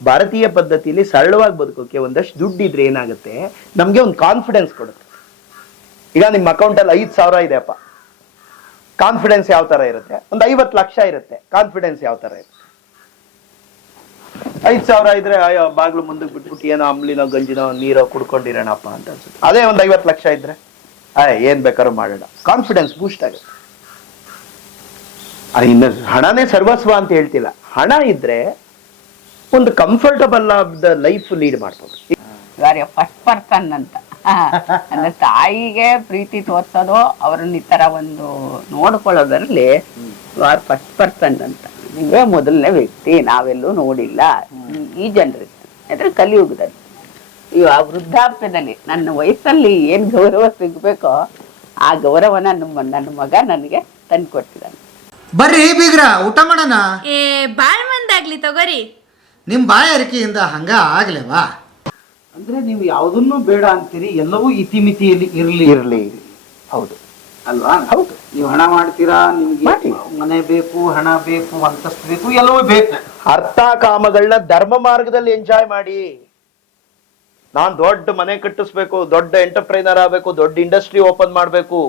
ಭಾರತೀಯ ಪದ್ಧತಿಯಲ್ಲಿ ಸರಳವಾಗಿ ಬದುಕೋಕೆ ಒಂದಷ್ಟು ದುಡ್ಡು ಇದ್ರೆ ಏನಾಗುತ್ತೆ, ನಮ್ಗೆ ಒಂದು ಕಾನ್ಫಿಡೆನ್ಸ್ ಕೊಡುತ್ತೆ. ಈಗ ನಿಮ್ಮ ಅಕೌಂಟ್ ಅಲ್ಲಿ 5,000 ಇದೆಯಪ್ಪ, ಕಾನ್ಫಿಡೆನ್ಸ್ ಯಾವ ತರ ಇರುತ್ತೆ? ಒಂದು 50 ಲಕ್ಷ ಇರುತ್ತೆ, ಕಾನ್ಫಿಡೆನ್ಸ್ ಯಾವ ತರ ಇರುತ್ತೆ? 5,000 ಇದ್ರೆ ಅಯ್ಯೋ ಬಾಗ್ಲು ಮುಂದಕ್ಕೆ ಬಿಟ್ಬಿಟ್ಟು ಏನೋ ಅಂಬ್ಲಿನೋ ಗಂಜಿನೋ ನೀರೋ ಕುಡ್ಕೊಂಡಿರೋಣಪ್ಪ ಅಂತ ಅನ್ಸುತ್ತೆ. ಅದೇ ಒಂದು 50 ಲಕ್ಷ ಇದ್ರೆ ಏನ್ ಬೇಕಾದ್ರೂ ಮಾಡೋಣ, ಕಾನ್ಫಿಡೆನ್ಸ್ ಬೂಸ್ಟ್ ಆಗುತ್ತೆ. ಇನ್ನು ಹಣನೇ ಸರ್ವಸ್ವ ಅಂತ ಹೇಳ್ತಿಲ್ಲ, ಹಣ ಇದ್ರೆ ಒಂದು ಕಂಫರ್ಟಬಲ್ ಆದ ಲೈಫ್ ಲೀಡ್ ಮಾಡ್ಬೋದು. ಫಸ್ಟ್ ಪರ್ಸನ್ ಅಂತ ಅಂದ್ರೆ ತಾಯಿಗೆ ಪ್ರೀತಿ ತೋರ್ಸೋದು, ಅವ್ರನ್ನ ಈ ತರ ಒಂದು ನೋಡ್ಕೊಳ್ಳೋದ್ರಲ್ಲಿ ಫಸ್ಟ್ ಪರ್ಸನ್ ಅಂತ. ನೀವೇ ಮೊದಲನೇ ವ್ಯಕ್ತಿ, ನಾವೆಲ್ಲೂ ನೋಡಿಲ್ಲ ಈ ಜನರೇಷನ್ ಅಂದ್ರೆ ಕಲಿಯುಗದಲ್ಲಿ. ಆ ವೃದ್ಧಾಪ್ಯದಲ್ಲಿ ನನ್ನ ವಯಸ್ಸಲ್ಲಿ ಏನ್ ಗೌರವ ಸಿಗ್ಬೇಕೋ ಆ ಗೌರವ ನನ್ನ ಮಗ ನನಗೆ ತಂದು ಕೊಟ್ಟಿದ್ದಾನೆ. ಬರ್ರಿ ಬೀಗ್ರ ಊಟ ಮಾಡೋಣ. ಬಾಳ್ ಮಂದಾಗ್ಲಿ ತಗೋರಿ. ನಿಮ್ ಬಾಯಾರಿಕೆಯಿಂದ ಹಂಗ ಆಗ್ಲೇವಾ? ಅಂದ್ರೆ ನೀವು ಯಾವುದನ್ನು ಬೇಡ ಅಂತೀರಿ, ಎಲ್ಲವೂ ಇತಿಮಿತಿಯಲ್ಲಿ ಇರ್ಲಿ. ಹೌದು ಅಲ್ವಾ? ಹೌದು. ನೀವು ಹಣ ಮಾಡ್ತೀರಾ, ನಿಮ್ಗೆ ಮನೆ ಬೇಕು, ಹಣ ಬೇಕು, ಅಂತಸ್ತು ಬೇಕು, ಎಲ್ಲವೂ ಬೇಕು. ಅರ್ಥ ಕಾಮಗಳನ್ನ ಧರ್ಮ ಮಾರ್ಗದಲ್ಲಿ ಎಂಜಾಯ್ ಮಾಡಿ. ನಾನ್ ದೊಡ್ಡ ಮನೆ ಕಟ್ಟಿಸ್ಬೇಕು, ದೊಡ್ಡ ಎಂಟರ್ಪ್ರೈನರ್ ಆಗ್ಬೇಕು, ದೊಡ್ಡ ಇಂಡಸ್ಟ್ರಿ ಓಪನ್ ಮಾಡ್ಬೇಕು,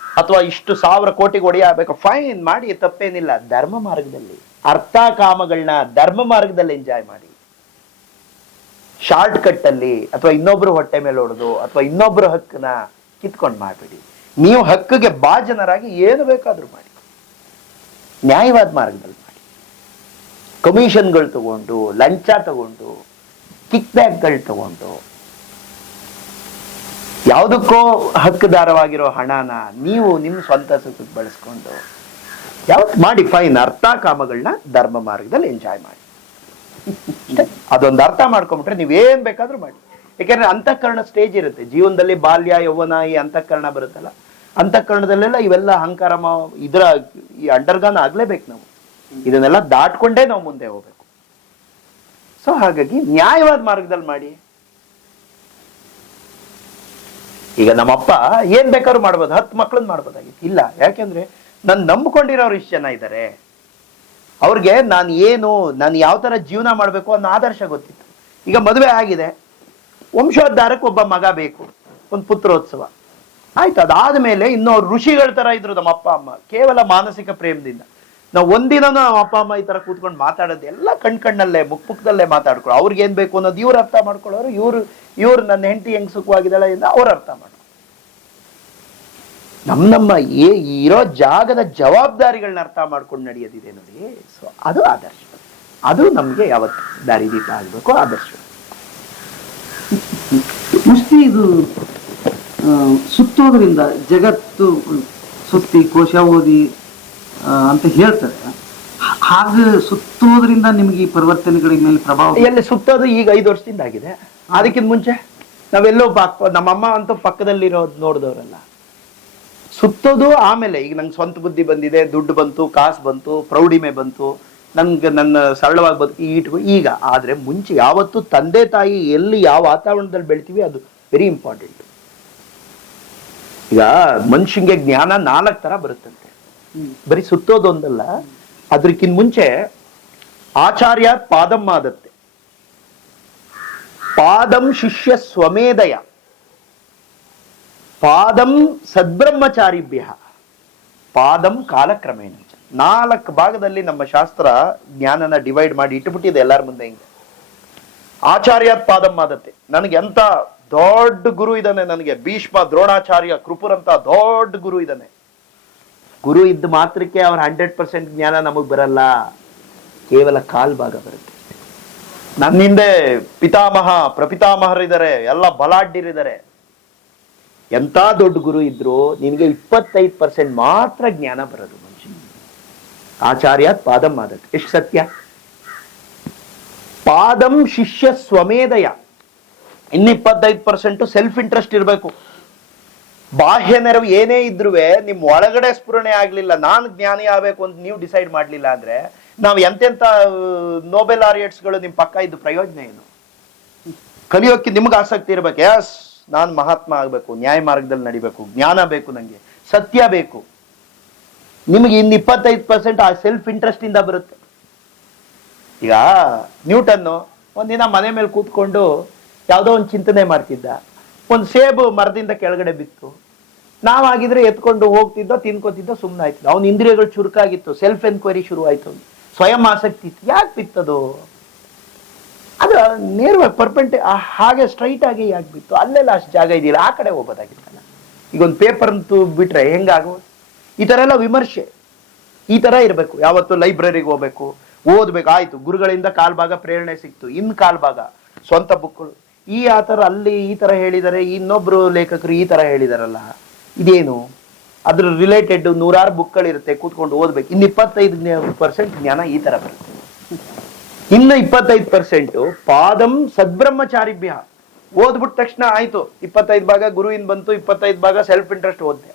ಅಥವಾ ಇಷ್ಟು 1,000 ಕೋಟಿಗೆ ಒಡೆಯಬೇಕು, ಫೈನ್ ಮಾಡಿ, ತಪ್ಪೇನಿಲ್ಲ. ಧರ್ಮ ಮಾರ್ಗದಲ್ಲಿ ಅರ್ಥ ಕಾಮಗಳನ್ನ ಧರ್ಮ ಮಾರ್ಗದಲ್ಲಿ ಎಂಜಾಯ್ ಮಾಡಿ. ಶಾರ್ಟ್ ಕಟ್ ಅಲ್ಲಿ ಅಥವಾ ಇನ್ನೊಬ್ರು ಹೊಟ್ಟೆ ಮೇಲೆ ಹೊಡೆದು ಅಥವಾ ಇನ್ನೊಬ್ರು ಹಕ್ಕನ್ನ ಕಿತ್ಕೊಂಡು ಮಾಡ್ಬೇಡಿ. ನೀವು ಹಕ್ಕಿಗೆ ಭಾಜನರಾಗಿ ಏನು ಬೇಕಾದ್ರೂ ಮಾಡಿ, ನ್ಯಾಯವಾದ ಮಾರ್ಗದಲ್ಲಿ ಮಾಡಿ. ಕಮಿಷನ್ಗಳು ತಗೊಂಡು, ಲಂಚ ತಗೊಂಡು, ಕಿಕ್ ಬ್ಯಾಕ್ಗಳು ತಗೊಂಡು, ಯಾವುದಕ್ಕೋ ಹಕ್ಕುದಾರವಾಗಿರೋ ಹಣನ ನೀವು ನಿಮ್ಮ ಸ್ವಂತ ಸುಖಕ್ಕೆ ಬಳಸ್ಕೊಂಡು ಯಾವತ್ತು ಮಾಡಿ, ಫೈನ್. ಅರ್ಥ ಕಾಮಗಳನ್ನ ಧರ್ಮ ಮಾರ್ಗದಲ್ಲಿ ಎಂಜಾಯ್ ಮಾಡಿ. ಅದೊಂದು ಅರ್ಥ ಮಾಡ್ಕೊಂಡ್ಬಿಟ್ರೆ ನೀವೇನ್ ಬೇಕಾದ್ರೂ ಮಾಡಿ. ಯಾಕೆಂದ್ರೆ ಅಂತಃಕರಣ ಸ್ಟೇಜ್ ಇರುತ್ತೆ ಜೀವನದಲ್ಲಿ. ಬಾಲ್ಯ, ಯೌವನ, ಈ ಅಂತಃಕರಣ ಬರುತ್ತಲ್ಲ, ಅಂತಃಕರಣದಲ್ಲೆಲ್ಲ ಇವೆಲ್ಲ ಅಹಂಕಾರ ಈ ಅಂಡರ್ಗಾನ್ ಆಗ್ಲೇಬೇಕು. ನಾವು ಇದನ್ನೆಲ್ಲ ದಾಟ್ಕೊಂಡೇ ನಾವು ಮುಂದೆ ಹೋಗ್ಬೇಕು. ಸೊ ಹಾಗಾಗಿ ನ್ಯಾಯವಾದ ಮಾರ್ಗದಲ್ಲಿ ಮಾಡಿ. ಈಗ ನಮ್ಮಪ್ಪ ಏನ್ ಬೇಕಾದ್ರೂ ಮಾಡ್ಬೋದು, 10 ಮಕ್ಳನ್ನ ಮಾಡ್ಬೋದಾಗಿತ್ತು. ಇಲ್ಲ, ಯಾಕೆಂದ್ರೆ ನಾನು ನಂಬ್ಕೊಂಡಿರೋರು ಇಷ್ಟು ಜನ ಇದ್ದಾರೆ. ಅವ್ರಿಗೆ ನಾನು ಯಾವ ತರ ಜೀವನ ಮಾಡ್ಬೇಕು ಅನ್ನೋ ಆದರ್ಶ ಗೊತ್ತಿತ್ತು. ಈಗ ಮದುವೆ ಆಗಿದೆ, ವಂಶೋದ್ಧಾರಕ್ಕೆ ಒಬ್ಬ ಮಗ ಬೇಕು, ಒಂದು ಪುತ್ರೋತ್ಸವ ಆಯ್ತು. ಅದಾದ್ಮೇಲೆ ಇನ್ನು ಅವ್ರು ಋಷಿಗಳ ತರ ಇದ್ರು ನಮ್ಮ ಅಪ್ಪ ಅಮ್ಮ, ಕೇವಲ ಮಾನಸಿಕ ಪ್ರೇಮದಿಂದ. ನಾವು ಒಂದಿನೂ ನಮ್ಮ ಅಪ್ಪ ಅಮ್ಮ ಈ ತರ ಕೂತ್ಕೊಂಡು ಮಾತಾಡೋದು ಎಲ್ಲ ಕಣ್ಣಲ್ಲೇ ಮುಖದಲ್ಲೇ ಮಾತಾಡ್ಕೊಳ್ಳೋ. ಅವ್ರಿಗೆ ಏನ್ ಬೇಕು ಅನ್ನೋದು ಇವ್ರು ಅರ್ಥ ಮಾಡ್ಕೊಳ್ಳೋರು, ಇವ್ರು ನನ್ನ ಹೆಂಡತಿ ಹೆಂಗ್ ಸುಖವಾಗಿದ್ದಾಳೆ ಎಂದು ಅವ್ರು ಅರ್ಥ ಮಾಡೋ. ನಮ್ಮ ಇರೋ ಜಾಗದ ಜವಾಬ್ದಾರಿಗಳನ್ನ ಅರ್ಥ ಮಾಡ್ಕೊಂಡು ನಡೆಯೋದಿದೆ ನೋಡಿ. ಸೊ ಅದು ಆದರ್ಶ, ಅದು ನಮ್ಗೆ ಯಾವತ್ತು ದಾರಿದೀಪ ಆಗ್ಬೇಕು, ಆದರ್ಶ. ಮುಷ್ಟಿ ಇದು ಸುತ್ತೋದ್ರಿಂದ ಜಗತ್ತು ಸುತ್ತಿ ಕೋಶ ಓದಿ ಅಂತ ಹೇಳ್ತಾರೆ. ಹಾಗೆ ಸುತ್ತೋದ್ರಿಂದ ನಿಮ್ಗೆ ಈ ಪರಿವರ್ತನೆಗಳ ಮೇಲೆ ಪ್ರಭಾವ ಎಲ್ಲಿ ಸುತ್ತೋದು? ಈಗ 5 ವರ್ಷದಿಂದ ಆಗಿದೆ. ಅದಕ್ಕಿಂತ ಮುಂಚೆ ನಾವೆಲ್ಲೋ ನಮ್ಮಮ್ಮ ಅಂತೂ ಪಕ್ಕದಲ್ಲಿರೋದು ನೋಡಿದವರಲ್ಲ. ಸುತ್ತೋದು ಆಮೇಲೆ. ಈಗ ನಂಗೆ ಸ್ವಂತ ಬುದ್ಧಿ ಬಂದಿದೆ, ದುಡ್ಡು ಬಂತು, ಕಾಸು ಬಂತು, ಪ್ರೌಢಿಮೆ ಬಂತು, ನನ್ಗೆ ನನ್ನ ಸರಳವಾಗಿ ಬದುಕಿ ಇಟ್ಕೊ ಈಗ. ಆದ್ರೆ ಮುಂಚೆ ಯಾವತ್ತು ತಂದೆ ತಾಯಿ ಎಲ್ಲಿ ಯಾವ ವಾತಾವರಣದಲ್ಲಿ ಬೆಳಿತೀವಿ ಅದು ವೆರಿ ಇಂಪಾರ್ಟೆಂಟ್. ಈಗ ಮನುಷ್ಯಂಗೆ ಜ್ಞಾನ 4 ತರ ಬರುತ್ತಂತೆ, ಬರೀ ಸುತ್ತೋದೊಂದಲ್ಲ. ಅದಕ್ಕಿಂತ ಮುಂಚೆ ಆಚಾರ್ಯ ಪಾದಂ ಆದತ್ತೆ, ಪಾದಂ ಶಿಷ್ಯ ಸ್ವಮೇಧಯ, ಪಾದಂ ಸದ್ಬ್ರಹ್ಮಚಾರಿಭ್ಯ, ಪಾದಂ ಕಾಲಕ್ರಮೇಣ. 4 ಭಾಗದಲ್ಲಿ ನಮ್ಮ ಶಾಸ್ತ್ರ ಜ್ಞಾನನ ಡಿವೈಡ್ ಮಾಡಿ ಇಟ್ಟುಬಿಟ್ಟಿದೆ ಎಲ್ಲರ ಮುಂದೆ. ಹಿಂಗೆ ಆಚಾರ್ಯ ಪಾದಂ ಆದತ್ತೆ. ನನಗೆ ಎಂತ ದೊಡ್ಡ ಗುರು ಇದ್ದಾನೆ, ನನಗೆ ಭೀಷ್ಮ, ದ್ರೋಣಾಚಾರ್ಯ, ಕೃಪುರ್ ಅಂತ ದೊಡ್ಡ ಗುರು ಇದ್ದಾನೆ. ಗುರು ಇದ್ದ ಮಾತ್ರಕ್ಕೆ ಅವ್ರ 100% ಜ್ಞಾನ ನಮಗ್ ಬರಲ್ಲ, ಕೇವಲ ಕಾಲ್ ಭಾಗ ಬರುತ್ತೆ. ನನ್ನ ಹಿಂದೆ ಪಿತಾಮಹ ಪ್ರಪಿತಾಮಹರಿದ್ದಾರೆ, ಎಲ್ಲ ಬಲಾಢ್ಯರಿದ್ದಾರೆ. ಎಂತ ದೊಡ್ಡ ಗುರು ಇದ್ರು ನಿನಗೆ 25% ಮಾತ್ರ ಜ್ಞಾನ ಬರೋದು ಮನುಷ್ಯ. ಆಚಾರ್ಯ ಪಾದಂ ಆದತ್ತೆ. ಎಷ್ಟು ಸತ್ಯ. ಪಾದಂ ಶಿಷ್ಯ ಸ್ವಮೇಧಯ, ಇನ್ನು 25% ಸೆಲ್ಫ್ ಇಂಟ್ರೆಸ್ಟ್ ಇರಬೇಕು. ಬಾಹ್ಯ ನೆರವು ಏನೇ ಇದ್ರು ನಿಮ್ ಒಳಗಡೆ ಸ್ಫುರಣೆ ಆಗ್ಲಿಲ್ಲ, ನಾನು ಜ್ಞಾನಿ ಆಗ್ಬೇಕು ಅಂತ ನೀವು ಡಿಸೈಡ್ ಮಾಡ್ಲಿಲ್ಲ ಅಂದ್ರೆ ನಾವು ಎಂತೆಂತ ನೋಬೆಲ್ ಆರಿಯಟ್ಸ್ಗಳು ನಿಮ್ ಪಕ್ಕ ಇದ್ದು ಪ್ರಯೋಜನ ಏನು? ಕಲಿಯೋಕೆ ನಿಮ್ಗೆ ಆಸಕ್ತಿ ಇರ್ಬೇಕು. ಎಸ್, ನಾನು ಮಹಾತ್ಮ ಆಗ್ಬೇಕು, ನ್ಯಾಯ ಮಾರ್ಗದಲ್ಲಿ ನಡಿಬೇಕು, ಜ್ಞಾನ ಬೇಕು, ನಂಗೆ ಸತ್ಯ ಬೇಕು. ನಿಮ್ಗೆ ಇನ್ನು 25% ಆ ಸೆಲ್ಫ್ ಇಂಟ್ರೆಸ್ಟ್ ಇಂದ ಬರುತ್ತೆ. ಈಗ ನ್ಯೂಟನ್ ಒಂದಿನ ಮನೆ ಮೇಲೆ ಕೂತ್ಕೊಂಡು ಯಾವುದೋ ಒಂದು ಚಿಂತನೆ ಮಾಡ್ತಿದ್ದ. ಒಂದು ಸೇಬು ಮರದಿಂದ ಕೆಳಗಡೆ ಬಿತ್ತು. ನಾವಾಗಿದ್ರೆ ಎತ್ಕೊಂಡು ಹೋಗ್ತಿದ್ದೋ, ತಿನ್ಕೋತಿದ್ದೋ, ಸುಮ್ಮನೆ ಆಯ್ತಿದ್ದ. ಅವನ ಇಂದ್ರಿಯಗಳು ಚುರುಕಾಗಿತ್ತು, ಸೆಲ್ಫ್ ಎನ್ಕ್ವೈರಿ ಶುರು ಆಯ್ತು, ಸ್ವಯಂ ಆಸಕ್ತಿ ಇತ್ತು. ಯಾಕೆ ಬಿತ್ತದು? ಅದು ನೇರವಾಗಿ ಹಾಗೆ ಸ್ಟ್ರೈಟ್ ಆಗಿ ಯಾಕೆ ಬಿತ್ತು? ಅಲ್ಲೆಲ್ಲ ಅಷ್ಟು ಜಾಗ ಇದೆಯಲ್ಲ, ಆ ಕಡೆ ಹೋಗೋದಾಗಿತ್ತಲ್ಲ. ಈಗ ಒಂದು ಪೇಪರ್ ಅಂತೂ ಬಿಟ್ರೆ ಹೆಂಗಾಗೋದು? ಈ ತರ ಎಲ್ಲ ವಿಮರ್ಶೆ ಈ ತರ ಇರಬೇಕು. ಯಾವತ್ತು ಲೈಬ್ರರಿಗೆ ಹೋಗ್ಬೇಕು, ಓದ್ಬೇಕು. ಆಯ್ತು, ಗುರುಗಳಿಂದ ಕಾಲ್ಭಾಗ ಪ್ರೇರಣೆ ಸಿಕ್ತು, ಇನ್ ಕಾಲ್ಭಾಗ ಸ್ವಂತ ಬುಕ್ಗಳು. ಆ ತರ ಅಲ್ಲಿ ಈ ತರ ಹೇಳಿದ್ದಾರೆ, ಇನ್ನೊಬ್ರು ಲೇಖಕರು ಈ ತರ ಹೇಳಿದಾರಲ್ಲ, ಇದೇನು? ಅದ್ರ ರಿಲೇಟೆಡ್ 100 ಬುಕ್ಗಳಿರುತ್ತೆ, ಕೂತ್ಕೊಂಡು ಓದ್ಬೇಕು. ಇನ್ನು 25% ಜ್ಞಾನ ಈ ತರ ಬರುತ್ತೆ. ಇನ್ನು 25% ಪಾದಂ ಸದ್ಬ್ರಹ್ಮಚಾರಿಭ್ಯ. ಓದ್ಬಿಟ್ಟ ತಕ್ಷಣ ಆಯ್ತು, 25 ಭಾಗ ಗುರುವಿನ ಬಂತು, 25 ಭಾಗ ಸೆಲ್ಫ್ ಇಂಟ್ರೆಸ್ಟ್ ಓದ್ದೆ.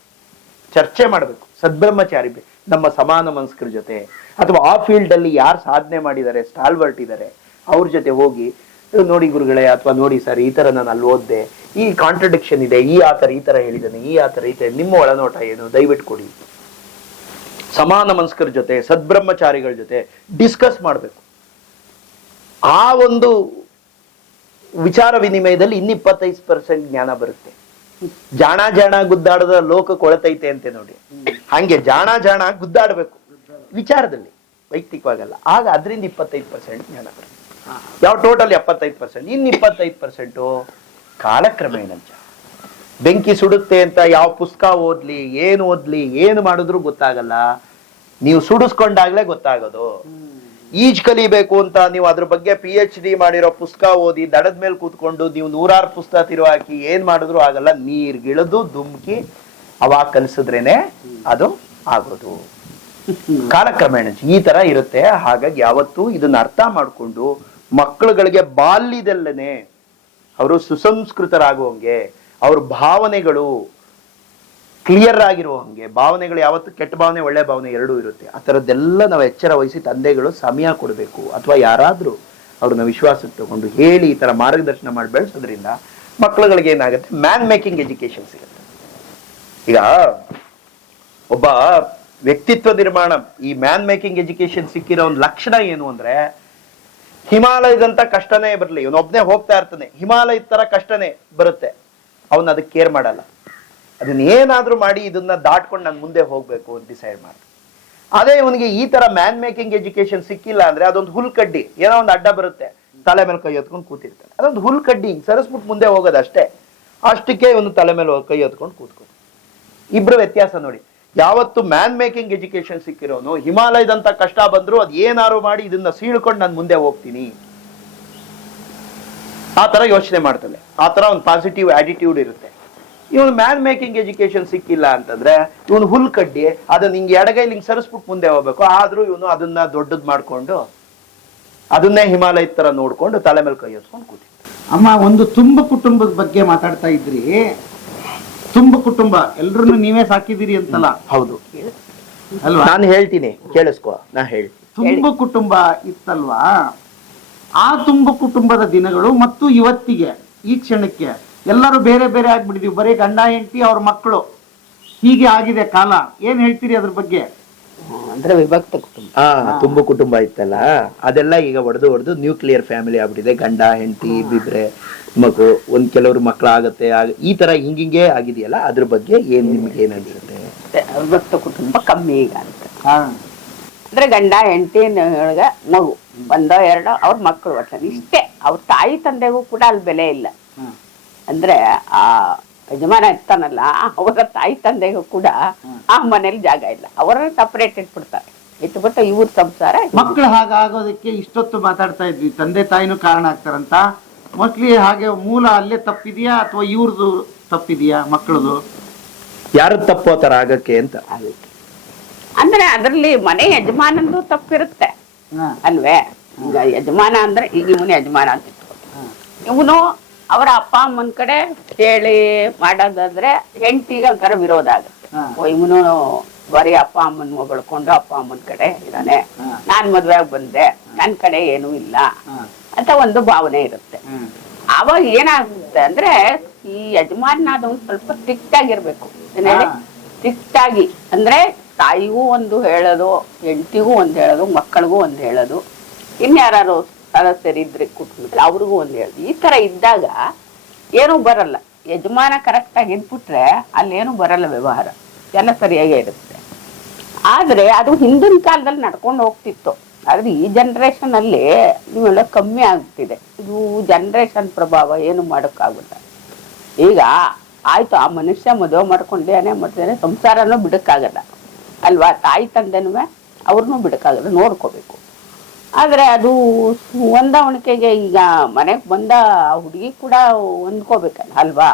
ಚರ್ಚೆ ಮಾಡ್ಬೇಕು ಸದ್ಬ್ರಹ್ಮಚಾರಿಭ್ಯ. ನಮ್ಮ ಸಮಾನ ಮನಸ್ಕರ ಜೊತೆ ಅಥವಾ ಆ ಫೀಲ್ಡ್ ಅಲ್ಲಿ ಯಾರು ಸಾಧನೆ ಮಾಡಿದ್ದಾರೆ, ಸ್ಟಾಲ್ವರ್ಟ್ ಇದ್ದಾರೆ, ಅವ್ರ ಜೊತೆ ಹೋಗಿ ನೋಡಿ ಗುರುಗಳೇ, ಅಥವಾ ನೋಡಿ ಸರ್ ಈ ತರ ನಾನು ಅಲ್ಲಿ ಓದ್ದೆ, ಈ ಕಾಂಟ್ರಡಿಕ್ಷನ್ ಇದೆ, ಆತರ ಈ ತರ ಹೇಳಿದ್ದಾನೆ, ಆತರ ಈ ತರ, ನಿಮ್ಮ ಒಳನೋಟ ಏನು, ದಯವಿಟ್ಟು ಕೊಡಿ. ಸಮಾನ ಮನಸ್ಕರ ಜೊತೆ, ಸದ್ಬ್ರಹ್ಮಚಾರಿಗಳ ಜೊತೆ ಡಿಸ್ಕಸ್ ಮಾಡ್ಬೇಕು. ಆ ಒಂದು ವಿಚಾರ ವಿನಿಮಯದಲ್ಲಿ ಇನ್ನು 25% ಜ್ಞಾನ ಬರುತ್ತೆ. ಜಾಣ ಗುದ್ದಾಡದ ಲೋಕ ಕೊಳತೈತೆ ಅಂತೆ ನೋಡಿ, ಹಂಗೆ ಜಾಣ ಗುದ್ದಾಡ್ಬೇಕು ವಿಚಾರದಲ್ಲಿ, ವೈಯಕ್ತಿಕವಾಗಲ್ಲ. ಆಗ ಅದರಿಂದ 25% ಜ್ಞಾನ ಬರುತ್ತೆ. ಯಾವ ಟೋಟಲ್ 75%. ಇನ್ನು 25% ಕಾಲಕ್ರಮೇಣ. ಬೆಂಕಿ ಸುಡುತ್ತೆ ಅಂತ ಯಾವ ಪುಸ್ತಕ ಓದ್ಲಿ, ಏನು ಮಾಡಿದ್ರು ಗೊತ್ತಾಗಲ್ಲ. ನೀವು ಸುಡಿಸ್ಕೊಂಡಾಗ್ಲೇ ಗೊತ್ತಾಗೋದು. ಈಜ್ ಕಲಿಬೇಕು ಅಂತ ನೀವು ಅದ್ರ ಬಗ್ಗೆ PhD ಮಾಡಿರೋ ಪುಸ್ತಕ ಓದಿ ದಡದ ಮೇಲೆ ಕೂತ್ಕೊಂಡು ನೀವು 100 ಪುಸ್ತಕ ತಿರು ಹಾಕಿ ಏನ್ ಮಾಡಿದ್ರು ಆಗಲ್ಲ. ನೀರ್ಗಿಳಿದು ಧುಮ್ಕಿ ಅವಾಗ ಕಲಿಸಿದ್ರೇನೆ ಅದು ಆಗೋದು. ಕಾಲಕ್ರಮೇಣ ಈ ತರ ಇರುತ್ತೆ. ಹಾಗಾಗಿ ಯಾವತ್ತೂ ಇದನ್ನ ಅರ್ಥ ಮಾಡ್ಕೊಂಡು ಮಕ್ಕಳುಗಳಿಗೆ ಬಾಲ್ಯದಲ್ಲೇನೆ ಅವರು ಸುಸಂಸ್ಕೃತರಾಗುವಂಗೆ, ಅವ್ರ ಭಾವನೆಗಳು ಕ್ಲಿಯರ್ ಆಗಿರುವ ಹಂಗೆ. ಭಾವನೆಗಳು ಯಾವತ್ತು ಕೆಟ್ಟ ಭಾವನೆ, ಒಳ್ಳೆ ಭಾವನೆ ಎರಡೂ ಇರುತ್ತೆ. ಆ ಥರದ್ದೆಲ್ಲ ನಾವು ಎಚ್ಚರ ವಹಿಸಿ ತಂದೆಗಳು ಸಮಯ ಕೊಡಬೇಕು. ಅಥವಾ ಯಾರಾದ್ರೂ ಅವ್ರನ್ನ ವಿಶ್ವಾಸಕ್ಕೆ ತಗೊಂಡು ಹೇಳಿ ಈ ತರ ಮಾರ್ಗದರ್ಶನ ಮಾಡಿ ಬೆಳೆಸೋದ್ರಿಂದ ಮಕ್ಕಳುಗಳಿಗೆ ಏನಾಗುತ್ತೆ, ಮ್ಯಾನ್ ಮೇಕಿಂಗ್ ಎಜುಕೇಶನ್ ಸಿಗುತ್ತೆ. ಈಗ ಒಬ್ಬ ವ್ಯಕ್ತಿತ್ವ ನಿರ್ಮಾಣ, ಈ ಮ್ಯಾನ್ ಮೇಕಿಂಗ್ ಎಜುಕೇಶನ್ ಸಿಕ್ಕಿರೋ ಒಂದು ಲಕ್ಷಣ ಏನು ಅಂದ್ರೆ, ಹಿಮಾಲಯದಂತ ಕಷ್ಟನೇ ಬರಲಿ, ಇವನೊಬ್ನೇ ಹೋಗ್ತಾ ಇರ್ತಾನೆ, ಹಿಮಾಲಯದ ತರ ಕಷ್ಟನೇ ಬರುತ್ತೆ, ಅವನು ಅದಕ್ಕೆ ಕೇರ್ ಮಾಡಲ್ಲ. ಅದನ್ನ ಏನಾದ್ರೂ ಮಾಡಿ ಇದನ್ನ ದಾಟ್ಕೊಂಡು ನಾನು ಮುಂದೆ ಹೋಗ್ಬೇಕು ಅಂತ ಡಿಸೈಡ್ ಮಾಡಿ. ಅದೇ ಇವನಿಗೆ ಈ ತರ ಮ್ಯಾನ್ ಮೇಕಿಂಗ್ ಎಜುಕೇಶನ್ ಸಿಕ್ಕಿಲ್ಲ ಅಂದ್ರೆ ಅದೊಂದು ಹುಲ್ಕಡ್ಡಿ, ಏನೋ ಒಂದು ಅಡ್ಡ ಬರುತ್ತೆ, ತಲೆ ಮೇಲೆ ಕೈ ಹೊತ್ಕೊಂಡು ಕೂತಿರ್ತಾನೆ. ಅದೊಂದು ಹುಲ್ಕಡ್ಡಿ ಸರಿಸ್ಬಿಟ್ಟು ಮುಂದೆ ಹೋಗೋದು ಅಷ್ಟೇ. ಅಷ್ಟಕ್ಕೆ ಒಂದು ತಲೆ ಮೇಲೆ ಕೈ ಹೊತ್ಕೊಂಡು ಕೂತ್ಕೊಂಡು. ಇಬ್ರು ವ್ಯತ್ಯಾಸ ನೋಡಿ. ಯಾವತ್ತು ಮ್ಯಾನ್ ಮೇಕಿಂಗ್ ಎಜುಕೇಶನ್ ಸಿಕ್ಕಿರೋನು ಹಿಮಾಲಯದಂತ ಕಷ್ಟ ಬಂದ್ರು ಅದ್ ಏನಾರು ಮಾಡಿ ಇದನ್ನ ಸೀಳ್ಕೊಂಡು ನಾನು ಮುಂದೆ ಹೋಗ್ತೀನಿ, ಆ ತರ ಯೋಚನೆ ಮಾಡ್ತಾನೆ. ಆ ತರ ಒಂದು ಪಾಸಿಟಿವ್ ಆಟಿಟ್ಯೂಡ್ ಇರುತ್ತೆ. ಇವನು ಮ್ಯಾನ್ ಮೇಕಿಂಗ್ ಎಜುಕೇಶನ್ ಸಿಕ್ಕಿಲ್ಲ ಅಂತಂದ್ರೆ ಇವನು ಹುಲ್ ಕಡ್ಡಿ, ಅದನ್ನ ಹಿಂಗೆ ಎಡಗೈಲಿ ಹಿಂಗೆ ಸರಿಸ್ಬಿಟ್ಟು ಮುಂದೆ ಹೋಗ್ಬೇಕು. ಆದ್ರೂ ಇವನು ಅದನ್ನ ದೊಡ್ಡದ್ ಮಾಡ್ಕೊಂಡು ಅದನ್ನೇ ಹಿಮಾಲಯದ ತರ ನೋಡ್ಕೊಂಡು ತಲೆ ಮೇಲೆ ಕೈ ಹೊತ್ಕೊಂಡು ಕೂತಿ. ಅಮ್ಮ, ಒಂದು ತುಂಬ ಕುಟುಂಬದ ಬಗ್ಗೆ ಮಾತಾಡ್ತಾ ಇದ್ರಿ. ತುಂಬ ಕುಟುಂಬ ಎಲ್ರನ್ನು ನೀವೇ ಸಾಕಿದಿರಿ ಅಂತಲ್ಲ? ಹೌದು ಅಲ್ವಾ? ನಾನು ಹೇಳ್ತೀನಿ, ಕೇಳಿಸ್ಕೊ, ನಾ ಹೇಳಿ. ತುಂಬ ಕುಟುಂಬ ಇತ್ತಲ್ವಾ? ಆ ತುಂಬ ಕುಟುಂಬದ ದಿನಗಳು ಮತ್ತು ಇವತ್ತಿಗೆ ಈ ಕ್ಷಣಕ್ಕೆ ಎಲ್ಲರೂ ಬೇರೆ ಬೇರೆ ಆಗ್ಬಿಟ್ಟಿದೀವಿ. ಬರೀ ಗಂಡ ಹೆಂಡತಿ ಅವ್ರ ಮಕ್ಕಳು ಹೀಗೆ ಆಗಿದೆ ಕಾಲ. ಏನ್ ಹೇಳ್ತೀರಿ ಅದ್ರ ಬಗ್ಗೆ? ಅಂದ್ರೆ ವಿಭಕ್ತ ಕುಟುಂಬ. ತುಂಬ ಕುಟುಂಬ ಇತ್ತಲ್ಲ, ಅದೆಲ್ಲ ಈಗ ಹೊಡೆದು ನ್ಯೂಕ್ಲಿಯರ್ ಫ್ಯಾಮಿಲಿ ಆಗ್ಬಿಟ್ಟಿದೆ. ಗಂಡ ಹೆಂಡತಿ ಬಿಬ್ರೆ ಮಗು, ಒಂದ್ ಕೆಲವ್ರು ಮಕ್ಕಳಾಗತ್ತೆ, ಈ ತರ ಹಿಂಗಿಂಗೆ ಆಗಿದೆಯಲ್ಲ, ಅದ್ರ ಬಗ್ಗೆ ಏನ್ ನಿಮ್ಗೆ ಏನ್ ಅನ್ಸುತ್ತೆ? ವಿಭಕ್ತ ಕುಟುಂಬ ಕಮ್ಮಿ ಈಗ ಅಂತ. ಅಂದ್ರೆ ಗಂಡ ಹೆಂಡತಿ ಒಳಗ ಮಗು ಒಂದೋ ಎರಡೋ ಅವ್ರ ಮಕ್ಕಳು ಒಟ್ಟ ಇಷ್ಟೇ. ಅವ್ರ ತಾಯಿ ತಂದೆಗೂ ಕೂಡ ಅಲ್ಲಿ ಬೆಲೆ ಇಲ್ಲ. ಅಂದ್ರೆ ಆ ಯಜಮಾನ ಇರ್ತಾನಲ್ಲ, ಅವರ ತಾಯಿ ತಂದೆಗೂ ಕೂಡ ಆ ಮನೇಲಿ ಜಾಗ ಇಲ್ಲ. ಅವರನ್ನ ಸಪರೇಟ್ ಇಟ್ಬಿಡ್ತಾರೆ, ಇಟ್ಬಿಟ್ಟು ಇವ್ರ ಸಂಸಾರ. ಮಕ್ಕಳು ಹಾಗಾಗೋದಕ್ಕೆ ಇಷ್ಟೊತ್ತು ಮಾತಾಡ್ತಾ ಇದ್ವಿ, ತಂದೆ ತಾಯಿನೂ ಕಾರಣ ಆಗ್ತಾರಂತ. ಮೋಸ್ಟ್ಲಿ ಹಾಗೆ ಮೂಲ ಅಲ್ಲೇ ತಪ್ಪಿದ್ಯಾ ಅಥವಾ ಇವ್ರದ್ದು ತಪ್ಪಿದ್ಯಾ ಮಕ್ಕಳದು? ಯಾರು ತಪ್ಪು ಆ ತರ ಆಗಕ್ಕೆ ಅಂತ? ಅಂದ್ರೆ ಅದ್ರಲ್ಲಿ ಮನೆ ಯಜಮಾನಂದು ತಪ್ಪಿರುತ್ತೆ ಅಲ್ವೇ? ಈಗ ಯಜಮಾನ ಅಂದ್ರೆ ಈಗ ಇವನು ಯಜಮಾನ ಅಂತ ಇವನು ಅವರ ಅಪ್ಪ ಅಮ್ಮನ ಕಡೆ ಹೇಳಿ ಮಾಡೋದಾದ್ರೆ ಹೆಂಡತಿಗೆ ಒಂಥರ ವಿರೋಧ ಆಗುತ್ತೆ. ಇವನು ಬರೀ ಅಪ್ಪ ಅಮ್ಮನ ಮಗಳ್ಕೊಂಡು ಅಪ್ಪ ಅಮ್ಮನ ಕಡೆ ಇದ್ದಾನೆ, ನಾನ್ ಮದ್ವೆ ಆಗಿ ಬಂದೆ, ನನ್ ಕಡೆ ಏನೂ ಇಲ್ಲ ಅಂತ ಒಂದು ಭಾವನೆ ಇರುತ್ತೆ. ಅವಾಗ ಏನಾಗುತ್ತೆ ಅಂದ್ರೆ ಈ ಯಜಮಾನಾದವನು ಸ್ವಲ್ಪ ಸ್ಟ್ರಿಕ್ಟ್ ಆಗಿರ್ಬೇಕು. ಸ್ಟ್ರಿಕ್ಟ್ ಆಗಿ ಅಂದ್ರೆ ತಾಯಿಗೂ ಒಂದು ಹೇಳೋದು, ಹೆಂಡತಿಗೂ ಒಂದು ಹೇಳೋದು, ಮಕ್ಕಳಿಗೂ ಒಂದು ಹೇಳೋದು, ಇನ್ಯಾರು ಸದಸ್ಯರಿದ್ರೆ ಕುಟುಂಬದಲ್ಲಿ ಅವ್ರಿಗೂ ಒಂದು ಹೇಳಿ. ಈ ತರ ಇದ್ದಾಗ ಏನೂ ಬರಲ್ಲ. ಯಜಮಾನ ಕರೆಕ್ಟ್ ಆಗಿ ಇದ್ಬಿಟ್ರೆ ಅಲ್ಲೇನು ಬರಲ್ಲ, ವ್ಯವಹಾರ ಎಲ್ಲ ಸರಿಯಾಗೇ ಇರುತ್ತೆ. ಆದ್ರೆ ಅದು ಹಿಂದಿನ ಕಾಲದಲ್ಲಿ ನಡ್ಕೊಂಡು ಹೋಗ್ತಿತ್ತು. ಆದ್ರೆ ಈ ಜನರೇಷನ್ ಅಲ್ಲಿ ಇವೆಲ್ಲ ಕಮ್ಮಿ ಆಗ್ತಿದೆ. ಇದು ಜನರೇಷನ್ ಪ್ರಭಾವ, ಏನು ಮಾಡೋಕ್ಕಾಗುತ್ತೆ. ಈಗ ಆಯ್ತು, ಆ ಮನುಷ್ಯ ಮದುವೆ ಮಾಡ್ಕೊಂಡೇನೆ ಮಾಡ್ತೇನೆ, ಸಂಸಾರನೂ ಬಿಡಕ್ಕಾಗಲ್ಲ ಅಲ್ವಾ, ತಾಯಿ ತಂದೆನೂ ಅವ್ರನ್ನೂ ಬಿಡಕ್ಕಾಗಲ್ಲ, ನೋಡ್ಕೋಬೇಕು. ಆದ್ರೆ ಅದು ಹೊಂದಾವಣಿಕೆಗೆ ಈಗ ಮನೆಗೆ ಬಂದ ಹುಡುಗಿ ಕೂಡ ಹೊಂದ್ಕೋಬೇಕಲ್ಲ ಅಲ್ವಾ,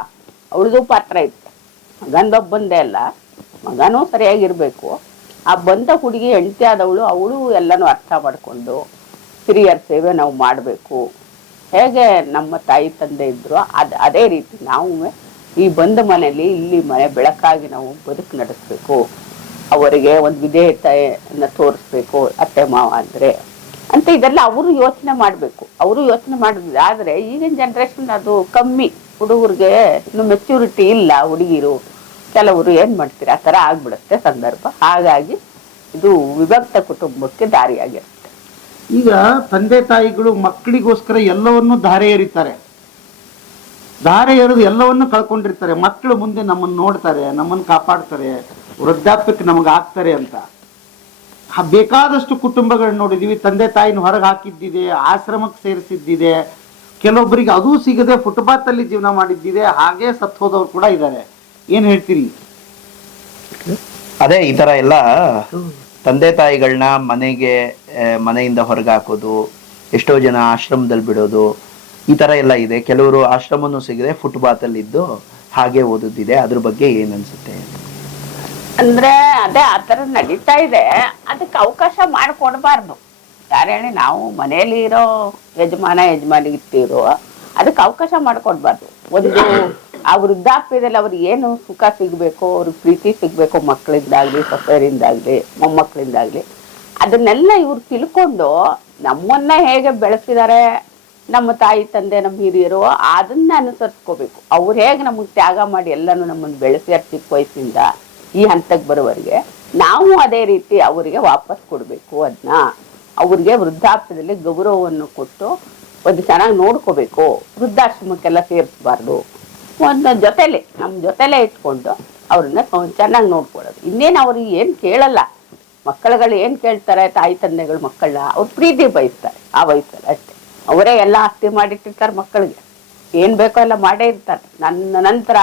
ಅವಳದು ಪಾತ್ರ ಇತ್ತು. ಮಗಂದೊಬ್ಬಂದೇ ಅಲ್ಲ, ಮಗನೂ ಸರಿಯಾಗಿರ್ಬೇಕು. ಆ ಬಂದ ಹುಡುಗಿ ಹೆಂಡತಿ ಆದವಳು, ಅವಳು ಎಲ್ಲನೂ ಅರ್ಥ ಮಾಡಿಕೊಂಡು ಹಿರಿಯರ ಸೇವೆ ನಾವು ಮಾಡಬೇಕು. ಹೇಗೆ ನಮ್ಮ ತಾಯಿ ತಂದೆ ಇದ್ರು ಅದೇ ರೀತಿ ನಾವು ಈ ಬಂದ ಮನೆಯಲ್ಲಿ ಇಲ್ಲಿ ಮನೆ ಬೆಳಕಾಗಿ ನಾವು ಬದುಕು ನಡೆಸ್ಬೇಕು. ಅವರಿಗೆ ಒಂದು ವಿಧೇಯತೆಯನ್ನ ತೋರಿಸ್ಬೇಕು, ಅತ್ತೆ ಮಾವ ಅಂದ್ರೆ ಅಂತ ಇದೆಲ್ಲ ಅವರು ಯೋಚನೆ ಮಾಡಬೇಕು. ಅವರು ಯೋಚನೆ ಮಾಡಿದ್ರೆ, ಆದ್ರೆ ಈಗಿನ ಜನರೇಷನ್ ಅದು ಕಮ್ಮಿ. ಹುಡುಗರಿಗೆ ಇನ್ನು ಮೆಚ್ಯೂರಿಟಿ ಇಲ್ಲ. ಹುಡುಗಿರು ಕೆಲವರು ಏನ್ ಮಾಡ್ತೀರಿ, ಆ ತರ ಆಗ್ಬಿಡುತ್ತೆ ಸಂದರ್ಭ. ಹಾಗಾಗಿ ಇದು ವಿಭಕ್ತ ಕುಟುಂಬಕ್ಕೆ ದಾರಿಯಾಗಿರುತ್ತೆ. ಈಗ ತಂದೆ ತಾಯಿಗಳು ಮಕ್ಕಳಿಗೋಸ್ಕರ ಎಲ್ಲವನ್ನೂ ಧಾರೆ ಎರಿತಾರೆ. ಧಾರೆ ಎರೆದು ಎಲ್ಲವನ್ನೂ ಕಳ್ಕೊಂಡಿರ್ತಾರೆ. ಮಕ್ಕಳು ಮುಂದೆ ನಮ್ಮನ್ನು ನೋಡ್ತಾರೆ, ನಮ್ಮನ್ನು ಕಾಪಾಡ್ತಾರೆ, ವೃದ್ಧಾಪ್ಯಕ್ಕೆ ನಮಗೆ ಆಗ್ತಾರೆ ಅಂತ. ಬೇಕಾದಷ್ಟು ಕುಟುಂಬಗಳನ್ನ ನೋಡಿದೀವಿ. ತಂದೆ ತಾಯಿನ ಹೊರಗೆ ಹಾಕಿದ್ದಿದೆ, ಆಶ್ರಮಕ್ಕೆ ಸೇರಿಸಿದ್ದಿದೆ, ಕೆಲವೊಬ್ಬರಿಗೆ ಅದೂ ಸಿಗದೆ ಫುಟ್ಪಾತ್ ಅಲ್ಲಿ ಜೀವನ ಮಾಡಿದ್ದಿದೆ, ಹಾಗೆ ಸತ್ತು ಹೋದವ್ರು ಕೂಡ ಇದ್ದಾರೆ. ಏನ್ ಹೇಳ್ತೀರಿ? ಅದೇ ಈ ತರ ಎಲ್ಲ ತಂದೆ ತಾಯಿಗಳನ್ನ ಮನೆಯಿಂದ ಹೊರಗೆ ಹಾಕೋದು, ಎಷ್ಟೋ ಜನ ಆಶ್ರಮದಲ್ಲಿ ಬಿಡೋದು, ಈ ತರ ಎಲ್ಲ ಇದೆ. ಕೆಲವರು ಆಶ್ರಮನೂ ಸಿಗದೆ ಫುಟ್ಪಾತ್ ಅಲ್ಲಿ ಇದ್ದು ಹಾಗೆ ಓದುತ್ತಿದೆ. ಅದ್ರ ಬಗ್ಗೆ ಏನ್ ಅನ್ಸುತ್ತೆ? ಅಂದ್ರೆ ಅದೇ ಆತರ ನಡೀತಾ ಇದೆ. ಅದಕ್ಕೆ ಅವಕಾಶ ಮಾಡಿಕೊಡ್ಬಾರ್ದು. ಯಾರು ಹೇಳಿ, ನಾವು ಮನೆಯಲ್ಲಿ ಇರೋ ಯಜಮಾನಿಗಿಟ್ಟಿರೋ ಅದಕ್ಕೆ ಅವಕಾಶ ಮಾಡಿಕೊಡ್ಬಾರ್ದು. ಒಂದು ಆ ವೃದ್ಧಾಪ್ಯದಲ್ಲಿ ಅವ್ರಿಗೆ ಏನು ಸುಖ ಸಿಗ್ಬೇಕು, ಅವ್ರಿಗೆ ಪ್ರೀತಿ ಸಿಗ್ಬೇಕು, ಮಕ್ಕಳಿಂದಾಗ್ಲಿ, ಸೊಸೆಯರಿಂದಾಗ್ಲಿ, ಮೊಮ್ಮಕ್ಕಳಿಂದಾಗ್ಲಿ, ಅದನ್ನೆಲ್ಲ ಇವ್ರು ತಿಳ್ಕೊಂಡು ನಮ್ಮನ್ನ ಹೇಗೆ ಬೆಳೆಸಿದ್ದಾರೆ ನಮ್ಮ ತಾಯಿ ತಂದೆ, ನಮ್ಮ ಹಿರಿಯರು, ಅದನ್ನ ಅನುಸರಿಸ್ಕೋಬೇಕು. ಅವ್ರು ಹೇಗೆ ನಮಗೆ ತ್ಯಾಗ ಮಾಡಿ ಎಲ್ಲಾನು ನಮ್ಮನ್ನು ಬೆಳೆಸ್ಯಾರ ಚಿಕ್ಕ ವಯಸ್ಸಿಂದ ಈ ಹಂತಕ್ಕೆ ಬರೋವರೆಗೆ, ನಾವು ಅದೇ ರೀತಿ ಅವರಿಗೆ ವಾಪಸ್ ಕೊಡ್ಬೇಕು. ಅದನ್ನ ಅವ್ರಿಗೆ ವೃದ್ಧಾಪ್ಯದಲ್ಲಿ ಗೌರವವನ್ನು ಕೊಟ್ಟು ಒಂದು ಚೆನ್ನಾಗಿ ನೋಡ್ಕೋಬೇಕು. ವೃದ್ಧಾಶ್ರಮಕ್ಕೆಲ್ಲ ಸೇರಿಸಬಾರ್ದು. ಒಂದು ಜೊತೆಲೆ ನಮ್ಮ ಜೊತೆಲೆ ಇಟ್ಕೊಂಡು ಅವ್ರನ್ನ ಚೆನ್ನಾಗಿ ನೋಡ್ಕೊಳ್ಳೋದು. ಇನ್ನೇನು ಅವ್ರಿಗೆ ಏನು ಕೇಳಲ್ಲ. ಮಕ್ಕಳುಗಳು ಏನು ಕೇಳ್ತಾರೆ, ತಾಯಿ ತಂದೆಗಳು ಮಕ್ಕಳನ್ನ ಅವ್ರು ಪ್ರೀತಿ ಬಯಸ್ತಾರೆ ಆ ವಯಸ್ಸಲ್ಲಿ ಅಷ್ಟೇ. ಅವರೇ ಎಲ್ಲ ಆಸ್ತಿ ಮಾಡಿಟ್ಟಿರ್ತಾರೆ ಮಕ್ಕಳಿಗೆ, ಏನು ಬೇಕೋ ಎಲ್ಲ ಮಾಡೇ ಇರ್ತಾರೆ. ನನ್ನ ನಂತರ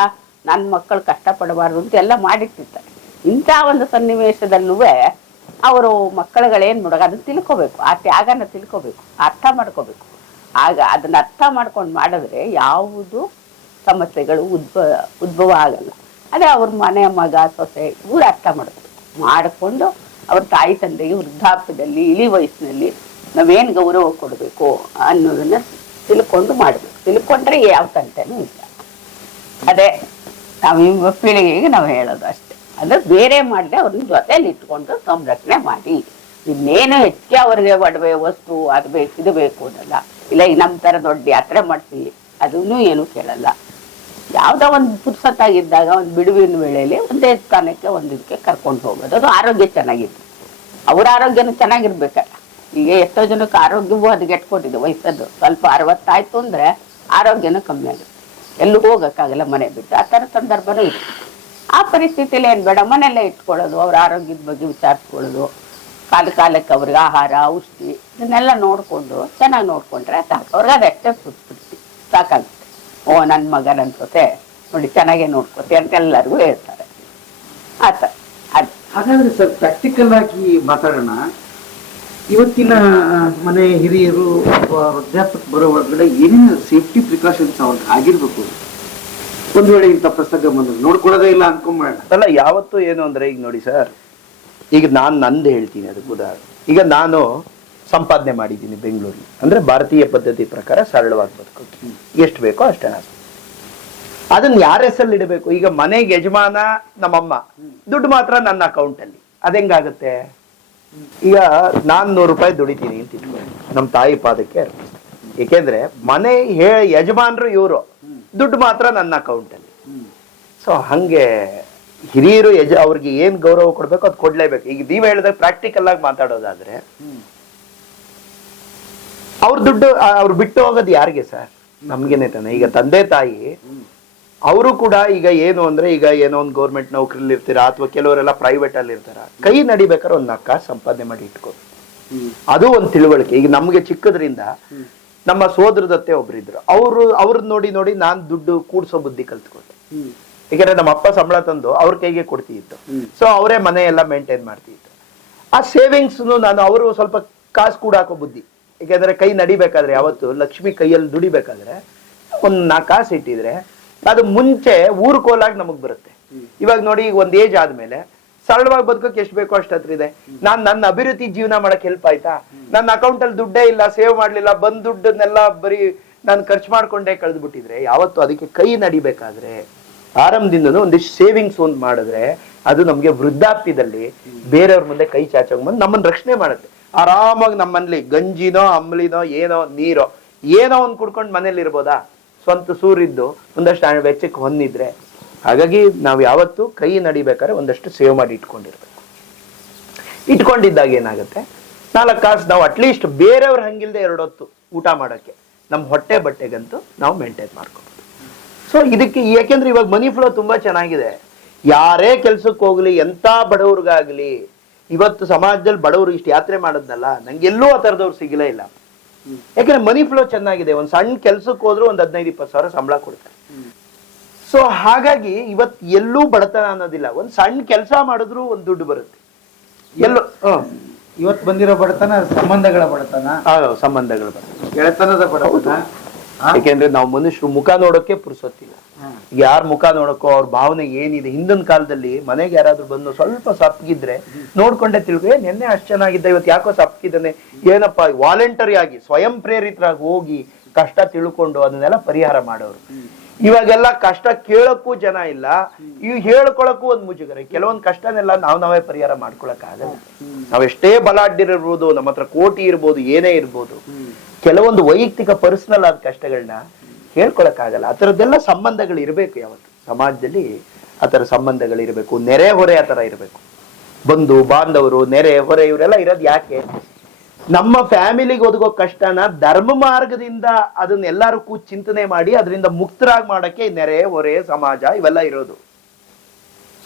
ನನ್ನ ಮಕ್ಕಳು ಕಷ್ಟಪಡಬಾರ್ದು ಅಂತ ಎಲ್ಲ ಮಾಡಿಟ್ಟಿರ್ತಾರೆ. ಇಂಥ ಒಂದು ಸನ್ನಿವೇಶದಲ್ಲೂ ಅವರು ಮಕ್ಕಳುಗಳೇನು ನೋಡೋಕೆ ಅದನ್ನ ತಿಳ್ಕೊಬೇಕು, ಆ ತ್ಯಾಗನ ತಿಳ್ಕೊಬೇಕು, ಅರ್ಥ ಮಾಡ್ಕೋಬೇಕು. ಆಗ ಅದನ್ನ ಅರ್ಥ ಮಾಡ್ಕೊಂಡು ಮಾಡಿದ್ರೆ ಯಾವುದು ಸಮಸ್ಯೆಗಳು ಉದ್ಭವ ಆಗಲ್ಲ. ಅದೇ ಅವ್ರ ಮನೆ ಮಗ ಸೊಸೆ ಇವ್ರು ಅರ್ಥ ಮಾಡಿಕೊಂಡು ಅವ್ರ ತಾಯಿ ತಂದೆಗೆ ವೃದ್ಧಾಪ್ಯದಲ್ಲಿ ಇಳಿ ವಯಸ್ಸಿನಲ್ಲಿ ನಾವೇನು ಗೌರವ ಕೊಡಬೇಕು ಅನ್ನೋದನ್ನ ತಿಳ್ಕೊಂಡು ಮಾಡಬೇಕು. ತಿಳ್ಕೊಂಡ್ರೆ ಯಾವ ತಂಟೆನೂ ಇಲ್ಲ. ಅದೇ ನಾವು ಈ ಪೀಳಿಗೆಗೆ ನಾವು ಹೇಳೋದು ಅಷ್ಟೇ. ಅಂದ್ರೆ ಬೇರೆ ಮಾಡದೆ ಅವ್ರನ್ನ ಜೊತೆಯಲ್ಲಿ ಇಟ್ಕೊಂಡು ಸಂರಕ್ಷಣೆ ಮಾಡಿ. ಇನ್ನೇನು ಹೆಚ್ಚಿಗೆ ಅವ್ರಿಗೆ ಒಡವೆ ವಸ್ತು ಅದು ಬೇಕು ಇದು ಬೇಕು ಅನ್ನಲ್ಲ. ಇಲ್ಲ ಈ ನಮ್ಮ ಥರ ದೊಡ್ಡ ಯಾತ್ರೆ ಮಾಡ್ತೀವಿ ಅದನ್ನೂ ಏನು ಕೇಳಲ್ಲ. ಯಾವುದೋ ಒಂದು ಪುರ್ಸತ್ತಾಗಿದ್ದಾಗ ಒಂದು ಬಿಡುವಿನ ವೇಳೆಯಲ್ಲಿ ಒಂದು ದೇವಸ್ಥಾನಕ್ಕೆ ಒಂದು ಇದಕ್ಕೆ ಕರ್ಕೊಂಡು ಹೋಗೋದು. ಅದು ಆರೋಗ್ಯ ಚೆನ್ನಾಗಿತ್ತು, ಅವ್ರ ಆರೋಗ್ಯನೂ ಚೆನ್ನಾಗಿರ್ಬೇಕಲ್ಲ. ಈಗ ಎಷ್ಟೋ ಜನಕ್ಕೆ ಆರೋಗ್ಯವೂ ಹದಗೆಟ್ಕೊಟ್ಟಿದೆ. ವಯಸ್ಸದ್ದು ಸ್ವಲ್ಪ 60 ಆಯ್ತು ಅಂದ್ರೆ ಆರೋಗ್ಯನೂ ಕಮ್ಮಿ ಆಗುತ್ತೆ, ಎಲ್ಲೂ ಹೋಗೋಕ್ಕಾಗಲ್ಲ ಮನೆ ಬಿಟ್ಟು. ಆ ಥರ ಸಂದರ್ಭನೂ ಇದೆ. ಆ ಪರಿಸ್ಥಿತಿಯಲ್ಲಿ ಏನು ಬೇಡ, ಮನೆಯಲ್ಲೇ ಇಟ್ಕೊಳ್ಳೋದು, ಅವ್ರ ಆರೋಗ್ಯದ ಬಗ್ಗೆ ವಿಚಾರಿಸ್ಕೊಳ್ಳೋದು, ಕಾಲಕ್ಕೆ ಅವ್ರಿಗೆ ಆಹಾರ ಔಷಧಿ ಇದನ್ನೆಲ್ಲ ನೋಡಿಕೊಂಡು ಚೆನ್ನಾಗಿ ನೋಡಿಕೊಂಡ್ರೆ ಸಾಕು. ಅವ್ರಿಗೆ ಅದಷ್ಟೇ ಸುಟ್ಬಿಡ್ತೀವಿ, ಸಾಕಾಗುತ್ತೆ. ಓ ನನ್ನ ಮಗ ನನ್ನ ಸೊಸೆ ನೋಡಿ ಚೆನ್ನಾಗೇ ನೋಡ್ಕೋತೆ ಅಂತ ಎಲ್ಲರಿಗೂ ಹೇಳ್ತಾರೆ. ಆ ಥರ ಅದು. ಹಾಗಾದ್ರೆ ಸರ್, ಪ್ರಾಕ್ಟಿಕಲ್ ಆಗಿ ಮಾತಾಡೋಣ. ಇವತ್ತಿನ ಮನೆ ಹಿರಿಯರು ವೃದ್ಧಾಪ್ಯಕ್ಕೆ ಬರೋ ಒಳಗಡೆ ಏನೇನು ಸೇಫ್ಟಿ ಪ್ರಿಕಾಷನ್ಸ್ ಅವ್ರಿಗೆ ಆಗಿರ್ಬೇಕು? ಒಂದ್ ವೇಳೆ ಇಂಥ ಪ್ರಸಂಗ ಬಂದ್ರೆ ನೋಡ್ಕೊಳ್ಳೋದೇ ಇಲ್ಲ ಅನ್ಕೊಂಬೇಡ ಅಲ್ಲ. ಯಾವತ್ತು ಏನು ಅಂದ್ರೆ, ಈಗ ನೋಡಿ ಸರ್, ಈಗ ನಂದು ಹೇಳ್ತೀನಿ ಅದಕ್ಕೆ ಉದಾಹರಣೆ. ಈಗ ನಾನು ಸಂಪಾದನೆ ಮಾಡಿದ್ದೀನಿ ಬೆಂಗಳೂರಲ್ಲಿ, ಅಂದ್ರೆ ಭಾರತೀಯ ಪದ್ಧತಿ ಪ್ರಕಾರ ಸರಳವಾಗಿ ಬದುಕೋದು. ಎಷ್ಟು ಬೇಕೋ ಅಷ್ಟೇ ಅದನ್ನ ಯಾರ ಹೆಸರಲ್ಲಿ ಇಡಬೇಕು? ಈಗ ಮನೆಗೆ ಯಜಮಾನ ನಮ್ಮಮ್ಮ, ದುಡ್ಡು ಮಾತ್ರ ನನ್ನ ಅಕೌಂಟ್ ಅಲ್ಲಿ. ಅದೆಂಗಾಗುತ್ತೆ? ಈಗ ನಾನು 100 ರೂಪಾಯಿ ದುಡಿತೀನಿ ಅಂತ ಇಟ್ಕೊಂಡು ನಮ್ಮ ತಾಯಿ ಪಾದಕ್ಕೆ ಅರ್ಪಿಸ್ತೀನಿ. ಏಕೆಂದ್ರೆ ಮನೆ ಯಜಮಾನ್ರು ಇವರು, ದುಡ್ಡು ಮಾತ್ರ ನನ್ನ ಅಕೌಂಟ್ ಅಲ್ಲಿ. ಸೊ ಹಂಗೆ ಹಿರಿಯರು ಅವ್ರಿಗೆ ಏನ್ ಗೌರವ ಕೊಡ್ಬೇಕು ಅದು ಕೊಡ್ಲೇಬೇಕು. ಈಗ ನೀವ್ ಹೇಳಿದಾಗ ಪ್ರಾಕ್ಟಿಕಲ್ ಆಗಿ ಮಾತಾಡೋದಾದ್ರೆ, ಅವ್ರ ದುಡ್ಡು ಅವ್ರು ಬಿಟ್ಟು ಹೋಗೋದು ಯಾರಿಗೆ ಸರ್? ನಮ್ಗೇನೆ ತಾನೆ. ಈಗ ತಂದೆ ತಾಯಿ ಅವರು ಕೂಡ ಈಗ ಏನು ಅಂದ್ರೆ, ಈಗ ಏನೋ ಒಂದು ಗೌರ್ಮೆಂಟ್ ನೌಕರಿಲಿ ಇರ್ತೀರಾ ಅಥವಾ ಕೆಲವರೆಲ್ಲ ಪ್ರೈವೇಟ್ ಅಲ್ಲಿ ಇರ್ತಾರ, ಕೈ ನಡಿಬೇಕಾದ್ರೆ ಒಂದು 4 ಕಾಸು ಸಂಪಾದನೆ ಮಾಡಿ ಇಟ್ಕೋ. ಅದು ಒಂದು ತಿಳುವಳಿಕೆ. ಈಗ ನಮ್ಗೆ ಚಿಕ್ಕದ್ರಿಂದ ನಮ್ಮ ಸೋದರದತ್ತೆ ಒಬ್ರಿದ್ರು, ಅವ್ರನ್ನ ನೋಡಿ ನೋಡಿ ನಾನ್ ದುಡ್ಡು ಕೂಡ್ಸೋ ಬುದ್ಧಿ ಕಲ್ತ್ಕೊಂಡೆ. ಯಾಕಂದ್ರೆ ನಮ್ಮ ಅಪ್ಪ ಸಂಬಳ ತಂದು ಅವ್ರ ಕೈಗೆ ಕೊಡ್ತಿತ್ತು. ಸೊ ಅವರೇ ಮನೆ ಎಲ್ಲ ಮೇಂಟೈನ್ ಮಾಡ್ತಿತ್ತು. ಆ ಸೇವಿಂಗ್ಸ್ ನಾನು ಅವರು ಸ್ವಲ್ಪ ಕಾಸು ಕೂಡ ಹಾಕೋ ಬುದ್ಧಿ. ಯಾಕಂದ್ರೆ ಕೈ ನಡಿಬೇಕಾದ್ರೆ, ಯಾವತ್ತು ಲಕ್ಷ್ಮಿ ಕೈಯಲ್ಲಿ ದುಡಿಬೇಕಾದ್ರೆ ಒಂದ್ 4 ಕಾಸು ಇಟ್ಟಿದ್ರೆ ಅದು ಮುಂಚೆ ಊರ್ ಕೋಲಾಗಿ ನಮಗ್ ಬರುತ್ತೆ. ಇವಾಗ ನೋಡಿ, ಈಗ ಒಂದ್ ಏಜ್ ಆದ್ಮೇಲೆ ಸರಳವಾಗಿ ಬದುಕೋಕೆ ಎಷ್ಟು ಬೇಕೋ ಅಷ್ಟು ಹತ್ರ ಇದೆ. ನಾನ್ ನನ್ನ ಅಭಿವೃದ್ಧಿ ಜೀವನ ಮಾಡಕ್ ಹೆಲ್ಪ್ ಆಯ್ತಾ? ನನ್ನ ಅಕೌಂಟ್ ಅಲ್ಲಿ ದುಡ್ಡೇ ಇಲ್ಲ, ಸೇವ್ ಮಾಡ್ಲಿಲ್ಲ, ಬಂದ್ ದುಡ್ಡನ್ನೆಲ್ಲ ಬರೀ ನಾನು ಖರ್ಚು ಮಾಡ್ಕೊಂಡೇ ಕಳೆದು ಬಿಟ್ಟಿದ್ರೆ ಯಾವತ್ತು ಅದಕ್ಕೆ ಕೈ ನಡಿಬೇಕಾದ್ರೆ ಆರಂಭದಿಂದನೂ ಒಂದಿಷ್ಟು ಸೇವಿಂಗ್ಸ್ ಒಂದ್ ಮಾಡಿದ್ರೆ ಅದು ನಮ್ಗೆ ವೃದ್ಧಾಪ್ಯದಲ್ಲಿ ಬೇರೆಯವ್ರ ಮುಂದೆ ಕೈ ಚಾಚಕ್ ಬಂದು ನಮ್ಮನ್ನ ರಕ್ಷಣೆ ಮಾಡುತ್ತೆ. ಆರಾಮಾಗಿ ನಮ್ಮಲ್ಲಿ ಗಂಜಿನೋ ಅಂಬ್ಲಿನೋ ಏನೋ ನೀರೋ ಏನೋ ಒಂದ್ ಕುಡ್ಕೊಂಡು ಮನೇಲಿ ಇರ್ಬೋದಾ? ಸ್ವಂತ ಸೂರಿದ್ದು ಒಂದಷ್ಟು ವೆಚ್ಚಕ್ಕೆ ಹೊಂದಿದ್ರೆ. ಹಾಗಾಗಿ ನಾವು ಯಾವತ್ತು ಕೈ ನಡಿಬೇಕಾದ್ರೆ ಒಂದಷ್ಟು ಸೇವ್ ಮಾಡಿ ಇಟ್ಕೊಂಡಿದ್ದಾಗ ಏನಾಗುತ್ತೆ, 4 ಕಾಸು ನಾವು ಅಟ್ಲೀಸ್ಟ್ ಬೇರೆಯವ್ರ ಹಂಗಿಲ್ದೆ 2 ಹೊತ್ತು ಊಟ ಮಾಡಕ್ಕೆ, ನಮ್ಮ ಹೊಟ್ಟೆ ಬಟ್ಟೆಗಂತೂ ನಾವು ಮೇಂಟೈನ್ ಮಾಡ್ಕೋಬಹುದು. ಸೊ ಇದಕ್ಕೆ ಯಾಕೆಂದ್ರೆ ಇವಾಗ ಮನಿ ಫ್ಲೋ ತುಂಬಾ ಚೆನ್ನಾಗಿದೆ. ಯಾರೇ ಕೆಲ್ಸಕ್ಕೆ ಹೋಗ್ಲಿ, ಎಂತ ಬಡವ್ರಿಗಾಗ್ಲಿ, ಇವತ್ತು ಸಮಾಜದಲ್ಲಿ ಬಡವರು ಇಷ್ಟು ಯಾತ್ರೆ ಮಾಡೋದ್ನಲ್ಲ, ನಂಗೆ ಎಲ್ಲೂ ಆ ತರದವ್ರು ಸಿಗಲೇ ಇಲ್ಲ. ಯಾಕಂದ್ರೆ ಮನಿ ಫ್ಲೋ ಚೆನ್ನಾಗಿದೆ. ಒಂದ್ ಸಣ್ಣ ಕೆಲ್ಸಕ್ಕೆ ಹೋದ್ರು ಒಂದ್ 15-20 ಸಾವಿರ ಸಂಬಳ ಕೊಡ್ತಾರೆ. ಸೊ ಹಾಗಾಗಿ ಇವತ್ ಎಲ್ಲೂ ಬಡತನ ಅನ್ನೋದಿಲ್ಲ. ಒಂದ್ ಸಣ್ಣ ಕೆಲಸ ಮಾಡಿದ್ರು ಒಂದ್ ದುಡ್ಡು ಬರುತ್ತೆ. ಎಲ್ಲೋ ಇವತ್ತು ಬಂದಿರೋ ಬಡತನ ಸಂಬಂಧಗಳ ಬಡತನ, ಸಂಬಂಧಗಳು ಬರುತ್ತೆ, ಗೆಳೆತನದ ಬಡತನ. ಯಾಕೆಂದ್ರೆ ನಾವು ಮನುಷ್ಯರು ಮುಖ ನೋಡೋಕೆ ಪುರ್ಸೊತ್ತಿಲ್ಲ. ಯಾರ ಮುಖ ನೋಡಕ್ಕೋ ಅವ್ರ ಭಾವನೆ ಏನಿದೆ. ಹಿಂದಿನ ಕಾಲದಲ್ಲಿ ಮನೆಗೆ ಯಾರಾದ್ರೂ ಬಂದು ಸ್ವಲ್ಪ ಸಪ್ಪಗಿದ್ರೆ ನೋಡ್ಕೊಂಡೆ ತಿಳ್ಕೊ, ನಿನ್ನೆ ಅಷ್ಟು ಚೆನ್ನಾಗಿದ್ದ, ಇವತ್ತು ಯಾಕೋ ಸಪ್ಪಗಿದ್ದಾನೆ, ಏನಪ್ಪಾ ವಾಲಂಟರಿ ಆಗಿ ಸ್ವಯಂ ಪ್ರೇರಿತರಾಗಿ ಹೋಗಿ ಕಷ್ಟ ತಿಳ್ಕೊಂಡು ಅದನ್ನೆಲ್ಲ ಪರಿಹಾರ ಮಾಡೋರು. ಇವಾಗೆಲ್ಲ ಕಷ್ಟ ಕೇಳಕ್ಕೂ ಜನ ಇಲ್ಲ, ಇವ್ ಹೇಳ್ಕೊಳಕ್ಕೂ ಒಂದ್ ಮುಜುಗರ. ಕೆಲವೊಂದ್ ಕಷ್ಟನೆಲ್ಲ ನಾವೇ ಪರಿಹಾರ ಮಾಡ್ಕೊಳಕ್ ಆಗಲ್ಲ. ನಾವೆಷ್ಟೇ ಬಲಾಢ್ಯರಿರ್ಬೋದು, ನಮ್ಮ ಹತ್ರ ಕೋಟಿ ಇರ್ಬೋದು, ಏನೇ ಇರ್ಬೋದು, ಕೆಲವೊಂದು ವೈಯಕ್ತಿಕ ಪರ್ಸನಲ್ ಆದ ಕಷ್ಟಗಳನ್ನ ಹೇಳ್ಕೊಳಕ್ ಆಗಲ್ಲ. ಆ ತರದ್ದೆಲ್ಲ ಸಂಬಂಧಗಳು ಇರ್ಬೇಕು. ಯಾವತ್ತು ಸಮಾಜದಲ್ಲಿ ಆ ತರ ಸಂಬಂಧಗಳು ಇರ್ಬೇಕು. ನೆರೆ ಹೊರೆ ಆ ತರ ಇರ್ಬೇಕು. ಬಂಧು ಬಾಂಧವರು, ನೆರೆ ಹೊರೆ ಇವರೆಲ್ಲ ಇರೋದು ಯಾಕೆ? ನಮ್ಮ ಫ್ಯಾಮಿಲಿಗೆ ಒದಗೋ ಕಷ್ಟನ ಧರ್ಮ ಮಾರ್ಗದಿಂದ ಅದನ್ನೆಲ್ಲರೂ ಚಿಂತನೆ ಮಾಡಿ ಅದರಿಂದ ಮುಕ್ತರಾಗಿ ಮಾಡಕ್ಕೆ ನೆರೆ ಹೊರೆ ಸಮಾಜ ಇವೆಲ್ಲ ಇರೋದು.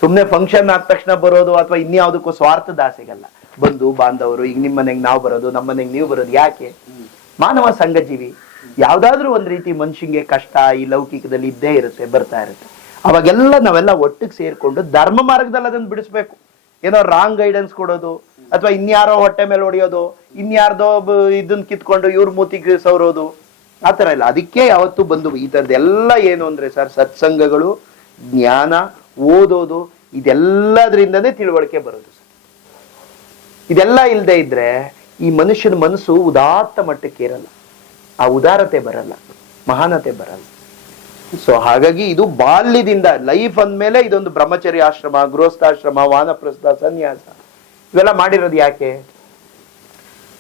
ಸುಮ್ನೆ ಫಂಕ್ಷನ್ ಆದ ತಕ್ಷಣ ಬರೋದು ಅಥವಾ ಇನ್ಯಾವುದಕ್ಕೂ ಸ್ವಾರ್ಥದ ಆಸೆಗಲ್ಲ. ಬಂಧು ಬಾಂಧವರು, ಈಗ ನಿಮ್ಮ ಮನೆಗೆ ನಾವು ಬರೋದು, ನಮ್ಮ ಮನೆಗೆ ನೀವು ಬರೋದು ಯಾಕೆ? ಮಾನವ ಸಂಘಜೀವಿ. ಯಾವ್ದಾದ್ರು ಒಂದ್ ರೀತಿ ಮನುಷ್ಯಂಗೆ ಕಷ್ಟ ಈ ಲೌಕಿಕದಲ್ಲಿ ಇದ್ದೇ ಇರುತ್ತೆ, ಬರ್ತಾ ಇರುತ್ತೆ. ಅವಾಗೆಲ್ಲ ನಾವೆಲ್ಲ ಒಟ್ಟಿಗೆ ಸೇರ್ಕೊಂಡು ಧರ್ಮ ಮಾರ್ಗದಲ್ಲಿ ಅದನ್ನ ಬಿಡಿಸ್ಬೇಕು. ಏನೋ ರಾಂಗ್ ಗೈಡೆನ್ಸ್ ಕೊಡೋದು ಅಥವಾ ಇನ್ಯಾರೋ ಹೊಟ್ಟೆ ಮೇಲೆ ಹೊಡೆಯೋದು, ಇನ್ಯಾರ್ದೋ ಇದನ್ನ ಕಿತ್ಕೊಂಡು ಇವ್ರ ಮೂತಿಗೆ ಸವರೋದು, ಆತರ ಇಲ್ಲ. ಅದಕ್ಕೆ ಯಾವತ್ತು ಬಂದು ಈ ತರದೆಲ್ಲ ಏನು ಅಂದ್ರೆ ಸರ್, ಸತ್ಸಂಗಗಳು, ಜ್ಞಾನ, ಓದೋದು, ಇದೆಲ್ಲದ್ರಿಂದನೇ ತಿಳುವಳಿಕೆ ಬರೋದು ಸರ್. ಇದೆಲ್ಲ ಇಲ್ಲದೆ ಇದ್ರೆ ಈ ಮನುಷ್ಯನ ಮನಸ್ಸು ಉದಾತ್ತ ಮಟ್ಟಕ್ಕೆ ಇರಲ್ಲ, ಆ ಉದಾರತೆ ಬರಲ್ಲ, ಮಹಾನತೆ ಬರಲ್ಲ. ಸೊ ಹಾಗಾಗಿ ಇದು ಬಾಲ್ಯದಿಂದ ಲೈಫ್ ಅಂದ್ಮೇಲೆ ಇದೊಂದು ಬ್ರಹ್ಮಚರ್ಯ ಆಶ್ರಮ, ಗೃಹಸ್ಥಾಶ್ರಮ, ವಾನಪ್ರಸ್ಥ, ಸನ್ಯಾಸ ಇವೆಲ್ಲ ಮಾಡಿರೋದು ಯಾಕೆ?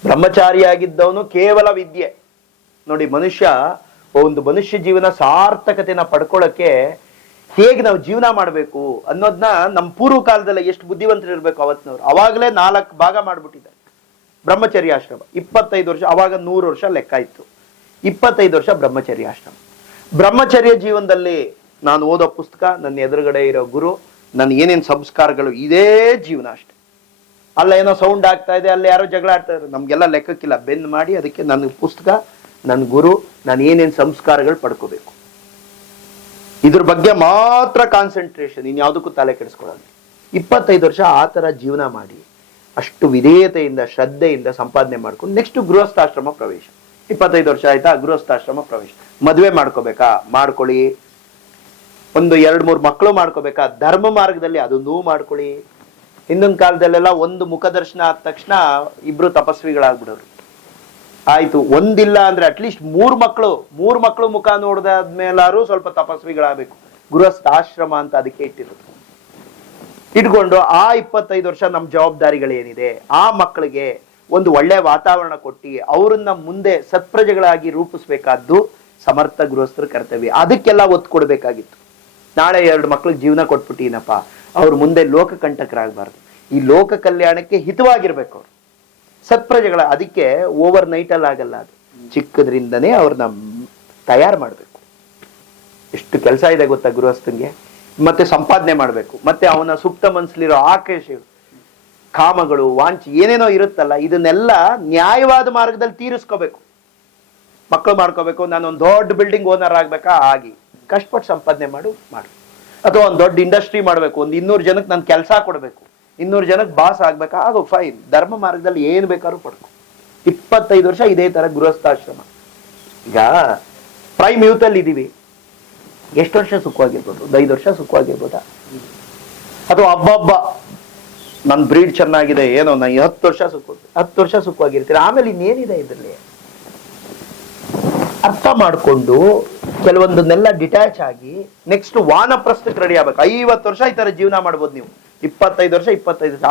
ಬ್ರಹ್ಮಚಾರಿಯಾಗಿದ್ದವನು ಕೇವಲ ವಿದ್ಯೆ ನೋಡಿ. ಒಂದು ಮನುಷ್ಯ ಜೀವನ ಸಾರ್ಥಕತೆನ ಪಡ್ಕೊಳ್ಳಕ್ಕೆ ಹೇಗೆ ನಾವು ಜೀವನ ಮಾಡ್ಬೇಕು ಅನ್ನೋದನ್ನ ನಮ್ಮ ಪೂರ್ವ ಕಾಲದಲ್ಲಿ ಎಷ್ಟು ಬುದ್ಧಿವಂತರು ಇರ್ಬೇಕು ಅವತ್ತಿನವ್ರು. ಅವಾಗಲೇ 4 ಭಾಗ ಮಾಡ್ಬಿಟ್ಟಿದ್ದಾರೆ ಬ್ರಹ್ಮಚರ್ಯ ಆಶ್ರಮ. 25 ವರ್ಷ, ಅವಾಗ 100 ವರ್ಷ ಲೆಕ್ಕ ಇತ್ತು. 25 ವರ್ಷ ಬ್ರಹ್ಮಚರ್ಯ ಆಶ್ರಮ. ಬ್ರಹ್ಮಚರ್ಯ ಜೀವನದಲ್ಲಿ ನಾನು ಓದೋ ಪುಸ್ತಕ, ನನ್ನ ಎದುರುಗಡೆ ಇರೋ ಗುರು, ನನ್ನ ಏನೇನ್ ಸಂಸ್ಕಾರಗಳು, ಇದೇ ಜೀವನ ಅಷ್ಟೆ. ಅಲ್ಲ ಏನೋ ಸೌಂಡ್ ಆಗ್ತಾ ಇದೆ, ಅಲ್ಲಿ ಯಾರೋ ಜಗಳ ಆಡ್ತಾ ಇದ್ದಾರೆ, ನಮ್ಗೆಲ್ಲ ಲೆಕ್ಕಕ್ಕಿಲ್ಲ. ಬೆಂದ್ ಮಾಡಿ ಅದಕ್ಕೆ ನನ್ನ ಪುಸ್ತಕ, ನನ್ನ ಗುರು, ನಾನು ಏನೇನ್ ಸಂಸ್ಕಾರಗಳು ಪಡ್ಕೋಬೇಕು, ಇದ್ರ ಬಗ್ಗೆ ಮಾತ್ರ ಕಾನ್ಸಂಟ್ರೇಷನ್, ಇನ್ಯಾವುದಕ್ಕೂ ತಲೆ ಕೆಡಿಸ್ಕೊಳ್ಳೋದು. 25 ವರ್ಷ ಆ ತರ ಜೀವನ ಮಾಡಿ ಅಷ್ಟು ವಿಧೇಯತೆಯಿಂದ ಶ್ರದ್ಧೆಯಿಂದ ಸಂಪಾದನೆ ಮಾಡ್ಕೊಂಡು ನೆಕ್ಸ್ಟ್ ಗೃಹಸ್ಥಾಶ್ರಮ ಪ್ರವೇಶ. 25 ವರ್ಷ ಆಯ್ತಾ, ಗೃಹಸ್ಥಾಶ್ರಮ ಪ್ರವೇಶ. ಮದುವೆ ಮಾಡ್ಕೋಬೇಕಾ, ಮಾಡ್ಕೊಳ್ಳಿ. ಒಂದು 2-3 ಮಕ್ಕಳು ಮಾಡ್ಕೋಬೇಕಾ, ಧರ್ಮ ಮಾರ್ಗದಲ್ಲಿ ಅದನ್ನೂ ಮಾಡ್ಕೊಳ್ಳಿ. ಹಿಂದಿನ ಕಾಲದಲ್ಲೆಲ್ಲ ಒಂದು ಮುಖದರ್ಶನ ಆದ ತಕ್ಷಣ ಇಬ್ರು ತಪಸ್ವಿಗಳಾಗ್ಬಿಡೋರು. ಆಯ್ತು, ಒಂದಿಲ್ಲ ಅಂದ್ರೆ ಅಟ್ಲೀಸ್ಟ್ 3 ಮಕ್ಕಳು ಮುಖ ನೋಡ್ದಾದ್ಮೇಲಾರು ಸ್ವಲ್ಪ ತಪಸ್ವಿಗಳಾಗಬೇಕು. ಗೃಹಸ್ಥಾಶ್ರಮ ಅಂತ ಅದಕ್ಕೆ ಇಟ್ಕೊಂಡು ಆ 25 ವರ್ಷ ನಮ್ಮ ಜವಾಬ್ದಾರಿಗಳೇನಿದೆ, ಆ ಮಕ್ಕಳಿಗೆ ಒಂದು ಒಳ್ಳೆ ವಾತಾವರಣ ಕೊಟ್ಟು ಅವರನ್ನ ಮುಂದೆ ಸತ್ಪ್ರಜೆಗಳಾಗಿ ರೂಪಿಸ್ಬೇಕಾದ್ದು ಸಮರ್ಥ ಗೃಹಸ್ಥರ ಕರ್ತವ್ಯ. ಅದಕ್ಕೆಲ್ಲ ಒತ್ತು ಕೊಡ್ಬೇಕಾಗಿತ್ತು. ನಾಳೆ 2 ಮಕ್ಳಿಗೆ ಜೀವನ ಕೊಟ್ಬಿಟ್ಟಿನಪ್ಪ, ಅವ್ರು ಮುಂದೆ ಲೋಕ ಕಂಟಕರಾಗಬಾರ್ದು, ಈ ಲೋಕ ಕಲ್ಯಾಣಕ್ಕೆ ಹಿತವಾಗಿರ್ಬೇಕು ಅವ್ರು ಸತ್ಪ್ರಜೆಗಳ. ಅದಕ್ಕೆ ಓವರ್ ನೈಟ್ ಅಲ್ಲಿ ಆಗಲ್ಲ ಅದು. ಚಿಕ್ಕದ್ರಿಂದನೇ ಅವ್ರನ್ನ ತಯಾರು ಮಾಡಬೇಕು. ಎಷ್ಟು ಕೆಲಸ ಇದೆ ಗೊತ್ತಾ ಗೃಹಸ್ಥಂಗೆ. ಮತ್ತೆ ಸಂಪಾದನೆ ಮಾಡಬೇಕು, ಮತ್ತೆ ಅವನ ಸುಪ್ತ ಮನಸ್ಸಲ್ಲಿರೋ ಆಕಾಶ, ಕಾಮಗಳು, ವಾಂಚಿ ಏನೇನೋ ಇರುತ್ತಲ್ಲ, ಇದನ್ನೆಲ್ಲ ನ್ಯಾಯವಾದ ಮಾರ್ಗದಲ್ಲಿ ತೀರಿಸ್ಕೋಬೇಕು. ಮಕ್ಕಳು ಮಾಡ್ಕೋಬೇಕು, ನಾನು ಒಂದು ದೊಡ್ಡ ಬಿಲ್ಡಿಂಗ್ ಓನರ್ ಆಗ್ಬೇಕಾ, ಆಗಿ ಕಷ್ಟಪಟ್ಟು ಸಂಪಾದನೆ ಮಾಡು. ಅಥವಾ ಒಂದು ದೊಡ್ಡ ಇಂಡಸ್ಟ್ರಿ ಮಾಡಬೇಕು, ಒಂದು 200 ಜನಕ್ಕೆ ನಾನು ಕೆಲಸ ಕೊಡಬೇಕು, 200 ಜನಕ್ಕೆ ಬಾಸ್ ಆಗ್ಬೇಕಾ, ಆಗೋ ಫೈನ್. ಧರ್ಮ ಮಾರ್ಗದಲ್ಲಿ ಏನು ಬೇಕಾದ್ರೂ ಪಡ್ಕೊ. 25 ವರ್ಷ ಇದೇ ತರ ಗೃಹಸ್ಥಾಶ್ರಮ. ಈಗ ಪ್ರೈಮ್ ಯೂತ್ ಅಲ್ಲಿ ಇದೀವಿ, ಎಷ್ಟು ವರ್ಷ ಸುಖವಾಗಿರ್ಬೋದು? 5 ವರ್ಷ ಸುಖವಾಗಿರ್ಬೋದಾ? ಅಥವಾ ಹಬ್ಬ ನನ್ ಬ್ರೀಡ್ ಚೆನ್ನಾಗಿದೆ, ಏನೋ ನಾ 10 ವರ್ಷ ಸುಖವಾಗಿರ್ತೀರ, ಆಮೇಲೆ ಇನ್ನೇನಿದೆ ಇದರಲ್ಲಿ? ಅರ್ಥ ಮಾಡ್ಕೊಂಡು ಕೆಲವೊಂದನ್ನೆಲ್ಲ ಡಿಟ್ಯಾಚ್ ಆಗಿ ನೆಕ್ಸ್ಟ್ ವಾನಪ್ರಸ್ಥಕ್ಕೆ ರೆಡಿ ಆಗ್ಬೇಕು. 50 ವರ್ಷ ಈ ತರ ಜೀವನ ಮಾಡ್ಬೋದು ನೀವು, 25 ವರ್ಷ,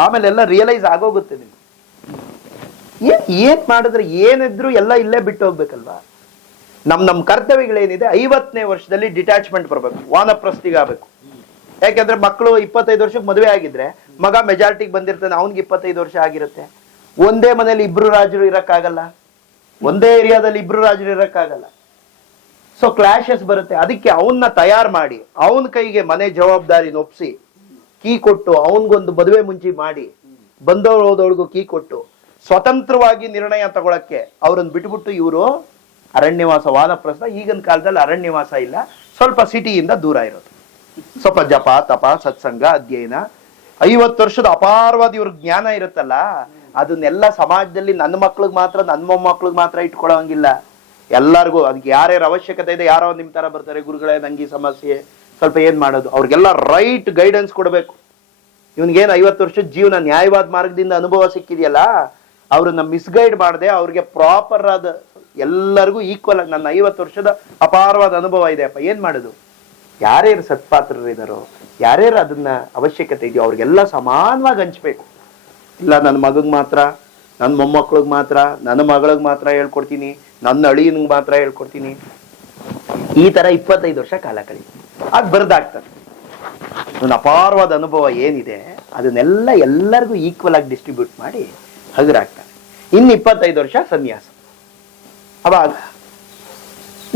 ಆಮೇಲೆ ಎಲ್ಲ ರಿಯಲೈಸ್ ಆಗೋಗುತ್ತೆ ನಿಮ್ಗೆ. ಏನ್ ಮಾಡಿದ್ರೆ ಏನಿದ್ರು ಎಲ್ಲ ಇಲ್ಲೇ ಬಿಟ್ಟು ಹೋಗ್ಬೇಕಲ್ವಾ? ನಮ್ ಕರ್ತವ್ಯಗಳೇನಿದೆ 50ನೇ ವರ್ಷದಲ್ಲಿ ಡಿಟ್ಯಾಚ್ಮೆಂಟ್ ಬರ್ಬೇಕು, ವಾನಪ್ರಸ್ಥಿಗೆ ಆಗ್ಬೇಕು. ಯಾಕೆಂದ್ರೆ ಮಕ್ಕಳು 25 ವರ್ಷಕ್ಕೆ ಮದುವೆ ಆಗಿದ್ರೆ ಮಗ ಮೆಜಾರಿಟಿಗೆ ಬಂದಿರ್ತಾನೆ, ಅವನ್ಗೆ 25 ವರ್ಷ ಆಗಿರುತ್ತೆ. ಒಂದೇ ಮನೇಲಿ 2 ರಾಜರು ಇರಕ್ಕಾಗಲ್ಲ, ಒಂದೇ ಏರಿಯಾದಲ್ಲಿ 2 ರಾಜರು ಇರಕ್ಕಾಗಲ್ಲ. ಸೊ ಕ್ಲಾಶಸ್ ಬರುತ್ತೆ. ಅದಕ್ಕೆ ಅವನ್ನ ತಯಾರು ಮಾಡಿ, ಅವನ ಕೈಗೆ ಮನೆ ಜವಾಬ್ದಾರಿ ಒಪ್ಸಿ, ಕೀ ಕೊಟ್ಟು, ಅವನ್ಗೊಂದು ಮದುವೆ ಮುಂಚೆ ಮಾಡಿ, ಬಂದವರು ಹೋದವಳಿಗೂ ಕೀ ಕೊಟ್ಟು, ಸ್ವತಂತ್ರವಾಗಿ ನಿರ್ಣಯ ತಗೊಳಕ್ಕೆ ಅವ್ರನ್ನ ಬಿಟ್ಬಿಟ್ಟು ಇವರು ಅರಣ್ಯವಾಸ, ವಾನಪ್ರಸ್ಥ. ಈಗಿನ ಕಾಲದಲ್ಲಿ ಅರಣ್ಯವಾಸ ಇಲ್ಲ, ಸ್ವಲ್ಪ ಸಿಟಿಯಿಂದ ದೂರ ಇರೋದು, ಸ್ವಲ್ಪ ಜಪ ತಪ ಸತ್ಸಂಗ ಅಧ್ಯಯನ. 50 ವರ್ಷದ ಅಪಾರವಾದ ಇವ್ರ ಜ್ಞಾನ ಇರುತ್ತಲ್ಲ, ಅದನ್ನೆಲ್ಲ ಸಮಾಜದಲ್ಲಿ ನನ್ನ ಮಕ್ಳಿಗೆ ಮಾತ್ರ, ನನ್ನ ಮೊಮ್ಮಕ್ಳಿಗೆ ಮಾತ್ರ ಇಟ್ಕೊಳ್ಳೋಂಗಿಲ್ಲ, ಎಲ್ಲರಿಗೂ. ಅದಕ್ಕೆ ಯಾರ್ಯಾರ ಅವಶ್ಯಕತೆ ಇದೆ, ಯಾರೋ ನಿಮ್ ತರ ಬರ್ತಾರೆ, ಗುರುಗಳೇ ನಂಗೆ ಈ ಸಮಸ್ಯೆ, ಸ್ವಲ್ಪ ಏನ್ ಮಾಡೋದು, ಅವ್ರಿಗೆಲ್ಲ ರೈಟ್ ಗೈಡೆನ್ಸ್ ಕೊಡ್ಬೇಕು. ಇವನ್ಗೇನು 50 ವರ್ಷದ ಜೀವನ ನ್ಯಾಯವಾದ ಮಾರ್ಗದಿಂದ ಅನುಭವ ಸಿಕ್ಕಿದೆಯಲ್ಲ, ಅವ್ರನ್ನ ಮಿಸ್ಗೈಡ್ ಮಾಡದೆ ಅವ್ರಿಗೆ ಪ್ರಾಪರ್ ಆದ, ಎಲ್ಲರಿಗೂ ಈಕ್ವಲ್ ಆಗಿ, ನನ್ನ 50 ವರ್ಷದ ಅಪಾರವಾದ ಅನುಭವ ಇದೆ ಅಪ್ಪ, ಏನ್ ಮಾಡೋದು? ಯಾರ್ಯಾರು ಸತ್ಪಾತ್ರರಿದಾರೋ, ಯಾರ್ಯಾರು ಅದನ್ನ ಅವಶ್ಯಕತೆ ಇದೆಯೋ ಅವ್ರಿಗೆಲ್ಲ ಸಮಾನವಾಗಿ ಹಂಚ್ಬೇಕು. ಇಲ್ಲ ನನ್ನ ಮಗಗ್ ಮಾತ್ರ, ನನ್ನ ಮೊಮ್ಮಕ್ಳಿಗೆ ಮಾತ್ರ, ನನ್ನ ಮಗಳಿಗೆ ಮಾತ್ರ ಹೇಳ್ಕೊಡ್ತೀನಿ, ನನ್ನ ಅಳಿಯನ್ಗೆ ಮಾತ್ರ ಹೇಳ್ಕೊಡ್ತೀನಿ, ಈ ತರ 25 ವರ್ಷ ಕಾಲ ಕಳೀತೀನಿ. ಆಗ ಬರ್ದಾಗ್ತದೆ ನನ್ನ ಅಪಾರವಾದ ಅನುಭವ ಏನಿದೆ ಅದನ್ನೆಲ್ಲ ಎಲ್ಲರಿಗೂ ಈಕ್ವಲ್ ಆಗಿ ಡಿಸ್ಟ್ರಿಬ್ಯೂಟ್ ಮಾಡಿ ಹಗುರಾಗ್ತಾರೆ. ಇನ್ನು 25 ವರ್ಷ ಸನ್ಯಾಸ. ಅವಾಗ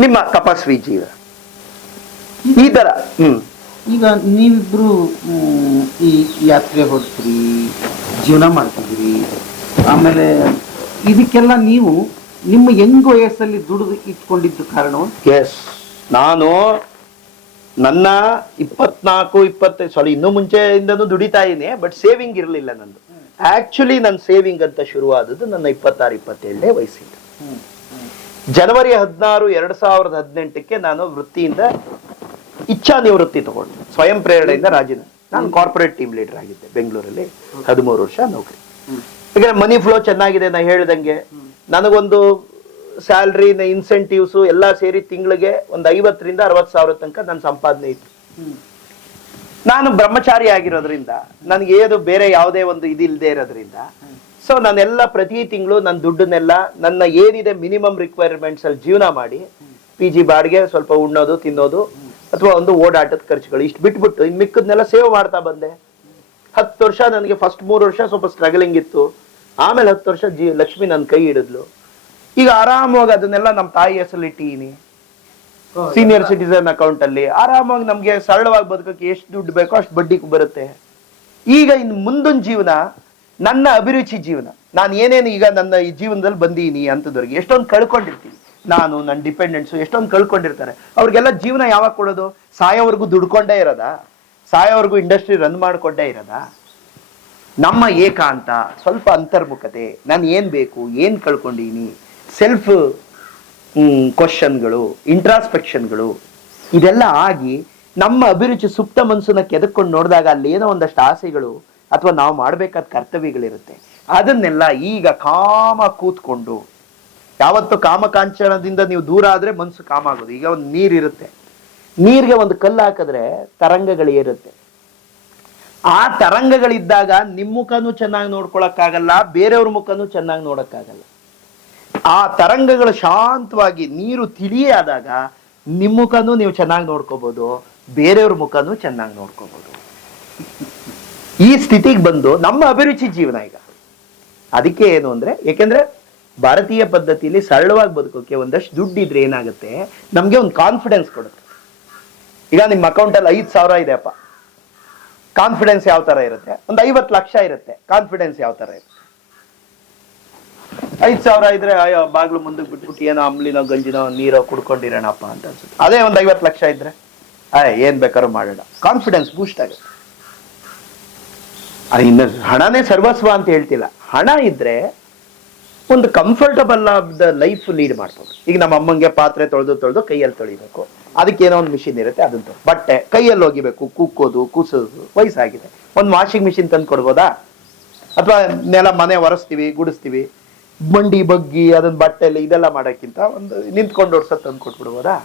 ನಿಮ್ಮ ತಪಸ್ವಿ ಜೀವ ಈ ತರ. ಈಗ ನೀವಿಬ್ರು ಈ ಯಾತ್ರೆ ಹೊರಡ್ತೀರಿ, ಜೀವನ ಮಾಡ್ತಿದ್ದೀರಿ, ಆಮೇಲೆ ಇದಕ್ಕೆಲ್ಲ ನೀವು ನಿಮ್ಮ ಯಂಗ್ ವಯಸ್ಸಲ್ಲಿ ದುಡಿದು ಇಟ್ಕೊಂಡಿದ್ದು ಕಾರಣ? ಎಸ್, ನಾನು ನನ್ನ 24-25 ಇನ್ನೂ ಮುಂಚೆಯಿಂದನೂ ದುಡಿತಾ ಇದೀನಿ, ಬಟ್ ಸೇವಿಂಗ್ ಇರಲಿಲ್ಲ ನಂದು. ಆಕ್ಚುಲಿ ನನ್ನ ಸೇವಿಂಗ್ ಅಂತ ಶುರುವಾದದ್ದು ನನ್ನ 26-27ನೇ ವಯಸ್ಸಿಂದ. ಜನವರಿ 16, 2018ಕ್ಕೆ ನಾನು ವೃತ್ತಿಯಿಂದ ಇಚ್ಛಾ ನಿವೃತ್ತಿ ತಗೊಂಡು, ಸ್ವಯಂ ಪ್ರೇರಣೆಯಿಂದ ರಾಜೀನಾಮೆ. ನಾನು ಕಾರ್ಪೊರೇಟ್ ಟೀಮ್ ಲೀಡರ್ ಆಗಿದ್ದೆ ಬೆಂಗಳೂರಲ್ಲಿ, 13 ವರ್ಷ ನೌಕರಿ. ಯಾಕಂದ್ರೆ ಮನಿ ಫ್ಲೋ ಚೆನ್ನಾಗಿದೆ, ನಾ ಹೇಳ್ದಂಗೆ ನನಗೊಂದು ಸ್ಯಾಲ್ರಿ, ಇನ್ಸೆಂಟಿವ್ಸ್ ಎಲ್ಲ ಸೇರಿ ತಿಂಗಳಿಗೆ ಒಂದು 50,000 ರಿಂದ 60,000 ತನಕ ನನ್ನ ಸಂಪಾದನೆ ಇತ್ತು. ನಾನು ಬ್ರಹ್ಮಚಾರಿ ಆಗಿರೋದ್ರಿಂದ ನನಗೆ ಏನು ಬೇರೆ ಯಾವುದೇ ಒಂದು ಇದಿಲ್ಲದೆ ಇರೋದ್ರಿಂದ, ಸೊ ನಾನೆಲ್ಲ ಪ್ರತಿ ತಿಂಗಳು ನನ್ನ ದುಡ್ಡನ್ನೆಲ್ಲ ನನ್ನ ಏನಿದೆ ಮಿನಿಮಮ್ ರಿಕ್ವೈರ್ಮೆಂಟ್ಸ್ ಅಲ್ಲಿ ಜೀವನ ಮಾಡಿ, PG ಬಾಡಿಗೆ, ಸ್ವಲ್ಪ ಉಣ್ಣೋದು ತಿನ್ನೋದು, ಅಥವಾ ಒಂದು ಓಡಾಟದ ಖರ್ಚುಗಳು, ಇಷ್ಟು ಬಿಟ್ಬಿಟ್ಟು ಇನ್ ಮಿಕ್ಕದನ್ನೆಲ್ಲ ಸೇವ್ ಮಾಡ್ತಾ ಬಂದೆ. 10 ವರ್ಷ ನನಗೆ ಫಸ್ಟ್ 3 ವರ್ಷ ಸ್ವಲ್ಪ ಸ್ಟ್ರಗಲಿಂಗ್ ಇತ್ತು, ಆಮೇಲೆ 10 ವರ್ಷ ಲಕ್ಷ್ಮಿ ನನ್ನ ಕೈ ಹಿಡಿದ್ಲು. ಈಗ ಆರಾಮವಾಗಿ ಅದನ್ನೆಲ್ಲ ನಮ್ಮ ತಾಯಿ ಹೆಸರಲ್ಲಿ ಇಟ್ಟೀನಿ, ಸೀನಿಯರ್ ಸಿಟಿಸನ್ ಅಕೌಂಟ್ ಅಲ್ಲಿ. ಆರಾಮಾಗಿ ನಮ್ಗೆ ಸರಳವಾಗಿ ಬದುಕಕ್ಕೆ ಎಷ್ಟು ದುಡ್ಡು ಬೇಕೋ ಅಷ್ಟು ಬಡ್ಡಿ ಬರುತ್ತೆ. ಈಗ ಇನ್ನು ಮುಂದಿನ ಜೀವನ ನನ್ನ ಅಭಿರುಚಿ ಜೀವನ. ನಾನು ಏನೇನು ಈಗ ನನ್ನ ಈ ಜೀವನದಲ್ಲಿ ಬಂದೀನಿ ಅಂತದವ್ರಿಗೆ ಎಷ್ಟೊಂದು ಕಳ್ಕೊಂಡಿರ್ತೀನಿ, ನಾನು ನನ್ನ ಡಿಪೆಂಡೆಂಟ್ಸು ಎಷ್ಟೊಂದು ಕಳ್ಕೊಂಡಿರ್ತಾರೆ. ಅವ್ರಿಗೆಲ್ಲ ಜೀವನ ಯಾವಾಗ ಕೊಡೋದು? ಸಾಯೋವರೆಗೂ ದುಡ್ಕೊಂಡೇ ಇರೋದಾ? ಸಾಯೋವರೆಗೂ ಇಂಡಸ್ಟ್ರಿ ರನ್ ಮಾಡ್ಕೊಂಡೇ ಇರೋದಾ? ನಮ್ಮ ಏಕಾಂತ, ಸ್ವಲ್ಪ ಅಂತರ್ಮುಖತೆ, ನಾನು ಏನ್ ಬೇಕು, ಏನ್ ಕಳ್ಕೊಂಡೀನಿ, ಸೆಲ್ಫ್ ಕ್ವಶನ್ಗಳು, ಇಂಟ್ರಾಸ್ಪೆಕ್ಷನ್ಗಳು, ಇದೆಲ್ಲ ಆಗಿ ನಮ್ಮ ಅಭಿರುಚಿ ಸುಪ್ತ ಮನಸ್ಸನ್ನ ಕೆದಕೊಂಡು ನೋಡಿದಾಗ ಅಲ್ಲಿ ಏನೋ ಒಂದಷ್ಟು ಆಸೆಗಳು ಅಥವಾ ನಾವು ಮಾಡ್ಬೇಕಾದ ಕರ್ತವ್ಯಗಳಿರುತ್ತೆ. ಅದನ್ನೆಲ್ಲ ಈಗ ಕಾಮ ಕೂತ್ಕೊಂಡು, ಯಾವತ್ತು ಕಾಮಕಾಂಚನದಿಂದ ನೀವು ದೂರ ಆದ್ರೆ ಮನ್ಸು ಕಾಮ ಆಗೋದು. ಈಗ ಒಂದು ನೀರಿರುತ್ತೆ, ನೀರಿಗೆ ಒಂದು ಕಲ್ಲು ಹಾಕಿದ್ರೆ ತರಂಗಗಳಿರುತ್ತೆ. ಆ ತರಂಗಗಳಿದ್ದಾಗ ನಿಮ್ಮ ಮುಖನೂ ಚೆನ್ನಾಗಿ ನೋಡ್ಕೊಳಕ್ಕಾಗಲ್ಲ, ಬೇರೆಯವ್ರ ಮುಖನೂ ಚೆನ್ನಾಗಿ ನೋಡಕ್ಕಾಗಲ್ಲ. ಆ ತರಂಗಗಳು ಶಾಂತವಾಗಿ ನೀರು ತಿಳಿಯೇ ಆದಾಗ ನಿಮ್ಮ ಮುಖನೂ ನೀವು ಚೆನ್ನಾಗಿ ನೋಡ್ಕೋಬಹುದು, ಬೇರೆಯವ್ರ ಮುಖನೂ ಚೆನ್ನಾಗಿ ನೋಡ್ಕೋಬಹುದು. ಈ ಸ್ಥಿತಿಗೆ ಬಂದು ನಮ್ಮ ಅಭಿರುಚಿ ಜೀವನ ಈಗ. ಅದಕ್ಕೆ ಏನು ಅಂದ್ರೆ, ಯಾಕೆಂದ್ರೆ ಭಾರತೀಯ ಪದ್ಧತಿಯಲ್ಲಿ ಸರಳವಾಗಿ ಬದುಕೋಕೆ ಒಂದಷ್ಟು ದುಡ್ಡು ಇದ್ರೆ ಏನಾಗುತ್ತೆ, ನಮ್ಗೆ ಒಂದು ಕಾನ್ಫಿಡೆನ್ಸ್ ಕೊಡುತ್ತೆ. ಈಗ ನಿಮ್ಮ ಅಕೌಂಟಲ್ಲಿ 5,000 ಇದೆಯಪ್ಪ, ಕಾನ್ಫಿಡೆನ್ಸ್ ಯಾವ ತರ ಇರುತ್ತೆ? ಒಂದು 50 ಲಕ್ಷ ಇರುತ್ತೆ, ಕಾನ್ಫಿಡೆನ್ಸ್ ಯಾವ ತರ ಇರುತ್ತೆ? 5,000 ಇದ್ರೆ ಅಯ್ಯೋ ಬಾಗ್ಲು ಮುಂದಕ್ಕೆ ಬಿಟ್ಬಿಟ್ಟು ಏನೋ ಅಂಬ್ಲಿನೋ ಗಂಜಿನೋ ನೀರೋ ಕುಡ್ಕೊಂಡಿರೋಣಪ್ಪ ಅಂತ ಅನ್ಸುತ್ತೆ. ಅದೇ ಒಂದು 50 ಲಕ್ಷ ಇದ್ರೆ ಏನ್ ಬೇಕಾದ್ರೂ ಮಾಡೋಣ, ಕಾನ್ಫಿಡೆನ್ಸ್ ಬೂಸ್ಟ್ ಆಗುತ್ತೆ. ಇನ್ನು ಹಣನೇ ಸರ್ವಸ್ವ ಅಂತ ಹೇಳ್ತಿಲ್ಲ, ಹಣ ಇದ್ರೆ ಒಂದು ಕಂಫರ್ಟಬಲ್ ಆದ ಲೈಫ್ ಲೀಡ್ ಮಾಡ್ಬೋದು. ಈಗ ನಮ್ಮ ಅಮ್ಮಂಗೆ ಪಾತ್ರೆ ತೊಳೆದು ಕೈಯಲ್ಲಿ ತೊಳಿಬೇಕು, ಅದಕ್ಕೆ ಏನೋ ಒಂದು ಮಿಷಿನ್ ಇರುತ್ತೆ, ಅದನ್ನ ಬಟ್ಟೆ ಕೈಯಲ್ಲಿ ಹೋಗಿಬೇಕು, ಕುಕ್ಕೋದು ಕೂಸೋದು ವಯಸ್ಸಾಗಿದೆ, ಒಂದು ವಾಷಿಂಗ್ ಮಿಷಿನ್ ತಂದು ಕೊಡ್ಬೋದಾ? ಅಥವಾ ಮನೆ ಒರೆಸ್ತೀವಿ ಗುಡಿಸ್ತೀವಿ, ಮಂಡಿ ಬಗ್ಗಿ ಅದನ್ನ ಬಟ್ಟೆಯಲ್ಲಿ ಇದೆಲ್ಲ ಮಾಡೋಕ್ಕಿಂತ ಒಂದು ನಿಂತ್ಕೊಂಡು ಓಡಿಸೋದು ತಂದು ಕೊಟ್ಬಿಡ್ಬೋದಾ?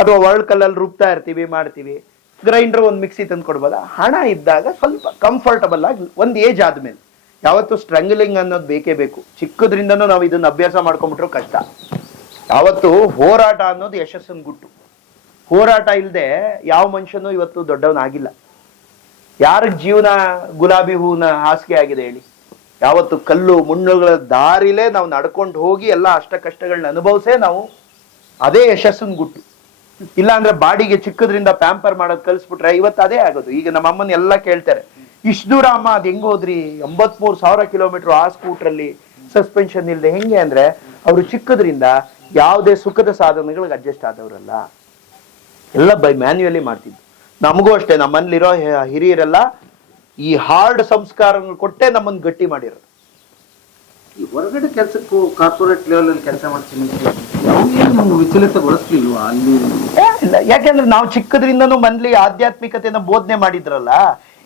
ಅಥವಾ ವರ್ಲ್ಡ್ ಕಲ್ಲಲ್ಲಿ ರುಬ್ತಾ ಇರ್ತೀವಿ ಮಾಡ್ತೀವಿ, ಗ್ರೈಂಡರ್ ಒಂದು ಮಿಕ್ಸಿ ತಂದು ಕೊಡ್ಬೋದಾ? ಹಣ ಇದ್ದಾಗ ಸ್ವಲ್ಪ ಕಂಫರ್ಟಬಲ್ ಆಗಿ ಒಂದು ಏಜ್ ಆದ್ಮೇಲೆ ಯಾವತ್ತು ಸ್ಟ್ರಂಗ್ಲಿಂಗ್ ಅನ್ನೋದು ಬೇಕೇ ಬೇಕು. ಚಿಕ್ಕದ್ರಿಂದನೂ ನಾವು ಇದನ್ನ ಅಭ್ಯಾಸ ಮಾಡ್ಕೊಂಡ್ಬಿಟ್ರು ಕಷ್ಟ. ಯಾವತ್ತು ಹೋರಾಟ ಅನ್ನೋದು ಯಶಸ್ಸನ್ ಗುಟ್ಟು. ಹೋರಾಟ ಇಲ್ಲದೆ ಯಾವ ಮನುಷ್ಯನೂ ಇವತ್ತು ದೊಡ್ಡವನಾಗಿಲ್ಲ. ಯಾರಿಗ್ ಜೀವನ ಗುಲಾಬಿ ಹೂವಿನ ಹಾಸಿಗೆ ಆಗಿದೆ ಹೇಳಿ? ಯಾವತ್ತು ಕಲ್ಲು ಮುಳ್ಳುಗಳ ದಾರಿಲೇ ನಾವು ನಡ್ಕೊಂಡು ಹೋಗಿ ಎಲ್ಲ ಅಷ್ಟ ಕಷ್ಟಗಳನ್ನ ಅನುಭವಿಸೇ ನಾವು ಅದೇ ಯಶಸ್ಸನ್ ಗುಟ್ಟು. ಇಲ್ಲ ಅಂದ್ರೆ ಬಾಡಿಗೆ ಚಿಕ್ಕದ್ರಿಂದ ಪ್ಯಾಂಪರ್ ಮಾಡೋದು ಕಲಿಸ್ಬಿಟ್ರೆ ಇವತ್ತು ಅದೇ ಆಗೋದು. ಈಗ ನಮ್ಮ ಅಮ್ಮನ ಎಲ್ಲ ಕೇಳ್ತಾರೆ, ಇಷ್ಟು ದೂರ ಅಮ್ಮ ಅದ್ ಹೆಂಗ್ ಹೋದ್ರಿ, 83,000 ಕಿಲೋಮೀಟರ್ ಆ ಸ್ಕೂಟ್ರಲ್ಲಿ ಸಸ್ಪೆನ್ಷನ್ ಇಲ್ಲದೆ ಹೆಂಗೆ ಅಂದ್ರೆ, ಅವರು ಚಿಕ್ಕದ್ರಿಂದ ಯಾವುದೇ ಸುಖದ ಸಾಧನೆಗಳಿಗೆ ಅಡ್ಜಸ್ಟ್ ಆದವರಲ್ಲ, ಎಲ್ಲ ಬೈ ಮ್ಯಾನ್ಯುಯಲಿ ಮಾಡ್ತಿದ್ರು. ನಮಗೂ ಅಷ್ಟೇ, ನಮ್ಮಲ್ಲಿರೋ ಹಿರಿಯರೆಲ್ಲ ಈ ಹಾರ್ಡ್ ಸಂಸ್ಕಾರಗಳು ಕೊಟ್ಟೆ ನಮ್ಮನ್ನು ಗಟ್ಟಿ ಮಾಡಿರೋದು. ಈ ಹೊರಗಡೆ ಕೆಲಸಕ್ಕೂ ಕಾರ್ಪೊರೇಟ್ ಲೆವೆಲ್ ಅಲ್ಲಿ ಕೆಲಸ ಮಾಡ್ತೀನಿ ವಿಚಲಿತಗೊಳಿಸ್ಲಿಲ್ವಾ ಅಲ್ಲಿ? ಇಲ್ಲ, ಯಾಕೆಂದ್ರೆ ನಾವು ಚಿಕ್ಕದ್ರಿಂದನೂ ಮನ್ಲಿ ಆಧ್ಯಾತ್ಮಿಕತೆಯನ್ನು ಬೋಧನೆ ಮಾಡಿದ್ರಲ್ಲ.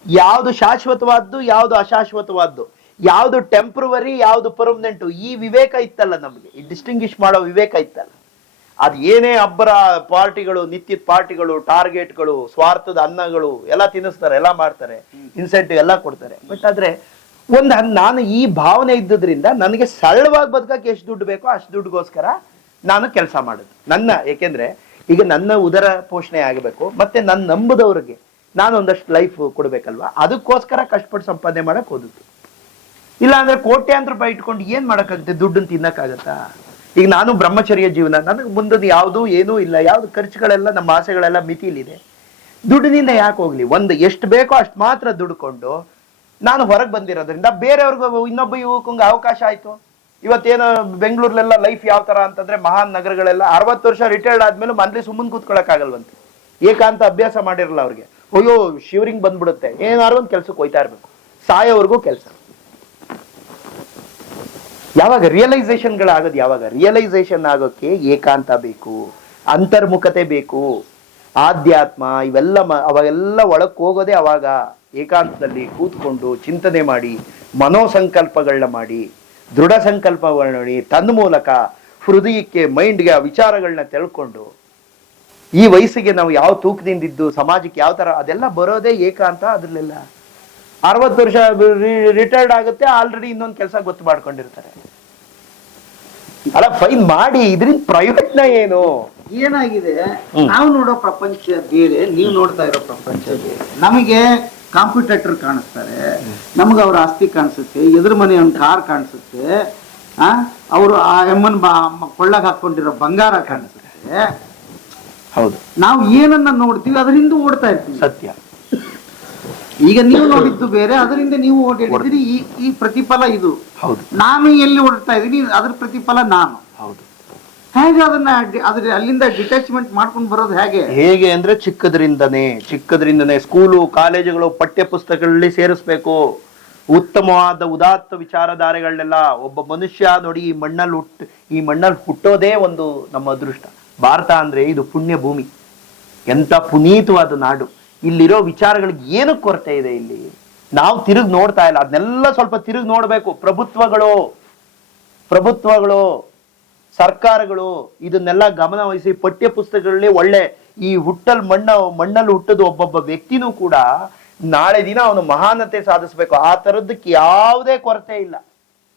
ಯಾವ್ದು ಶಾಶ್ವತವಾದ್ದು, ಯಾವ್ದು ಅಶಾಶ್ವತವಾದ್ದು, ಯಾವ್ದು ಟೆಂಪ್ರವರಿ, ಯಾವ್ದು ಪರ್ಮನೆಂಟು, ಈ ವಿವೇಕ ಇತ್ತಲ್ಲ ನಮ್ಗೆ, ಈ ಡಿಸ್ಟಿಂಗ್ವಿಶ್ ಮಾಡೋ ವಿವೇಕ ಇತ್ತಲ್ಲ. ಅದ್ ಏನೇ ಅಬ್ಬರ ಪಾರ್ಟಿಗಳು, ನಿತ್ಯದ ಪಾರ್ಟಿಗಳು, ಟಾರ್ಗೆಟ್ಗಳು, ಸ್ವಾರ್ಥದ ಅನ್ನಗಳು ಎಲ್ಲ ತಿನ್ನಿಸ್ತಾರೆ, ಎಲ್ಲ ಮಾಡ್ತಾರೆ, ಇನ್ಸೆಂಟಿವ್ ಎಲ್ಲ ಕೊಡ್ತಾರೆ. ಬಟ್ ಆದ್ರೆ ನಾನು ಈ ಭಾವನೆ ಇದ್ದುದ್ರಿಂದ ನನಗೆ ಸರಳವಾಗಿ ಬದುಕಕ್ಕೆ ಎಷ್ಟು ದುಡ್ಡು ಬೇಕೋ ಅಷ್ಟು ದುಡ್ಡುಗೋಸ್ಕರ ನಾನು ಕೆಲಸ ಮಾಡೋದು. ಯಾಕೆಂದ್ರೆ ಈಗ ನನ್ನ ಉದರ ಪೋಷಣೆ ಆಗಬೇಕು, ಮತ್ತೆ ನನ್ನ ನಂಬುದವ್ರಿಗೆ ನಾನು ಒಂದಷ್ಟು ಲೈಫ್ ಕೊಡ್ಬೇಕಲ್ವಾ, ಅದಕ್ಕೋಸ್ಕರ ಕಷ್ಟಪಟ್ಟು ಸಂಪಾದನೆ ಮಾಡಕ್ ಹೋದದ್ದು. ಇಲ್ಲ ಅಂದ್ರೆ ಕೋಟ್ಯಾಂತರ ರೂಪಾಯಿ ಇಟ್ಕೊಂಡು ಏನ್ ಮಾಡಕ್ಕಾಗುತ್ತೆ? ದುಡ್ಡನ್ನು ತಿನ್ನಕ್ಕಾಗತ್ತಾ? ಈಗ ನಾನು ಬ್ರಹ್ಮಚರ್ಯ ಜೀವನ, ನನಗೆ ಮುಂದದ್ದು ಯಾವುದು ಏನೂ ಇಲ್ಲ, ಯಾವ್ದು ಖರ್ಚುಗಳೆಲ್ಲ ನಮ್ಮ ಆಸೆಗಳೆಲ್ಲ ಮಿತಿಲಿದೆ. ದುಡ್ಡಿನಿಂದ ಯಾಕೆ ಹೋಗ್ಲಿ? ಒಂದು ಎಷ್ಟು ಬೇಕೋ ಅಷ್ಟು ಮಾತ್ರ ದುಡ್ಕೊಂಡು ನಾನು ಹೊರಗೆ ಬಂದಿರೋದ್ರಿಂದ ಬೇರೆಯವ್ರಿಗೂ ಇನ್ನೊಬ್ಬ ಯುವಕಂಗೆ ಅವಕಾಶ ಆಯ್ತು. ಇವತ್ತೇನು ಬೆಂಗಳೂರಲ್ಲೆಲ್ಲ ಲೈಫ್ ಯಾವ ತರ ಅಂತಂದ್ರೆ, ಮಹಾನ್ ನಗರಗಳೆಲ್ಲ 60 ವರ್ಷ ರಿಟೈರ್ಡ್ ಆದ್ಮೇಲೆ ಮನೇಲಿ ಸುಮ್ಮನೆ ಕೂತ್ಕೊಳಕ್ ಆಗಲ್ವಂತೆ. ಏಕಾಂತ ಅಭ್ಯಾಸ ಮಾಡಿರಲ್ಲ ಅವ್ರಿಗೆ. ಅಯ್ಯೋ ಶಿವರಿಂಗ್ ಬಂದ್ಬಿಡುತ್ತೆ, ಏನಾದ್ರು ಒಂದು ಕೆಲ್ಸಕ್ಕೆ ಹೋಯ್ತಾ ಇರ್ಬೇಕು, ಸಾಯೋವರೆಗೂ ಕೆಲಸ. ಯಾವಾಗ ರಿಯಲೈಸೇಷನ್ಗಳಾಗೋದು? ಯಾವಾಗ ರಿಯಲೈಸೇಷನ್ ಆಗೋಕ್ಕೆ ಏಕಾಂತ ಬೇಕು, ಅಂತರ್ಮುಖತೆ ಬೇಕು, ಆಧ್ಯಾತ್ಮ ಇವೆಲ್ಲ ಅವಾಗೆಲ್ಲ ಒಳಕ್ ಹೋಗೋದೇ ಅವಾಗ. ಏಕಾಂತದಲ್ಲಿ ಕೂತ್ಕೊಂಡು ಚಿಂತನೆ ಮಾಡಿ, ಮನೋಸಂಕಲ್ಪಗಳನ್ನ ಮಾಡಿ, ದೃಢ ಸಂಕಲ್ಪಗಳನ್ನ ಮಾಡಿ, ತನ್ನ ಮೂಲಕ ಹೃದಯಕ್ಕೆ, ಮೈಂಡ್ಗೆ ಆ ವಿಚಾರಗಳನ್ನ ತಿಳ್ಕೊಂಡು ಈ ವಯಸ್ಸಿಗೆ ನಾವು ಯಾವ ತೂಕದಿಂದಿದ್ದು ಸಮಾಜಕ್ಕೆ ಯಾವ ತರ, ಅದೆಲ್ಲ ಬರೋದೇ ಏಕಾಂತ. ಅದ್ರಲ್ಲೆಲ್ಲ 60 ವರ್ಷ ರಿಟೈರ್ಡ್ ಆಗುತ್ತೆ, ಆಲ್ರೆಡಿ ಇನ್ನೊಂದು ಕೆಲಸ ಗೊತ್ತು ಮಾಡ್ಕೊಂಡಿರ್ತಾರೆ. ಅಲ್ಲ ಫೈನ್ ಮಾಡಿ, ಇದ್ರಿಂದ ಪ್ರಯೋಜನ ಏನು? ಏನಾಗಿದೆ, ನಾವು ನೋಡೋ ಪ್ರಪಂಚ ಬೇರೆ, ನೀವು ನೋಡ್ತಾ ಇರೋ ಪ್ರಪಂಚ ಬೇರೆ. ನಮಗೆ ಕಾಂಪಿಟೇಟರ್ ಕಾಣಿಸ್ತಾರೆ, ನಮ್ಗೆ ಅವ್ರ ಆಸ್ತಿ ಕಾಣಿಸುತ್ತೆ, ಎದುರು ಮನೆ ಒಂದು ಕಾರ್ ಕಾಣಿಸುತ್ತೆ, ಅವರು ಆ ಎಮ್ಮನ್ ಕೊಳ್ಳಾಗ ಹಾಕೊಂಡಿರೋ ಬಂಗಾರ ಕಾಣಿಸುತ್ತೆ. ಹೌದು, ನಾವು ಏನನ್ನ ನೋಡ್ತೀವಿ ಅದರಿಂದ ಓಡ್ತಾ ಇರ್ತೀವಿ. ಸತ್ಯ. ಈಗ ನೀವು ನೋಡಿದ್ದು ಬೇರೆ, ಅದರಿಂದ ನೀವು ಓಡಿದ್ದೀರಿ, ಈ ಪ್ರತಿಫಲ ಇದು. ಹೌದು, ನಾನು ಎಲ್ಲಿ ಓಡ್ತಾ ಇದ್ದೀನಿ ಅದ್ರ ಪ್ರತಿಫಲ ನಾನು. ಹೌದು. ಹೇಗೆ ಅದನ್ನ ಅಲ್ಲಿಂದ ಡಿಟ್ಯಾಚ್ಮೆಂಟ್ ಮಾಡ್ಕೊಂಡು ಬರೋದು ಹೇಗೆ ಅಂದ್ರೆ ಚಿಕ್ಕದ್ರಿಂದನೇ ಸ್ಕೂಲು ಕಾಲೇಜುಗಳು ಪಠ್ಯ ಪುಸ್ತಕಗಳಲ್ಲಿ ಸೇರಿಸ್ಬೇಕು. ಉತ್ತಮವಾದ ಉದಾತ್ತ ವಿಚಾರಧಾರೆಗಳನ್ನೆಲ್ಲ. ಒಬ್ಬ ಮನುಷ್ಯ ನೋಡಿ, ಈ ಮಣ್ಣಲ್ಲಿ ಹುಟ್ಟೋದೇ ಒಂದು ನಮ್ಮ ಅದೃಷ್ಟ. ಭಾರತ ಅಂದ್ರೆ ಇದು ಪುಣ್ಯ ಭೂಮಿ, ಎಂತ ಪುನೀತವಾದ ನಾಡು. ಇಲ್ಲಿರೋ ವಿಚಾರಗಳಿಗೆ ಏನು ಕೊರತೆ ಇದೆ ಇಲ್ಲಿ? ನಾವು ತಿರುಗಿ ನೋಡ್ತಾ ಇಲ್ಲ, ಅದನ್ನೆಲ್ಲ ಸ್ವಲ್ಪ ತಿರುಗಿ ನೋಡ್ಬೇಕು. ಪ್ರಭುತ್ವಗಳು, ಸರ್ಕಾರಗಳು ಇದನ್ನೆಲ್ಲ ಗಮನ ವಹಿಸಿ ಪಠ್ಯ ಪುಸ್ತಕಗಳಲ್ಲಿ ಒಳ್ಳೆ ಈ ಮಣ್ಣಲ್ಲಿ ಹುಟ್ಟದು ಒಬ್ಬೊಬ್ಬ ವ್ಯಕ್ತಿನೂ ಕೂಡ ನಾಳೆ ದಿನ ಅವನು ಮಹಾನತೆ ಸಾಧಿಸ್ಬೇಕು. ಆ ತರದಕ್ಕೆ ಯಾವುದೇ ಕೊರತೆ ಇಲ್ಲ.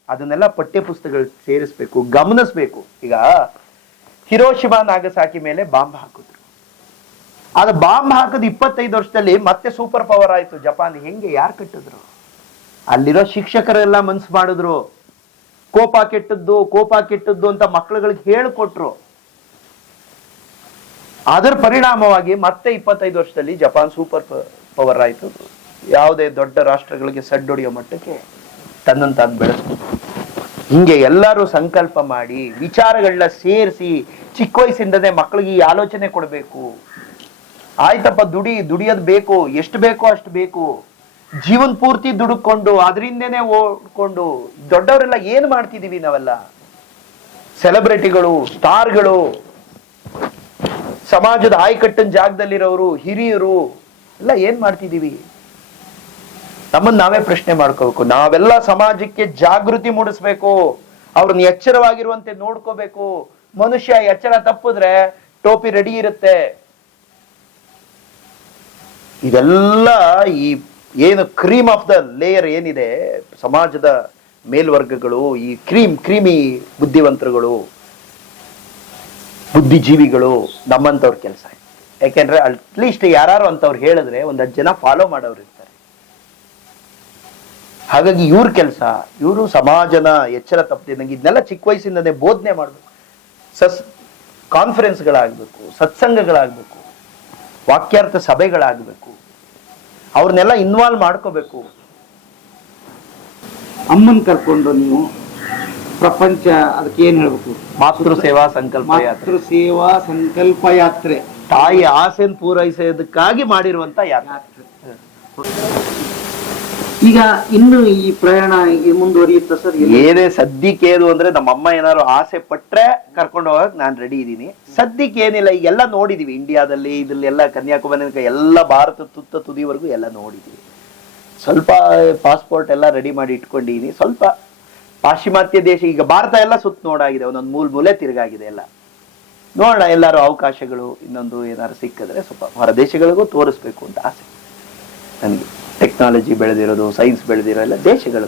ಅದನ್ನೆಲ್ಲ ಪಠ್ಯ ಪುಸ್ತಕಗಳು ಸೇರಿಸ್ಬೇಕು, ಗಮನಿಸ್ಬೇಕು. ಈಗ ಹಿರೋಶಿಮಾ ನಾಗಸಾಕಿ ಮೇಲೆ ಬಾಂಬ್ ಹಾಕಿದ್ರು. ಅದು ಬಾಂಬ್ ಹಾಕದ್ 25 ವರ್ಷದಲ್ಲಿ ಮತ್ತೆ ಸೂಪರ್ ಪವರ್ ಆಯ್ತು ಜಪಾನ್. ಹೆಂಗೆ? ಯಾರು ಕಟ್ಟಿದ್ರು? ಅಲ್ಲಿರೋ ಶಿಕ್ಷಕರೆಲ್ಲ ಮನ್ಸು ಮಾಡಿದ್ರು. ಕೋಪ ಕೆಟ್ಟದ್ದು ಅಂತ ಮಕ್ಕಳುಗಳಿಗೆ ಹೇಳ್ಕೊಟ್ರು. ಅದರ ಪರಿಣಾಮವಾಗಿ ಮತ್ತೆ 25 ವರ್ಷದಲ್ಲಿ ಜಪಾನ್ ಸೂಪರ್ ಪವರ್ ಆಯ್ತು. ಯಾವುದೇ ದೊಡ್ಡ ರಾಷ್ಟ್ರಗಳಿಗೆ ಸಡ್ಡೊಡೆಯೋ ಮಟ್ಟಕ್ಕೆ ತನ್ನನ್ನು ತಾನು ಬೆಳೆಸ್ತು. ಹಿಂಗೆ ಎಲ್ಲರೂ ಸಂಕಲ್ಪ ಮಾಡಿ ವಿಚಾರಗಳನ್ನ ಸೇರಿಸಿ ಚಿಕ್ಕ ವಯಸ್ಸಿಂದನೇ ಮಕ್ಕಳಿಗೆ ಈ ಆಲೋಚನೆ ಕೊಡ್ಬೇಕು. ಆಯ್ತಪ್ಪ, ದುಡಿಯೋದು ಬೇಕು, ಎಷ್ಟು ಬೇಕೋ ಅಷ್ಟು ಬೇಕು, ಜೀವನ್ ಪೂರ್ತಿ ದುಡುಕೊಂಡು ಅದರಿಂದನೇ ಓಡ್ಕೊಂಡು ದೊಡ್ಡವರೆಲ್ಲ ಏನ್ ಮಾಡ್ತಿದೀವಿ ನಾವೆಲ್ಲ? ಸೆಲೆಬ್ರಿಟಿಗಳು, ಸ್ಟಾರ್ಗಳು, ಸಮಾಜದ ಆಯ್ಕಟ್ಟಿನ ಜಾಗದಲ್ಲಿರೋರು, ಹಿರಿಯರು ಎಲ್ಲ ಏನ್ ಮಾಡ್ತಿದೀವಿ? ನಮ್ಮನ್ನ ನಾವೇ ಪ್ರಶ್ನೆ ಮಾಡ್ಕೋಬೇಕು. ನಾವೆಲ್ಲ ಸಮಾಜಕ್ಕೆ ಜಾಗೃತಿ ಮೂಡಿಸ್ಬೇಕು, ಅವ್ರನ್ನ ಎಚ್ಚರವಾಗಿರುವಂತೆ ನೋಡ್ಕೋಬೇಕು. ಮನುಷ್ಯ ಎಚ್ಚರ ತಪ್ಪಿದ್ರೆ ಟೋಪಿ ರೆಡಿ ಇರುತ್ತೆ. ಇದೆಲ್ಲ ಈ ಏನು ಕ್ರೀಮ್ ಆಫ್ ದ ಲೇಯರ್ ಏನಿದೆ ಸಮಾಜದ ಮೇಲ್ವರ್ಗಗಳು, ಈ ಕ್ರೀಮಿ ಬುದ್ಧಿವಂತರುಗಳು, ಬುದ್ಧಿಜೀವಿಗಳು, ನಮ್ಮಂತವ್ರ ಕೆಲಸ. ಯಾಕೆಂದ್ರೆ ಅಟ್ಲೀಸ್ಟ್ ಯಾರು ಅಂತವ್ರು ಹೇಳಿದ್ರೆ ಒಂದ್ 10 ಜನ ಫಾಲೋ ಮಾಡೋರು ಇರ್ತಾರೆ. ಹಾಗಾಗಿ ಇವ್ರ ಕೆಲಸ, ಇವರು ಸಮಾಜನ ಎಚ್ಚರ ತಪ್ಪದಂಗೆ ಇದನ್ನೆಲ್ಲ ಚಿಕ್ಕ ವಯಸ್ಸಿಂದನೇ ಬೋಧನೆ ಮಾಡ್ಬೇಕು. ಕಾನ್ಫರೆನ್ಸ್ಗಳಾಗ್ಬೇಕು, ಸತ್ಸಂಗಗಳಾಗ್ಬೇಕು, ವಾಕ್ಯಾರ್ಥ ಸಭೆಗಳಾಗ್ಬೇಕು, ಅವ್ರನ್ನೆಲ್ಲ ಇನ್ವಾಲ್ವ್ ಮಾಡ್ಕೋಬೇಕು. ಅಮ್ಮನ್ ಕರ್ಕೊಂಡು ನೀವು ಪ್ರಪಂಚ ಅದಕ್ಕೆ ಏನ್ ಹೇಳ್ಬೇಕು? ಮಾತೃ ಸೇವಾ ಸಂಕಲ್ಪ ಯಾತ್ರೆ. ಮಾತೃ ಸೇವಾ ಸಂಕಲ್ಪ ಯಾತ್ರೆ, ತಾಯಿ ಆಸೆನ್ ಪೂರೈಸೋದಕ್ಕಾಗಿ ಮಾಡಿರುವಂತ ಯಾತ್ರೆ. ಈಗ ಇನ್ನು ಈ ಪ್ರಯಾಣ ಮುಂದುವರಿಯುತ್ತ ಸರ್? ಏನೇ ಸದ್ಯಕ್ಕೆ ಏನು ಅಂದ್ರೆ ನಮ್ಮಮ್ಮ ಏನಾದ್ರು ಆಸೆ ಪಟ್ರೆ ಕರ್ಕೊಂಡು ಹೋಗಕ್ ನಾನ್ ರೆಡಿ ಇದೀನಿ. ಸದ್ಯಕ್ಕೆ ಏನಿಲ್ಲ, ಈಗೆಲ್ಲ ನೋಡಿದೀವಿ ಇಂಡಿಯಾದಲ್ಲಿ, ಇದ್ರಲ್ಲೆಲ್ಲ ಕನ್ಯಾಕುಮಾರಿ ಎಲ್ಲ ಭಾರತ ತುತ್ತ ತುದಿವರೆಗೂ ಎಲ್ಲ ನೋಡಿದೀವಿ. ಸ್ವಲ್ಪ ಪಾಸ್ಪೋರ್ಟ್ ಎಲ್ಲ ರೆಡಿ ಮಾಡಿ ಇಟ್ಕೊಂಡಿದೀನಿ. ಸ್ವಲ್ಪ ಪಾಶ್ಚಿಮಾತ್ಯ ದೇಶ, ಈಗ ಭಾರತ ಎಲ್ಲ ಸುತ್ತ ನೋಡಾಗಿದೆ, ಒಂದೊಂದು ಮೂಲೆ ತಿರುಗಾಗಿದೆ ಎಲ್ಲ. ನೋಡೋಣ, ಎಲ್ಲಾರು ಅವಕಾಶಗಳು ಇನ್ನೊಂದು ಏನಾದ್ರು ಸಿಕ್ಕಿದ್ರೆ ಸ್ವಲ್ಪ ಹೊರ ದೇಶಗಳಿಗೂ ತೋರಿಸ್ಬೇಕು ಅಂತ ಆಸೆ ನನಗೆ. ಟೆಕ್ನಾಲಜಿ ಬೆಳೆದಿರೋದು, ಸೈನ್ಸ್ ಬೆಳೆದಿರೋ ಎಲ್ಲ ದೇಶಗಳು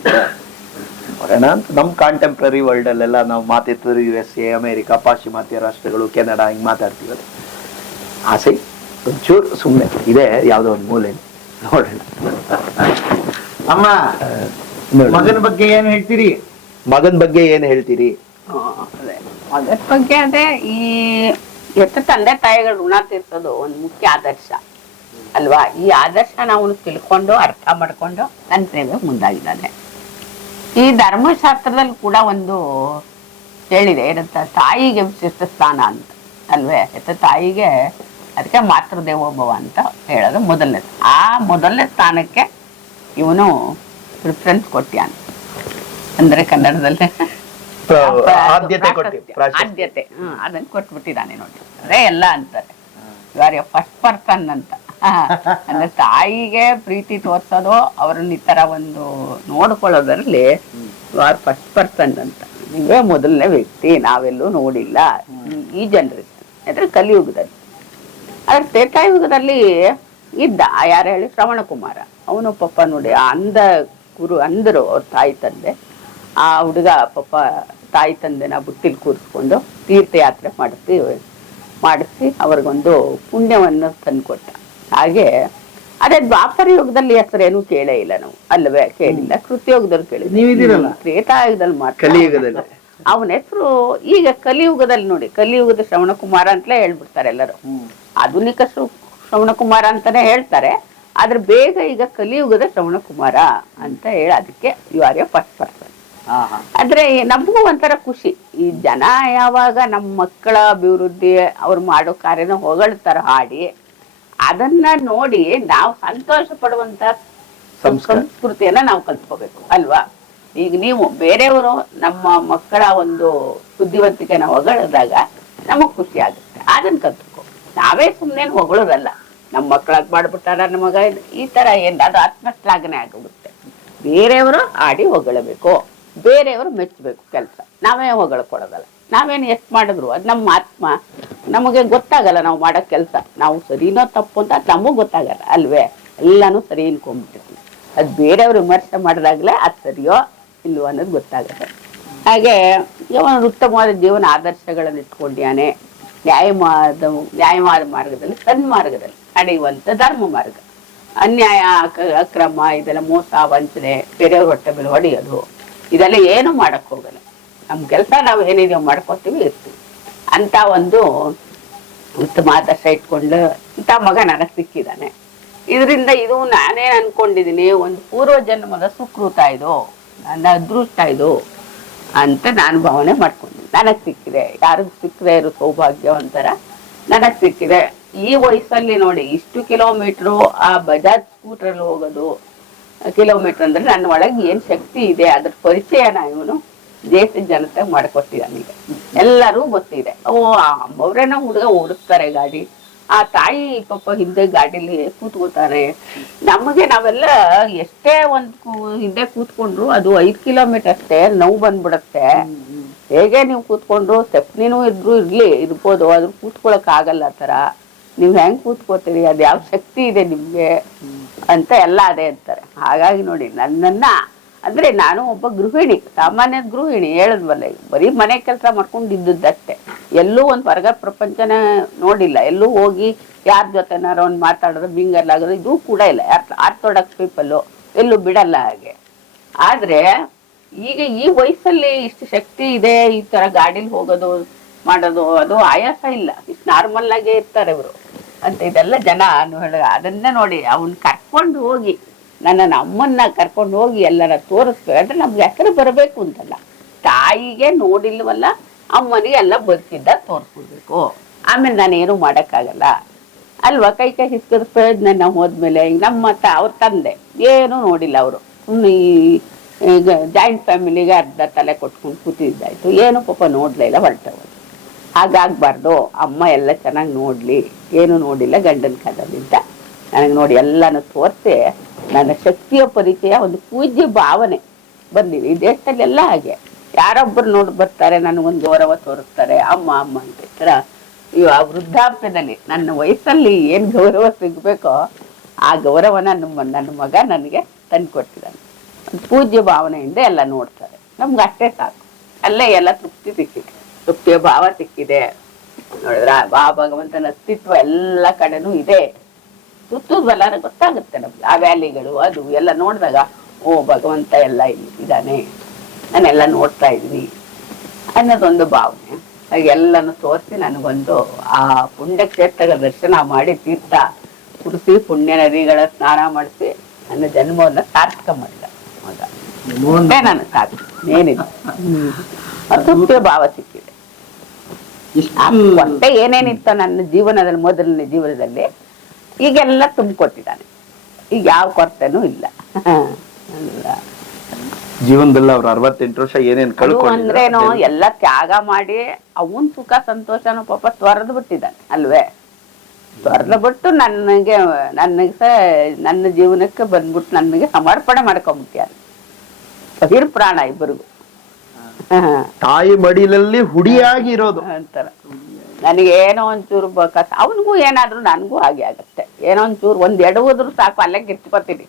ನೋಡೋಣ ಅಂತ. ನಮ್ಮ ಕಾಂಟೆಂಪ್ರರಿ ವರ್ಲ್ಡ್ ಅಲ್ಲೆಲ್ಲ ನಾವು ಮಾತಾಡ್ತಿದ್ರು, USA, ಅಮೆರಿಕ, ಪಾಶ್ಚಿಮಾತ್ಯ ರಾಷ್ಟ್ರಗಳು, ಕೆನಡಾ, ಹಿಂಗ್ ಮಾತಾಡ್ತೀವಲ್ಲ. ಆಸೆ ಒಂಚೂರು ಸುಮ್ಮನೆ ಇದೆ ಯಾವ್ದೋ ಒಂದು ಮೂಲೆ. ನೋಡೋಣ. ಅಮ್ಮ, ಮಗನ ಬಗ್ಗೆ ಏನ್ ಹೇಳ್ತೀರಿ? ಮಗನ ಬಗ್ಗೆ ಏನ್ ಹೇಳ್ತೀರಿ? ಅದ್ರ ಬಗ್ಗೆ ಅದೇ ಈ ತಂದೆ ತಾಯಿಗಳು ಋಣ ತೀರ್ಸೋದು ಒಂದು ಮುಖ್ಯ ಆದರ್ಶ ಅಲ್ವಾ? ಈ ಆದರ್ಶನ ಅವನು ತಿಳ್ಕೊಂಡು ಅರ್ಥ ಮಾಡ್ಕೊಂಡು ನನ್ನ ಸೇವೆ ಮುಂದಾಗಿದ್ದಾನೆ. ಈ ಧರ್ಮಶಾಸ್ತ್ರದಲ್ಲಿ ಕೂಡ ಒಂದು ಹೇಳಿದೆ, ಏನಂತ, ತಾಯಿಗೆ ವಿಶಿಷ್ಟ ಸ್ಥಾನ ಅಂತ ಅಲ್ವೇ? ತಾಯಿಗೆ ಅದಕ್ಕೆ ಮಾತೃದೇವೋಭವ ಅಂತ ಹೇಳೋದು ಮೊದಲನೇ. ಆ ಮೊದಲನೇ ಸ್ಥಾನಕ್ಕೆ ಇವನು ಪ್ರಿಫರೆನ್ಸ್ ಕೊಟ್ಟ್ಯಾನ. ಅಂದ್ರೆ ಕನ್ನಡದಲ್ಲೇ ಆದ್ಯತೆ ಅದನ್ನ ಕೊಟ್ಬಿಟ್ಟಿದ್ದಾನೆ ನೋಡಿ. ಅದೇ ಎಲ್ಲ ಅಂತಾರೆ, ಇವಾರ ಫಸ್ಟ್ ಪರ್ಸನ್ ಅಂತ. ಅಂದ್ರೆ ತಾಯಿಗೆ ಪ್ರೀತಿ ತೋರ್ಸೋದು, ಅವ್ರನ್ನ ಈ ತರ ಒಂದು ನೋಡ್ಕೊಳ್ಳೋದ್ರಲ್ಲಿ ಇವಾರ ಫಸ್ಟ್ ಪರ್ಸನ್ ಅಂತ. ನೀವೇ ಮೊದಲನೇ ವ್ಯಕ್ತಿ, ನಾವೆಲ್ಲೂ ನೋಡಿಲ್ಲ ಈ ಜನರೇಷನ್. ಅಂದ್ರೆ ಕಲಿಯುಗದಲ್ಲಿ. ಆದ್ರೆ ತ್ರೇತಾಯುಗದಲ್ಲಿ ಇದ್ದ ಯಾರು ಹೇಳಿ, ಶ್ರವಣ ಕುಮಾರ. ಅವನು ಪಾಪ ನೋಡಿ ಅಂದರು ಅವ್ರ ತಾಯಿ ತಂದೆ. ಆ ಹುಡುಗ ಪಾಪ ತಾಯಿ ತಂದೆನ ಬುಟ್ಟಿಲ್ ಕೂರಿಸ್ಕೊಂಡು ತೀರ್ಥಯಾತ್ರೆ ಮಾಡಿಸಿ ಅವ್ರಿಗೊಂದು ಪುಣ್ಯವನ್ನು ತಂದುಕೊಟ್ಟ. ಹಾಗೆ ಅದೇ ದ್ವಾಪರ ಯುಗದಲ್ಲಿ ಹೆಸರೇನು ಕೇಳೇ ಇಲ್ಲ ನಾವು, ಅಲ್ವೇ? ಕೇಳಿಲ್ಲ. ಕೃತ್ಯಯುಗದಲ್ಲಿ ಕೇಳಿಲ್ಲ, ತ್ರೇತಾಯುಗದಲ್ಲಿ ಮಾತ್ರ. ಕಲಿಯುಗದಲ್ಲಿ ಅವನ ಹೆಸರು ಈಗ ಕಲಿಯುಗದಲ್ಲಿ ನೋಡಿ, ಕಲಿಯುಗದ ಶ್ರವಣ ಕುಮಾರ ಅಂತಲೇ ಹೇಳ್ಬಿಡ್ತಾರೆ ಎಲ್ಲರೂ. ಆಧುನಿಕ ಶ್ರವಣ ಕುಮಾರ ಅಂತಾನೆ ಹೇಳ್ತಾರೆ, ಆದ್ರೆ ಬೇಗ ಈಗ ಕಲಿಯುಗದ ಶ್ರವಣ ಕುಮಾರ ಅಂತ ಹೇಳಿ ಅದಕ್ಕೆ you are a first person. ಆದ್ರೆ ನಮಗೂ ಒಂಥರ ಖುಷಿ, ಈ ಜನ ಯಾವಾಗ ನಮ್ಮ ಮಕ್ಕಳ ಅಭಿವೃದ್ಧಿ ಅವ್ರು ಮಾಡೋ ಕಾರ್ಯನ ಹೊಗಳ್ತಾರ ಹಾಡಿ, ಅದನ್ನ ನೋಡಿ ನಾವು ಸಂತೋಷ ಪಡುವಂತ ಸಂಸ್ಕೃತಿಯನ್ನ ನಾವು ಕಲ್ತ್ಕೋಬೇಕು ಅಲ್ವಾ? ಈಗ ನೀವು ಬೇರೆಯವರು ನಮ್ಮ ಮಕ್ಕಳ ಒಂದು ಬುದ್ಧಿವಂತಿಕೆನ ಹೊಗಳಿದಾಗ ನಮಗ್ ಖುಷಿ ಆಗುತ್ತೆ. ಅದನ್ನ ಕಲ್ತ್ಕೋ. ನಾವೇ ಸುಮ್ಮನೆ ಹೊಗಳೋದಲ್ಲ, ನಮ್ಮ ಮಕ್ಕಳಾಗ್ ಮಾಡ್ಬಿಟ್ಟಾರ, ನಮಗ ಈ ತರ ಏನ್ ಅದು ಆತ್ಮಶ್ಲಾಘನೆ ಆಗೋಗುತ್ತೆ. ಬೇರೆಯವರು ಆಡಿ ಹೊಗಳಬೇಕು, ಬೇರೆಯವರು ಮೆಚ್ಚಬೇಕು ಕೆಲಸ. ನಾವೇ ಹೊಗಳ್ಕೊಡೋದಲ್ಲ. ನಾವೇನು ಎಷ್ಟು ಮಾಡಿದ್ರು ಅದು ನಮ್ಮ ಆತ್ಮ ನಮಗೆ ಗೊತ್ತಾಗಲ್ಲ. ನಾವು ಮಾಡೋ ಕೆಲಸ ನಾವು ಸರಿನೋ ತಪ್ಪು ಅಂತ ನಮಗ್ ಗೊತ್ತಾಗಲ್ಲ ಅಲ್ವೇ? ಎಲ್ಲಾನು ಸರಿ ಅನ್ಕೊಂಡ್ಬಿಟ್ಟಿರ್ತೀವಿ. ಅದು ಬೇರೆಯವ್ರು ವಿಮರ್ಶೆ ಮಾಡಿದಾಗಲೇ ಅದು ಸರಿಯೋ ಇಲ್ವೋ ಅನ್ನೋದು ಗೊತ್ತಾಗುತ್ತೆ. ಹಾಗೆ ಇವನು ಉತ್ತಮವಾದ ಜೀವನ ಆದರ್ಶಗಳನ್ನು ಇಟ್ಕೊಂಡಿಯಾನೆ. ನ್ಯಾಯವಾದ ಮಾರ್ಗದಲ್ಲಿ, ಸನ್ಮಾರ್ಗದಲ್ಲಿ ನಡೆಯುವಂತ ಧರ್ಮ ಮಾರ್ಗ. ಅನ್ಯಾಯ, ಅಕ್ರಮ, ಇದೆಲ್ಲ ಮೋಸ, ವಂಚನೆ, ಬೇರೆಯವ್ರ ಹೊಟ್ಟೆ ಮೇಲೆ ಹೊಡೆಯೋದು, ಇದೆಲ್ಲ ಏನು ಮಾಡಕ್ ಹೋಗಲ್ಲ. ನಮ್ಮ ಕೆಲಸ ನಾವು ಏನಿದೆಯೋ ಮಾಡ್ಕೊತೀವಿ ಇರ್ತೀವಿ ಅಂತ ಒಂದು ಉತ್ತಮ ಆದರ್ಶ ಇಟ್ಕೊಂಡು ಇಂಥ ಮಗ ನನಗೆ ಸಿಕ್ಕಿದ್ದಾನೆ. ಇದರಿಂದ ಇದು ನಾನೇ ಅನ್ಕೊಂಡಿದ್ದೀನಿ ಒಂದು ಪೂರ್ವ ಜನ್ಮದ ಸುಕೃತ ಇದು, ನನ್ನ ಅದೃಷ್ಟ ಇದು ಅಂತ ನಾನು ಭಾವನೆ ಮಾಡ್ಕೊಂಡಿದ್ದೀನಿ. ನನಗೆ ಸಿಕ್ಕಿದೆ, ಯಾರಿಗೂ ಸಿಕ್ಕದೆ ಇರೋ ಸೌಭಾಗ್ಯವಂತರ ನನಗೆ ಸಿಕ್ಕಿದೆ. ಈ ವಯಸ್ಸಲ್ಲಿ ನೋಡಿ ಇಷ್ಟು ಕಿಲೋಮೀಟ್ರು ಆ ಬಜಾಜ್ ಸ್ಕೂಟ್ರಲ್ಲಿ ಹೋಗೋದು, ಕಿಲೋಮೀಟರ್ ಅಂದ್ರೆ ನನ್ನ ಒಳಗೆ ಏನ್ ಶಕ್ತಿ ಇದೆ ಅದ್ರ ಪರಿಚಯನ ಇವನು ದೇಶದ ಜನತೆ ಮಾಡಿಕೊಟ್ಟಿದ್ದಾನೆ. ಈಗ ಎಲ್ಲರೂ ಗೊತ್ತಿದೆ. ಅವ್ರೇನೋ ಹುಡುಗ ಓಡಿಸ್ತಾರೆ ಗಾಡಿ, ಆ ತಾಯಿ ಪಾಪ ಹಿಂದೆ ಗಾಡಿಲಿ ಕೂತ್ಕೋತಾರೆ. ನಮಗೆ ನಾವೆಲ್ಲ ಎಷ್ಟೇ ಹಿಂದೆ ಕೂತ್ಕೊಂಡ್ರು ಅದು 5 ಕಿಲೋಮೀಟರ್ ಅಷ್ಟೇ, ನೋವು ಬಂದ್ಬಿಡತ್ತೆ. ಹೇಗೆ ನೀವು ಕೂತ್ಕೊಂಡ್ರು ಸ್ಟೆಪ್ನಿನೂ ಇರ್ಬೋದು, ಅದ್ರ ಕೂತ್ಕೊಳಕ್ ಆಗಲ್ಲ. ಆ ತರ ನೀವ್ ಹೆಂಗ್ ಕೂತ್ಕೋತೀರಿ, ಅದ್ ಯಾವ ಶಕ್ತಿ ಇದೆ ನಿಮ್ಗೆ ಅಂತ ಎಲ್ಲ ಅದೇ ಅಂತಾರೆ. ಹಾಗಾಗಿ ನೋಡಿ ನನ್ನನ್ನ ಅಂದ್ರೆ ನಾನು ಒಬ್ಬ ಗೃಹಿಣಿ, ಸಾಮಾನ್ಯ ಗೃಹಿಣಿ, ಹೇಳದ್ವಲ್ಲ, ಬರೀ ಮನೆ ಕೆಲಸ ಮಾಡ್ಕೊಂಡಿದ್ದಷ್ಟೇ. ಎಲ್ಲೂ ಒಂದು ಹೊರಗ ಪ್ರಪಂಚನ ನೋಡಿಲ್ಲ, ಎಲ್ಲೂ ಹೋಗಿ ಯಾರ ಜೊತೆನಾರ ಒಂದು ಮಾತಾಡೋದು ಬಿಂಗಲ್ ಆಗೋದು ಇದು ಕೂಡ ಇಲ್ಲ. ಆರ್ಥೋಡಾಕ್ಸ್ ಪೀಪಲ್ಲು ಎಲ್ಲೂ ಬಿಡಲ್ಲ ಹಾಗೆ. ಆದ್ರೆ ಈಗ ಈ ವಯಸ್ಸಲ್ಲಿ ಇಷ್ಟು ಶಕ್ತಿ ಇದೆ, ಈ ತರ ಗಾಡಿಲಿ ಹೋಗೋದು ಮಾಡೋದು ಅದು ಆಯಾಸ ಇಲ್ಲ, ಇಷ್ಟು ನಾರ್ಮಲ್ ಆಗೇ ಇರ್ತಾರೆ ಇವರು ಅಂತ ಇದೆಲ್ಲ ಜನ ಅದನ್ನೇ ನೋಡಿ ಅವನ್ ಕರ್ಕೊಂಡು ಹೋಗಿ ನನ್ನನ್ನು ಅಮ್ಮನ್ನ ಕರ್ಕೊಂಡು ಹೋಗಿ ಎಲ್ಲರ ತೋರಿಸ್ಬೇಕು ಅಂದ್ರೆ ನಮ್ಗೆ ಹೆಸರು ಬರಬೇಕು ಅಂತಲ್ಲ, ತಾಯಿಗೆ ನೋಡಿಲ್ವಲ್ಲ ಅಮ್ಮನಿಗೆ ಎಲ್ಲ ಬದುಕಿದ್ದ ತೋರಿಸ್ಬಿಡ್ಬೇಕು. ಆಮೇಲೆ ನಾನೇನು ಮಾಡೋಕ್ಕಾಗಲ್ಲ ಅಲ್ವಾ. ಕೈ ಹಿಸ್ಕದ ಪ್ರಯೋಜನ ನಾವು ಹೋದ್ಮೇಲೆ ಈಗ ನಮ್ಮ ಅವ್ರ ತಂದೆ ಏನೂ ನೋಡಿಲ್ಲ, ಅವರು ಸುಮ್ಮನೆ ಈ ಜಾಯಿಂಟ್ ಫ್ಯಾಮಿಲಿಗೆ ಅರ್ಧ ತಲೆ ಕೊಟ್ಕೊಂಡು ಕೂತಿದ್ದಾಯ್ತು, ಏನು ಪಾಪ ನೋಡ್ಲೇ ಇಲ್ಲ, ಹೊರಟವರು. ಹಾಗಾಗ್ಬಾರ್ದು, ಅಮ್ಮ ಎಲ್ಲ ಚೆನ್ನಾಗಿ ನೋಡ್ಲಿ, ಏನು ನೋಡಿಲ್ಲ ಗಂಡನ ಕಾಲದಿಂದ ನನಗೆ ನೋಡಿ ಎಲ್ಲಾನು ತೋರಿಸಿ ನನ್ನ ಶಕ್ತಿಯ ಪರಿಚಯ ಒಂದು ಪೂಜ್ಯ ಭಾವನೆ ಬಂದಿದೆ. ಈ ದೇಶದಲ್ಲೆಲ್ಲ ಹಾಗೆ ಯಾರೊಬ್ಬರು ನೋಡಿ ಬರ್ತಾರೆ, ನನಗೊಂದು ಗೌರವ ತೋರಿಸ್ತಾರೆ, ಅಮ್ಮ ಅಮ್ಮ ಅಂತ ತರ. ಆ ವೃದ್ಧಾಪ್ಯದಲ್ಲಿ ನನ್ನ ವಯಸ್ಸಲ್ಲಿ ಏನ್ ಗೌರವ ಸಿಗ್ಬೇಕೋ ಆ ಗೌರವ ನನ್ನ ಮಗ ನನಗೆ ತಂದು ಕೊಟ್ಟಿದ್ದಾನೆ. ಒಂದು ಪೂಜ್ಯ ಭಾವನೆಯಿಂದ ಎಲ್ಲ ನೋಡ್ತಾರೆ, ನಮ್ಗೆ ಅಷ್ಟೇ ಸಾಕು, ಅಲ್ಲೇ ಎಲ್ಲ ತೃಪ್ತಿ ಸಿಕ್ಕಿದೆ, ತೃಪ್ತಿಯ ಭಾವ ಸಿಕ್ಕಿದೆ. ನೋಡಿದ್ರ ಆ ಭಗವಂತನ ಅಸ್ತಿತ್ವ ಎಲ್ಲ ಕಡೆನೂ ಇದೆ. ಸುತ್ತುದಲ್ಲ ಗೊತ್ತಾಗುತ್ತೆ ನಮ್ಗೆ ಆ ವ್ಯಾಲಿಗಳು ಅದು ಎಲ್ಲ ನೋಡಿದಾಗ, ಓ ಭಗವಂತ ಎಲ್ಲ ಇಲ್ಲಿ ಇದ್ದಾನೆ, ನಾನೆಲ್ಲ ನೋಡ್ತಾ ಇದ್ದೀನಿ ಅನ್ನೋದೊಂದು ಭಾವನೆ. ಹಾಗೆ ಎಲ್ಲನೂ ತೋರಿಸಿ ನನಗೊಂದು ಆ ಪುಣ್ಯಕ್ಷೇತ್ರಗಳ ದರ್ಶನ ಮಾಡಿ ತೀರ್ಥ ಕುಡಿಸಿ ಪುಣ್ಯ ನದಿಗಳ ಸ್ನಾನ ಮಾಡಿಸಿ ನನ್ನ ಜನ್ಮವನ್ನ ಸಾರ್ಥಕ ಮಾಡಿದ ಮಗ. ನಾನು ಸಾಕು ಏನಿದೆ ತೃಪ್ತಿಯ ಭಾವ ಸಿಕ್ಕಿದೆ. ಹೊಟ್ಟೆ ಏನೇನಿತ್ತು ನನ್ನ ಜೀವನದಲ್ಲಿ, ಮೊದಲನೇ ಜೀವನದಲ್ಲಿ, ಈಗೆಲ್ಲ ತುಂಬಿಕೊಟ್ಟಿದ್ದಾನೆ. ಈಗ ಯಾವ ಕೊರತೆನೂ ಇಲ್ಲ. ಜೀವನದಲ್ಲಿ ಅವ್ರ 68 ವರ್ಷ ಏನೇನ್ ಅಂದ್ರೇನು ಎಲ್ಲ ತ್ಯಾಗ ಮಾಡಿ ಅವನ್ ಸುಖ ಸಂತೋಷನೂ ಪಾಪ ತೊರೆದು ಬಿಟ್ಟಿದ್ದಾನೆ ಅಲ್ವೇ. ತೊರೆದು ಬಿಟ್ಟು ನನಗೆ ನನ್ನ ಜೀವನಕ್ಕೆ ಬಂದ್ಬಿಟ್ಟು ನನಗೆ ಸಮರ್ಪಣೆ ಮಾಡ್ಕೊಂಡ್ಬಿಟ್ಟಾರೆ. ಬಹಿರ್ ಪ್ರಾಣ ಇಬ್ಬರಿಗೂ. ತಾಯಿ ಮಡಿಲಲ್ಲಿ ಹುಡಿಯಾಗಿ ಇರೋದು ಅಂತಾರ. ನನಗೇನೋ ಒಂಚೂರು ಅವನಿಗೂ ಏನಾದ್ರು ನನಗೂ ಹಾಗೆ ಆಗತ್ತೆ. ಏನೋ ಒಂಚೂರು ಒಂದ್ ಎಡವುದ್ರು ಸಾಕು, ಅಲ್ಲೇ ಕಿತ್ಕೊತೀನಿ.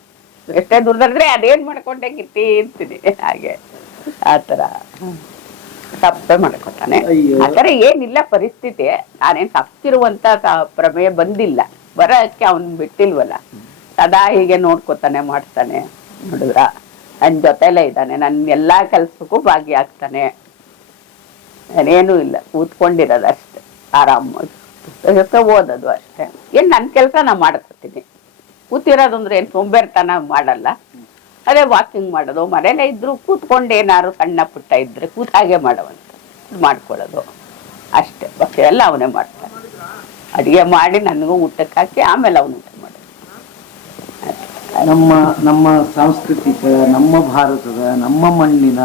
ಎಷ್ಟೇ ದುರ್ದ್ರೆ ಅದೇನ್ ಮಾಡ್ಕೊಂಡೆ ಕಿತ್ತೀನಿ ಹಾಗೆ. ಆತರ ತಪ್ಪೆ ಮಾಡ್ಕೊತಾನೆ. ಆತರ ಏನಿಲ್ಲ ಪರಿಸ್ಥಿತಿ. ನಾನೇನ್ ತಪ್ಪಿರುವಂತ ಪ್ರಮೇಯ ಬಂದಿಲ್ಲ, ಬರಕ್ಕೆ ಅವನ್ ಬಿಟ್ಟಿಲ್ವಲ್ಲ. ಸದಾ ಹೀಗೆ ನೋಡ್ಕೊತಾನೆ, ಮಾಡ್ತಾನೆ. ನೋಡಿದ್ರ ನನ್ ಜೊತೆಲೇ ಇದ್ದಾನೆ, ನನ್ ಎಲ್ಲಾ ಕೆಲ್ಸಕ್ಕೂ ಭಾಗಿಯಾಗ್ತಾನೆ. ನಾನೇನು ಇಲ್ಲ, ಕೂತ್ಕೊಂಡಿರೋದು ಅಷ್ಟೆ, ಆರಾಮಾಗಿ ಪುಸ್ತಕ ಓದೋದು ಅಷ್ಟೇ. ಏನ್ ನನ್ ಕೆಲ್ಸ ನಾ ಮಾಡ್ಕೊತೀನಿ. ಕೂತಿರೋದು ಅಂದ್ರೆ ಏನ್ ಸೋಂಬೇರ್ತನ ಮಾಡಲ್ಲ. ಅದೇ ವಾಕಿಂಗ್ ಮಾಡೋದು, ಮನೇಲೆ ಇದ್ರು ಕೂತ್ಕೊಂಡು ಏನಾದ್ರು ಸಣ್ಣ ಪುಟ್ಟ ಇದ್ರೆ ಕೂತಾಗೆ ಮಾಡೋವಂತ ಮಾಡ್ಕೊಳ್ಳೋದು ಅಷ್ಟೇ. ಬಾಕಿ ಎಲ್ಲ ಅವನೇ ಮಾಡ್ತಾನೆ. ಅಡಿಗೆ ಮಾಡಿ ನನಗೂ ಊಟಕ್ಕೆ ಹಾಕಿ ಆಮೇಲೆ ಅವನು ಊಟ ಮಾಡೋದು. ನಮ್ಮ ಸಾಂಸ್ಕೃತಿಕ, ನಮ್ಮ ಭಾರತದ, ನಮ್ಮ ಮಣ್ಣಿನ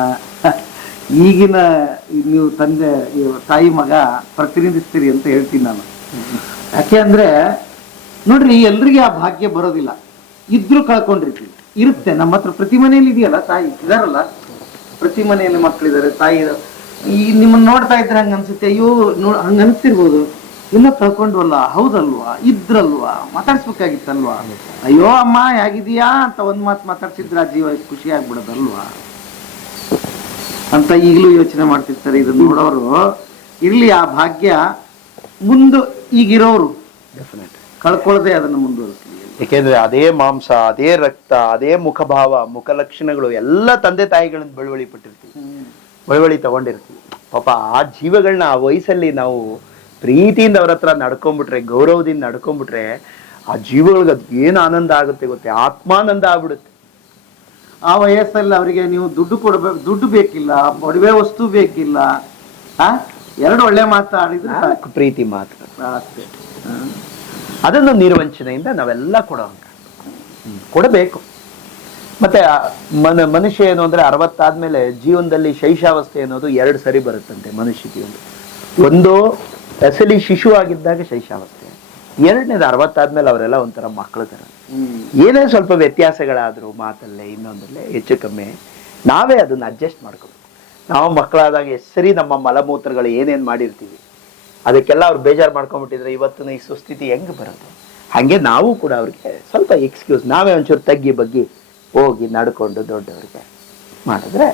ಈಗಿನ ನೀವು ತಂದೆ ತಾಯಿ ಮಗ ಪ್ರತಿನಿಧಿಸ್ತೀರಿ ಅಂತ ಹೇಳ್ತೀನಿ ನಾನು. ಯಾಕೆ ಅಂದ್ರೆ ನೋಡ್ರಿ, ಎಲ್ರಿಗೆ ಆ ಭಾಗ್ಯ ಬರೋದಿಲ್ಲ. ಇದ್ರು ಕಳ್ಕೊಂಡಿರ್ತೀವಿ. ಇರುತ್ತೆ ನಮ್ಮ ಹತ್ರ, ಪ್ರತಿ ಮನೆಯಲ್ಲಿ ಇದೆಯಲ್ಲ ತಾಯಿ ಇದಾರಲ್ಲ, ಪ್ರತಿ ಮನೆಯಲ್ಲಿ ಮಕ್ಕಳಿದ್ದಾರೆ, ತಾಯಿ. ಈ ನಿಮ್ಮನ್ನ ನೋಡ್ತಾ ಇದ್ರೆ ಹಂಗ ಅನ್ಸುತ್ತೆ, ಅಯ್ಯೋ ಹಂಗ ಅನ್ಸ್ತಿರ್ಬೋದು, ಎಲ್ಲ ಕಳ್ಕೊಂಡ್ವಲ್ಲ, ಹೌದಲ್ವಾ, ಇದ್ರಲ್ವಾ, ಮಾತಾಡ್ಸ್ಬೇಕಾಗಿತ್ತಲ್ವಾ, ಅಯ್ಯೋ ಅಮ್ಮ ಹೇಗಿದೀಯಾ ಅಂತ ಒಂದ್ ಮಾತು ಮಾತಾಡ್ಸಿದ್ರ ಆ ಜೀವ ಖುಷಿ ಆಗ್ಬಿಡೋದಲ್ವಾ ಅಂತ ಈಗಲೂ ಯೋಚನೆ ಮಾಡ್ತಿರ್ತಾರೆ. ಇದನ್ನ ನೋಡೋರು ಇರ್ಲಿ, ಆ ಭಾಗ್ಯ ಮುಂದೆ ಈಗಿರೋರು ಕಳ್ಕೊಳ್ಳದೆ ಅದನ್ನ ಮುಂದುವರಿಸಲಿ. ಯಾಕೆಂದ್ರೆ ಅದೇ ಮಾಂಸ, ಅದೇ ರಕ್ತ, ಅದೇ ಮುಖಭಾವ, ಮುಖ ಲಕ್ಷಣಗಳು ಎಲ್ಲ ತಂದೆ ತಾಯಿಗಳಿಂದ ಬಳುವಳಿ ಪಟ್ಟಿರ್ತೀವಿ. ಒಳವಳಿ ತಗೊಂಡಿರ್ತೀವಿ. ಪಾಪ ಆ ಜೀವಗಳನ್ನ ಆ ವಯಸ್ಸಲ್ಲಿ ನಾವು ಪ್ರೀತಿಯಿಂದ ಅವ್ರ ಹತ್ರ ನಡ್ಕೊಂಡ್ಬಿಟ್ರೆ, ಗೌರವದಿಂದ ನಡ್ಕೊಂಡ್ಬಿಟ್ರೆ, ಆ ಜೀವಗಳಿಗೆ ಅದು ಏನು ಆನಂದ ಆಗುತ್ತೆ ಗೊತ್ತೆ, ಆತ್ಮಾನಂದ ಆಗ್ಬಿಡುತ್ತೆ. ಆ ವಯಸ್ಸಲ್ಲಿ ಅವರಿಗೆ ನೀವು ದುಡ್ಡು ಕೊಡ್ಬೇಕು, ದುಡ್ಡು ಬೇಕಿಲ್ಲ, ಒಡವೆ ವಸ್ತು ಬೇಕಿಲ್ಲ, ಎರಡು ಒಳ್ಳೆ ಮಾತಾಡಿದ್ರೆ ಸಾಕು. ಪ್ರೀತಿ ಮಾತ್ರ ಅಷ್ಟೇ. ಅದನ್ನು ನಿರ್ವಂಚನೆಯಿಂದ ನಾವೆಲ್ಲ ಕೊಡಬೇಕು. ಮತ್ತೆ ಮನುಷ್ಯ ಏನು ಅಂದ್ರೆ 60 ಆದ್ಮೇಲೆ ಜೀವನದಲ್ಲಿ ಶೈಶಾವಸ್ಥೆ ಅನ್ನೋದು 2 ಸರಿ ಬರುತ್ತಂತೆ ಮನುಷ್ಯ ಜೀವನ. ಒಂದು ಅಸಲಿ ಶಿಶು ಆಗಿದ್ದಾಗ ಶೈಶಾವಸ್ಥೆ, 2ನೇದು 60 ಆದ್ಮೇಲೆ ಅವರೆಲ್ಲ ಒಂಥರ ಮಕ್ಕಳ ತರ. ಏನೇ ಸ್ವಲ್ಪ ವ್ಯತ್ಯಾಸಗಳಾದ್ರು ಮಾತಲ್ಲೇ ಇನ್ನೊಂದಲ್ಲೇ ಹೆಚ್ಚು ಕಮ್ಮಿ ನಾವೇ ಅದನ್ನ ಅಡ್ಜಸ್ಟ್ ಮಾಡ್ಕೋಬೇಕು. ನಾವು ಮಕ್ಕಳಾದಾಗ ಹೆಸರಿ ನಮ್ಮ ಮಲಮೂತ್ರಗಳು ಏನೇನ್ ಮಾಡಿರ್ತೀವಿ ಅದಕ್ಕೆಲ್ಲ ಅವ್ರು ಬೇಜಾರು ಮಾಡ್ಕೊಂಡ್ಬಿಟ್ಟಿದ್ರೆ ಇವತ್ತಿನ ಈ ಸುಸ್ಥಿತಿ ಹೆಂಗ್ ಬರೋದು? ಹಂಗೆ ನಾವು ಕೂಡ ಅವ್ರಿಗೆ ಸ್ವಲ್ಪ ಎಕ್ಸ್ಕ್ಯೂಸ್, ನಾವೇ ಒಂಚೂರು ತಗ್ಗಿ ಬಗ್ಗಿ ಹೋಗಿ ನಡ್ಕೊಂಡು ದೊಡ್ಡವ್ರಿಗೆ ಮಾಡಿದ್ರೆ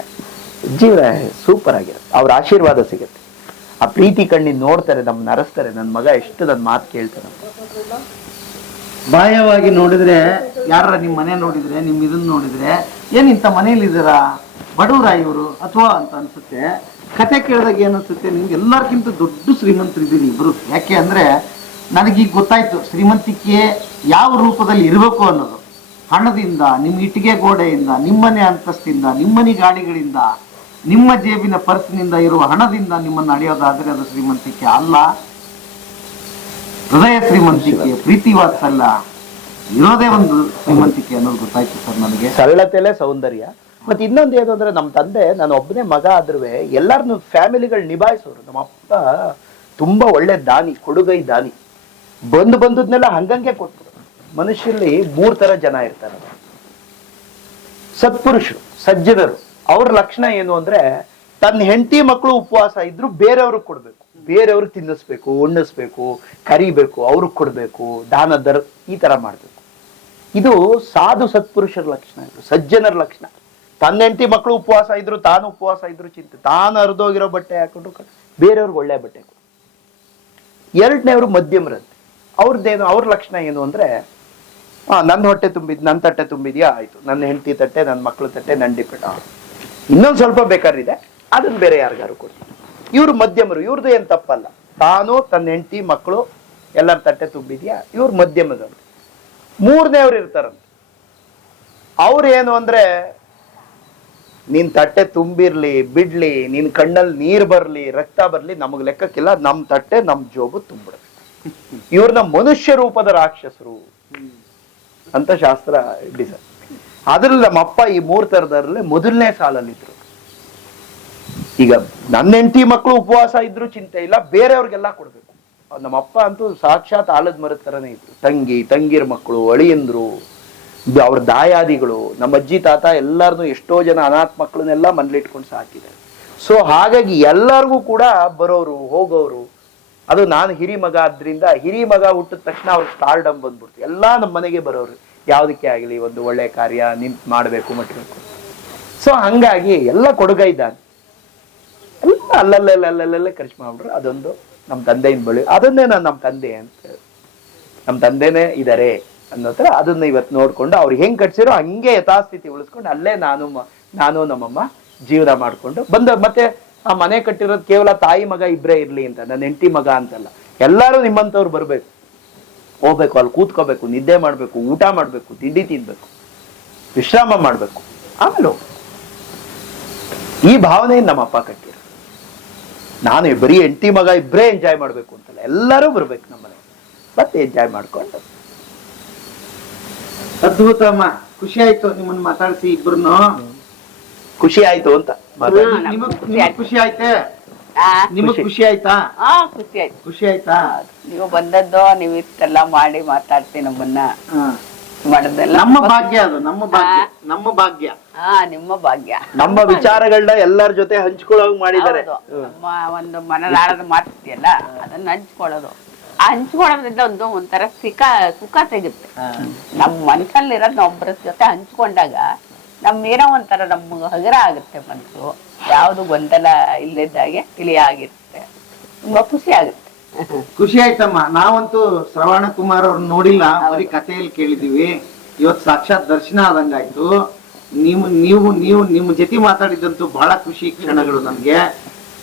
ಜೀವನ ಸೂಪರ್ ಆಗಿರುತ್ತೆ. ಅವ್ರ ಆಶೀರ್ವಾದ ಸಿಗುತ್ತೆ. ಆ ಪ್ರೀತಿ ಕಣ್ಣಿನ ನೋಡ್ತಾರೆ, ನಮ್ ನರಸ್ತಾರೆ, ನನ್ನ ಮಗ ಎಷ್ಟು ನನ್ನ ಮಾತು ಕೇಳ್ತಾರೆ. ಬಾಹ್ಯವಾಗಿ ನೋಡಿದ್ರೆ, ಯಾರ ನಿಮ್ ಮನೆ ನೋಡಿದ್ರೆ, ನಿಮ್ ಇದನ್ನ ನೋಡಿದ್ರೆ, ಏನ್ ಇಂಥ ಮನೇಲಿ ಇದ್ದೀರಾ, ಬಡವರ ಇವರು ಅಥವಾ ಅಂತ ಅನ್ಸುತ್ತೆ. ಕತೆ ಕೇಳಿದಾಗ ಏನನ್ಸುತ್ತೆ, ನಿಮ್ಗೆ ಎಲ್ಲರಿಗಿಂತ ದೊಡ್ಡ ಶ್ರೀಮಂತರಿದ್ದೀರಿ ಇಬ್ರು. ಯಾಕೆ ಅಂದ್ರೆ ನನಗೀಗ ಗೊತ್ತಾಯ್ತು ಶ್ರೀಮಂತಿಕೆ ಯಾವ ರೂಪದಲ್ಲಿ ಇರಬೇಕು ಅನ್ನೋದು. ಹಣದಿಂದ, ನಿಮ್ಮ ಇಟ್ಟಿಗೆ ಗೋಡೆಯಿಂದ, ನಿಮ್ಮನೆ ಅಂತಸ್ತಿಂದ, ನಿಮ್ಮನೆ ಗಾಡಿಗಳಿಂದ, ನಿಮ್ಮ ಜೇಬಿನ ಪರ್ಸ್ನಿಂದ ಇರುವ ಹಣದಿಂದ ನಿಮ್ಮನ್ನು ಅಳೆಯೋದಾದ್ರೆ ಅದು ಶ್ರೀಮಂತಿಕೆ ಅಲ್ಲ. ಹೃದಯ ಶ್ರೀಮಂತಿಕೆ, ಪ್ರೀತಿ ವಾತ್ಸಲ್ಯ ಇರೋದೇ ಒಂದು ಶ್ರೀಮಂತಿಕೆ ಅನ್ನೋದು ಗೊತ್ತಾಯ್ತು ಸರ್ ನನಗೆ. ಸರಳತೆಲೆ ಸೌಂದರ್ಯ. ಮತ್ತೆ ಇನ್ನೊಂದು ಏನು ಅಂದ್ರೆ, ನಮ್ಮ ತಂದೆ, ನಾನು ಒಬ್ಬನೇ ಮಗ ಆದ್ರೂ ಎಲ್ಲಾರನ್ನು ಫ್ಯಾಮಿಲಿಗಳು ನಿಭಾಯಿಸೋರು. ನಮ್ಮ ಅಪ್ಪ ತುಂಬಾ ಒಳ್ಳೆ ದಾನಿ, ಕೊಡುಗೈ ದಾನಿ. ಬಂದದ್ನೆಲ್ಲ ಹಂಗಂಗೆ ಕೊಟ್ರು. ಮನುಷ್ಯರಲ್ಲಿ 3 ತರ ಜನ ಇರ್ತಾರೆ. ಸತ್ಪುರುಷರು, ಸಜ್ಜನರು. ಅವ್ರ ಲಕ್ಷಣ ಏನು ಅಂದ್ರೆ, ತನ್ನ ಹೆಂಡತಿ ಮಕ್ಕಳು ಉಪವಾಸ ಇದ್ರು ಬೇರೆಯವ್ರಿಗೆ ಕೊಡ್ಬೇಕು, ಬೇರೆಯವ್ರಿಗೆ ತಿನ್ನಿಸ್ಬೇಕು, ಉಣ್ಣಿಸ್ಬೇಕು, ಕರಿಬೇಕು, ಅವ್ರಿಗೆ ಕೊಡ್ಬೇಕು, ದಾನ ದರ ಈ ತರ ಮಾಡ್ಬೇಕು. ಇದು ಸಾಧು ಸತ್ಪುರುಷರ ಲಕ್ಷಣ, ಇದು ಸಜ್ಜನರ ಲಕ್ಷಣ. ತನ್ನ ಹೆಂಡತಿ ಮಕ್ಕಳು ಉಪವಾಸ ಇದ್ರು, ತಾನು ಉಪವಾಸ ಇದ್ರು ಚಿಂತೆ, ತಾನು ಹರಿದೋಗಿರೋ ಬಟ್ಟೆ ಹಾಕೊಂಡು ಬೇರೆಯವ್ರಿಗೆ ಒಳ್ಳೆ ಬಟ್ಟೆ. 2ನೇವ್ರು ಮಧ್ಯಮರಂತೆ. ಅವ್ರದ್ದೇನು, ಅವ್ರ ಲಕ್ಷಣ ಏನು ಅಂದ್ರೆ, ನನ್ನ ಹೊಟ್ಟೆ ತುಂಬಿದ್, ನನ್ನ ತಟ್ಟೆ ತುಂಬಿದ್ಯಾ, ಆಯ್ತು, ನನ್ನ ಹೆಂಡತಿ ತಟ್ಟೆ, ನನ್ನ ಮಕ್ಕಳು ತಟ್ಟೆ, ನನ್ನ ಡಿಪೆಂಡ್. ಇನ್ನೊಂದು ಸ್ವಲ್ಪ ಬೇಕಾರಿದೆ, ಅದನ್ನ ಬೇರೆ ಯಾರಿಗಾರು ಕೊಡ್ತೀನಿ. ಇವ್ರು ಮಧ್ಯಮರು, ಇವ್ರದ್ದು ಏನ್ ತಪ್ಪಲ್ಲ. ತಾನು, ತನ್ನ ಹೆಂಡತಿ ಮಕ್ಕಳು ಎಲ್ಲರ ತಟ್ಟೆ ತುಂಬಿದ್ಯಾ, ಇವ್ರು ಮಧ್ಯಮದಂತೆ. 3ನೇವ್ರು ಇರ್ತಾರಂತೆ. ಅವ್ರೇನು ಅಂದ್ರೆ, ನೀನ್ ತಟ್ಟೆ ತುಂಬಿರ್ಲಿ ಬಿಡ್ಲಿ, ನಿನ್ ಕಣ್ಣಲ್ಲಿ ನೀರ್ ಬರ್ಲಿ ರಕ್ತ ಬರ್ಲಿ ನಮಗ್ ಲೆಕ್ಕಕ್ಕಿಲ್ಲ, ನಮ್ ತಟ್ಟೆ ನಮ್ ಜೋಬು ತುಂಬಿಡುತ್ತೆ. ಇವ್ರನ್ನ ಮನುಷ್ಯ ರೂಪದ ರಾಕ್ಷಸರು ಅಂತ ಶಾಸ್ತ್ರ ಡಿಸೈನ್. ಅದ್ರಲ್ಲಿ ನಮ್ಮಪ್ಪ ಈ 3 ತರದಲ್ಲೇ ಮೊದಲನೇ ಸಾಲಲ್ಲಿದ್ರು. ಈಗ ನನ್ನ ಹೆಂಡತಿ ಮಕ್ಕಳು ಉಪವಾಸ ಇದ್ರು ಚಿಂತೆ ಇಲ್ಲ, ಬೇರೆಯವ್ರಿಗೆಲ್ಲ ಕೊಡ್ಬೇಕು. ನಮ್ಮಪ್ಪ ಅಂತೂ ಸಾಕ್ಷಾತ್ ಆಲದ ಮರದ ತರನೇ ಇದ್ರು. ತಂಗಿರ ಮಕ್ಕಳು, ಅಳಿಯಂದ್ರು, ಅವ್ರ ದಾಯಾದಿಗಳು, ನಮ್ಮ ಅಜ್ಜಿ ತಾತ ಎಲ್ಲಾರನು, ಎಷ್ಟೋ ಜನ ಅನಾಥ ಮಕ್ಕಳನ್ನೆಲ್ಲ ಮನೇಲಿಟ್ಕೊಂಡು ಸಾಕಿದ್ದಾರೆ. ಸೊ ಹಾಗಾಗಿ ಎಲ್ಲರಿಗೂ ಕೂಡ ಬರೋರು ಹೋಗೋರು. ಅದು ನಾನು ಹಿರಿ ಮಗ ಆದ್ರಿಂದ, ಹಿರಿ ಮಗ ಹುಟ್ಟಿದ ತಕ್ಷಣ ಅವ್ರಿಗೆ ಸ್ಟಾರ್ಡಮ್ ಬಂದ್ಬಿಡ್ತು. ಎಲ್ಲಾ ನಮ್ಮ ಮನೆಗೆ ಬರೋರು, ಯಾವುದಕ್ಕೆ ಆಗಲಿ ಒಂದು ಒಳ್ಳೆ ಕಾರ್ಯ ನಿಂತು ಮಾಡಬೇಕು ಮಟ್ಟಬೇಕು. ಸೊ ಹಂಗಾಗಿ ಎಲ್ಲ ಕೊಡುಗೈ ಇದ್ದಾನೆ, ಎಲ್ಲ ಅಲ್ಲಲ್ಲೇ ಖರ್ಚು ಮಾಡ್ಬಿಟ್ರು. ಅದೊಂದು ನಮ್ಮ ತಂದೆಯಿಂದ ಬಳಿ, ಅದನ್ನೇ ನಾನು ನಮ್ಮ ತಂದೆ ಅಂತ, ನಮ್ಮ ತಂದೆನೇ ಇದಾರೆ ಅನ್ನೋ ತರ ಅದನ್ನ ಇವತ್ತು ನೋಡ್ಕೊಂಡು ಅವ್ರು ಹೆಂಗ್ ಕಟ್ಸಿರೋ ಹಂಗೆ ಯಥಾಸ್ಥಿತಿ ಉಳಿಸ್ಕೊಂಡು ಅಲ್ಲೇ ನಾನು ನಮ್ಮಮ್ಮ ಜೀವನ ಮಾಡ್ಕೊಂಡು ಬಂದ. ಮತ್ತೆ ಆ ಮನೆ ಕಟ್ಟಿರೋದು ಕೇವಲ ತಾಯಿ ಮಗ ಇಬ್ಬರೇ ಇರ್ಲಿ ಅಂತ, ನನ್ನ ಹೆಂಡತಿ ಮಗ ಅಂತಲ್ಲ, ಎಲ್ಲರೂ ನಿಮ್ಮಂತವ್ರು ಬರ್ಬೇಕು, ಹೋಗ್ಬೇಕು, ಅಲ್ಲಿ ಕೂತ್ಕೋಬೇಕು, ನಿದ್ದೆ ಮಾಡ್ಬೇಕು, ಊಟ ಮಾಡ್ಬೇಕು, ತಿಂಡಿ ತಿನ್ಬೇಕು, ವಿಶ್ರಾಮ ಮಾಡ್ಬೇಕು, ಆಮೇಲೆ ಈ ಭಾವನೆ ನಮ್ಮಪ್ಪ ಕಟ್ಟಿರೋ. ನಾನು ಬರೀ ಹೆಂಡತಿ ಮಗ ಇಬ್ಬರೇ ಎಂಜಾಯ್ ಮಾಡ್ಬೇಕು ಅಂತಲ್ಲ, ಎಲ್ಲರೂ ಬರ್ಬೇಕು ನಮ್ಮನೆ, ಮತ್ತೆ ಎಂಜಾಯ್ ಮಾಡ್ಕೊಂಡು. ಅದ್ಭುತ ಅಮ್ಮ, ಖುಷಿ ಆಯ್ತು ನಿಮ್ಮನ್ನ ಮಾತಾಡಿಸಿ ಇಬ್ರು. ಖುಷಿ ಆಯ್ತು ಅಂತ ಖುಷಿ ಆಯ್ತೆ? ನಿಮಗ್ ಖುಷಿ ಆಯ್ತಾ? ಖುಷಿ ಆಯ್ತು. ಖುಷಿ ಆಯ್ತಾ? ನೀವು ಬಂದದ್ದು, ನೀವು ಇಷ್ಟೆಲ್ಲ ಮಾಡಿ ಮಾತಾಡ್ತಿ ನಮ್ಮನ್ನ ಮಾಡೋದೆಲ್ಲ ನಮ್ಮ ಭಾಗ್ಯ, ಅದು ನಮ್ಮ ಭಾಗ್ಯ, ನಮ್ಮ ಭಾಗ್ಯ. ನಿಮ್ಮ ಭಾಗ್ಯ. ನಮ್ಮ ವಿಚಾರಗಳನ್ನ ಎಲ್ಲರ ಜೊತೆ ಹಂಚ್ಕೊಳ್ಳೋಂಗ್ ಮಾಡಿದ್ದಾರೆ. ನಮ್ಮ ಒಂದು ಮನದಾಳದ ಮಾತಿದೆಯಲ್ಲ, ಅದನ್ನ ಹಂಚ್ಕೊಳ್ಳೋದು. ಆ ಹಂಚ್ಕೊಳ್ಳೋದ್ರಿಂದ ಒಂಥರ ಸುಖ ಸಿಗುತ್ತೆ. ನಮ್ ಮನ್ಸಲ್ಲಿರೋದ್ ಒಬ್ಬರ ಜೊತೆ ಹಂಚ್ಕೊಂಡಾಗ ಏನೋ ಒಂಥರ ನಮ್ಗೆ ಹಗುರ ಆಗುತ್ತೆ ಮನ್ಸು. ಯಾವ್ದು ಗೊಂದಲ ಇಲ್ಲದಾಗೆ ತಿಳಿಯಾಗಿರುತ್ತೆ, ತುಂಬಾ ಖುಷಿ ಆಗುತ್ತೆ. ಖುಷಿ ಆಯ್ತಮ್ಮ. ನಾವಂತೂ ಶ್ರವಣ ಕುಮಾರ್ ಅವ್ರನ್ನ ನೋಡಿಲ್ಲ, ಬರೀ ಕಥೆಯಲ್ಲಿ ಕೇಳಿದೀವಿ. ಇವತ್ತು ಸಾಕ್ಷಾತ್ ದರ್ಶನ ಆದಂಗಾಯ್ತು. ನೀವು ನೀವು ನೀವು ನಿಮ್ಮ ಜೊತೆ ಮಾತಾಡಿದಂತೂ ಬಹಳ ಖುಷಿ ಕ್ಷಣಗಳು ನಮ್ಗೆ.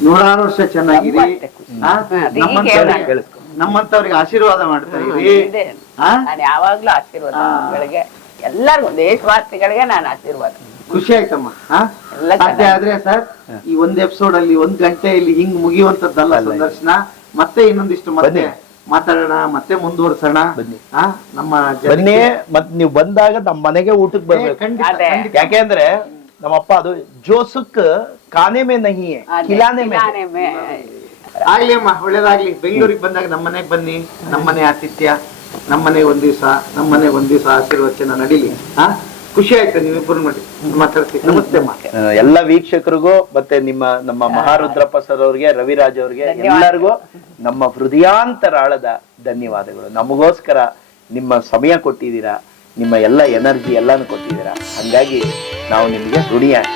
100 ವರ್ಷ ಚೆನ್ನಾಗಿರಿ. ನಮ್ಗೂ ಅಷ್ಟೇ ಆ? ಅದು ಹೀಗೆ ನಮ್ಮಂತವ್ರಿಗೆ- ನಮ್ಮಂತವ್ರಿಗೆ ಆಶೀರ್ವಾದ ಮಾಡ್ತಾ ಇರಿ. ಇದೆ. ಆ? ನಾನು ಯಾವಾಗ್ಲೂ ಆಶೀರ್ವಾದ ಮಕ್ಕಳಿಗೆ ಎಲ್ಲರಿಗೂ ದೇಶವಾಸಿಗಳಿಗೆ ನಾನು ಆಶೀರ್ವಾದ. ಖುಷಿ ಆಯ್ತಮ್ಮ. ಆ? ಎಲ್ಲ ಸಾಧ್ಯ ಆದ್ರೆ ಸರ್ ಈ ಒಂದ್ ಎಪಿಸೋಡ್ ಅಲ್ಲಿ 1 ಗಂಟೆಯಲ್ಲಿ ಹಿಂಗ್ ಮುಗಿಯುವಂತದ್ದಲ್ಲ ಸಂದರ್ಶನ. ಮತ್ತೆ ಇನ್ನೊಂದಿಷ್ಟು ಮತ್ತೆ ಮಾತಾಡೋಣ, ಮತ್ತೆ ಮುಂದುವರ್ಸೋಣ. ಬನ್ನಿ. ಆ? ನಮ್ಮ ಬನ್ನಿ, ಮತ್ ನೀವು ಬಂದಾಗ ನಮ್ಮ ಮನೆಗೆ ಊಟಕ್ಕೆ ಬರ್ಬೇಕು. ಖಂಡಿತ, ಅದೇ. ಖಂಡಿತ. ಯಾಕೆಂದ್ರೆ ನಮ್ಮಪ್ಪ ಅದು ಜೋಸುಕ್ ಖಾನೆ ಮೇ ನಹಿ ಹೈ, ಅದೇ, ಖಿಲಾನೆ ಮೇ. ಖಿಲಾನೆ ಮೇ. ಆಗ್ಲಿ ಅಮ್ಮ, ಒಳ್ಳೇದಾಗ್ಲಿ. ಬೆಂಗಳೂರಿಗೆ ಬಂದಾಗ ನಮ್ಮನೆಗ್ ಬನ್ನಿ, ನಮ್ಮನೆ ಆತಿಥ್ಯ, ನಮ್ಮನೆ ಒಂದ್ ದಿವಸ ಆಶೀರ್ವಚನ ನಡೀಲಿ. ಆ? ಖುಷಿ ಆಯ್ತು ನೀವಿಬ್ಬರು ನೋಡಿ ಮಾತಾಡ್ತೀವಿ. ನಮಸ್ತೆ ಅಮ್ಮ. ಎಲ್ಲ ವೀಕ್ಷಕರಿಗೂ ಮತ್ತೆ ನಮ್ಮ ಮಹಾರುದ್ರಪ್ಪ ಸರ್ ಅವ್ರಿಗೆ, ರವಿರಾಜ್ ಅವ್ರಿಗೆ, ಎಲ್ಲರಿಗೂ ನಮ್ಮ ಹೃದಯಾಂತರಾಳದ ಧನ್ಯವಾದಗಳು. ನಮಗೋಸ್ಕರ ನಿಮ್ಮ ಸಮಯ ಕೊಟ್ಟಿದ್ದೀರಾ, ನಿಮ್ಮ ಎಲ್ಲ ಎನರ್ಜಿ ಎಲ್ಲಾನು ಕೊಟ್ಟಿದ್ದೀರಾ. ಹಂಗಾಗಿ ನಾವು ನಿಮ್ಗೆ ಋಣಿಯಾಗಿ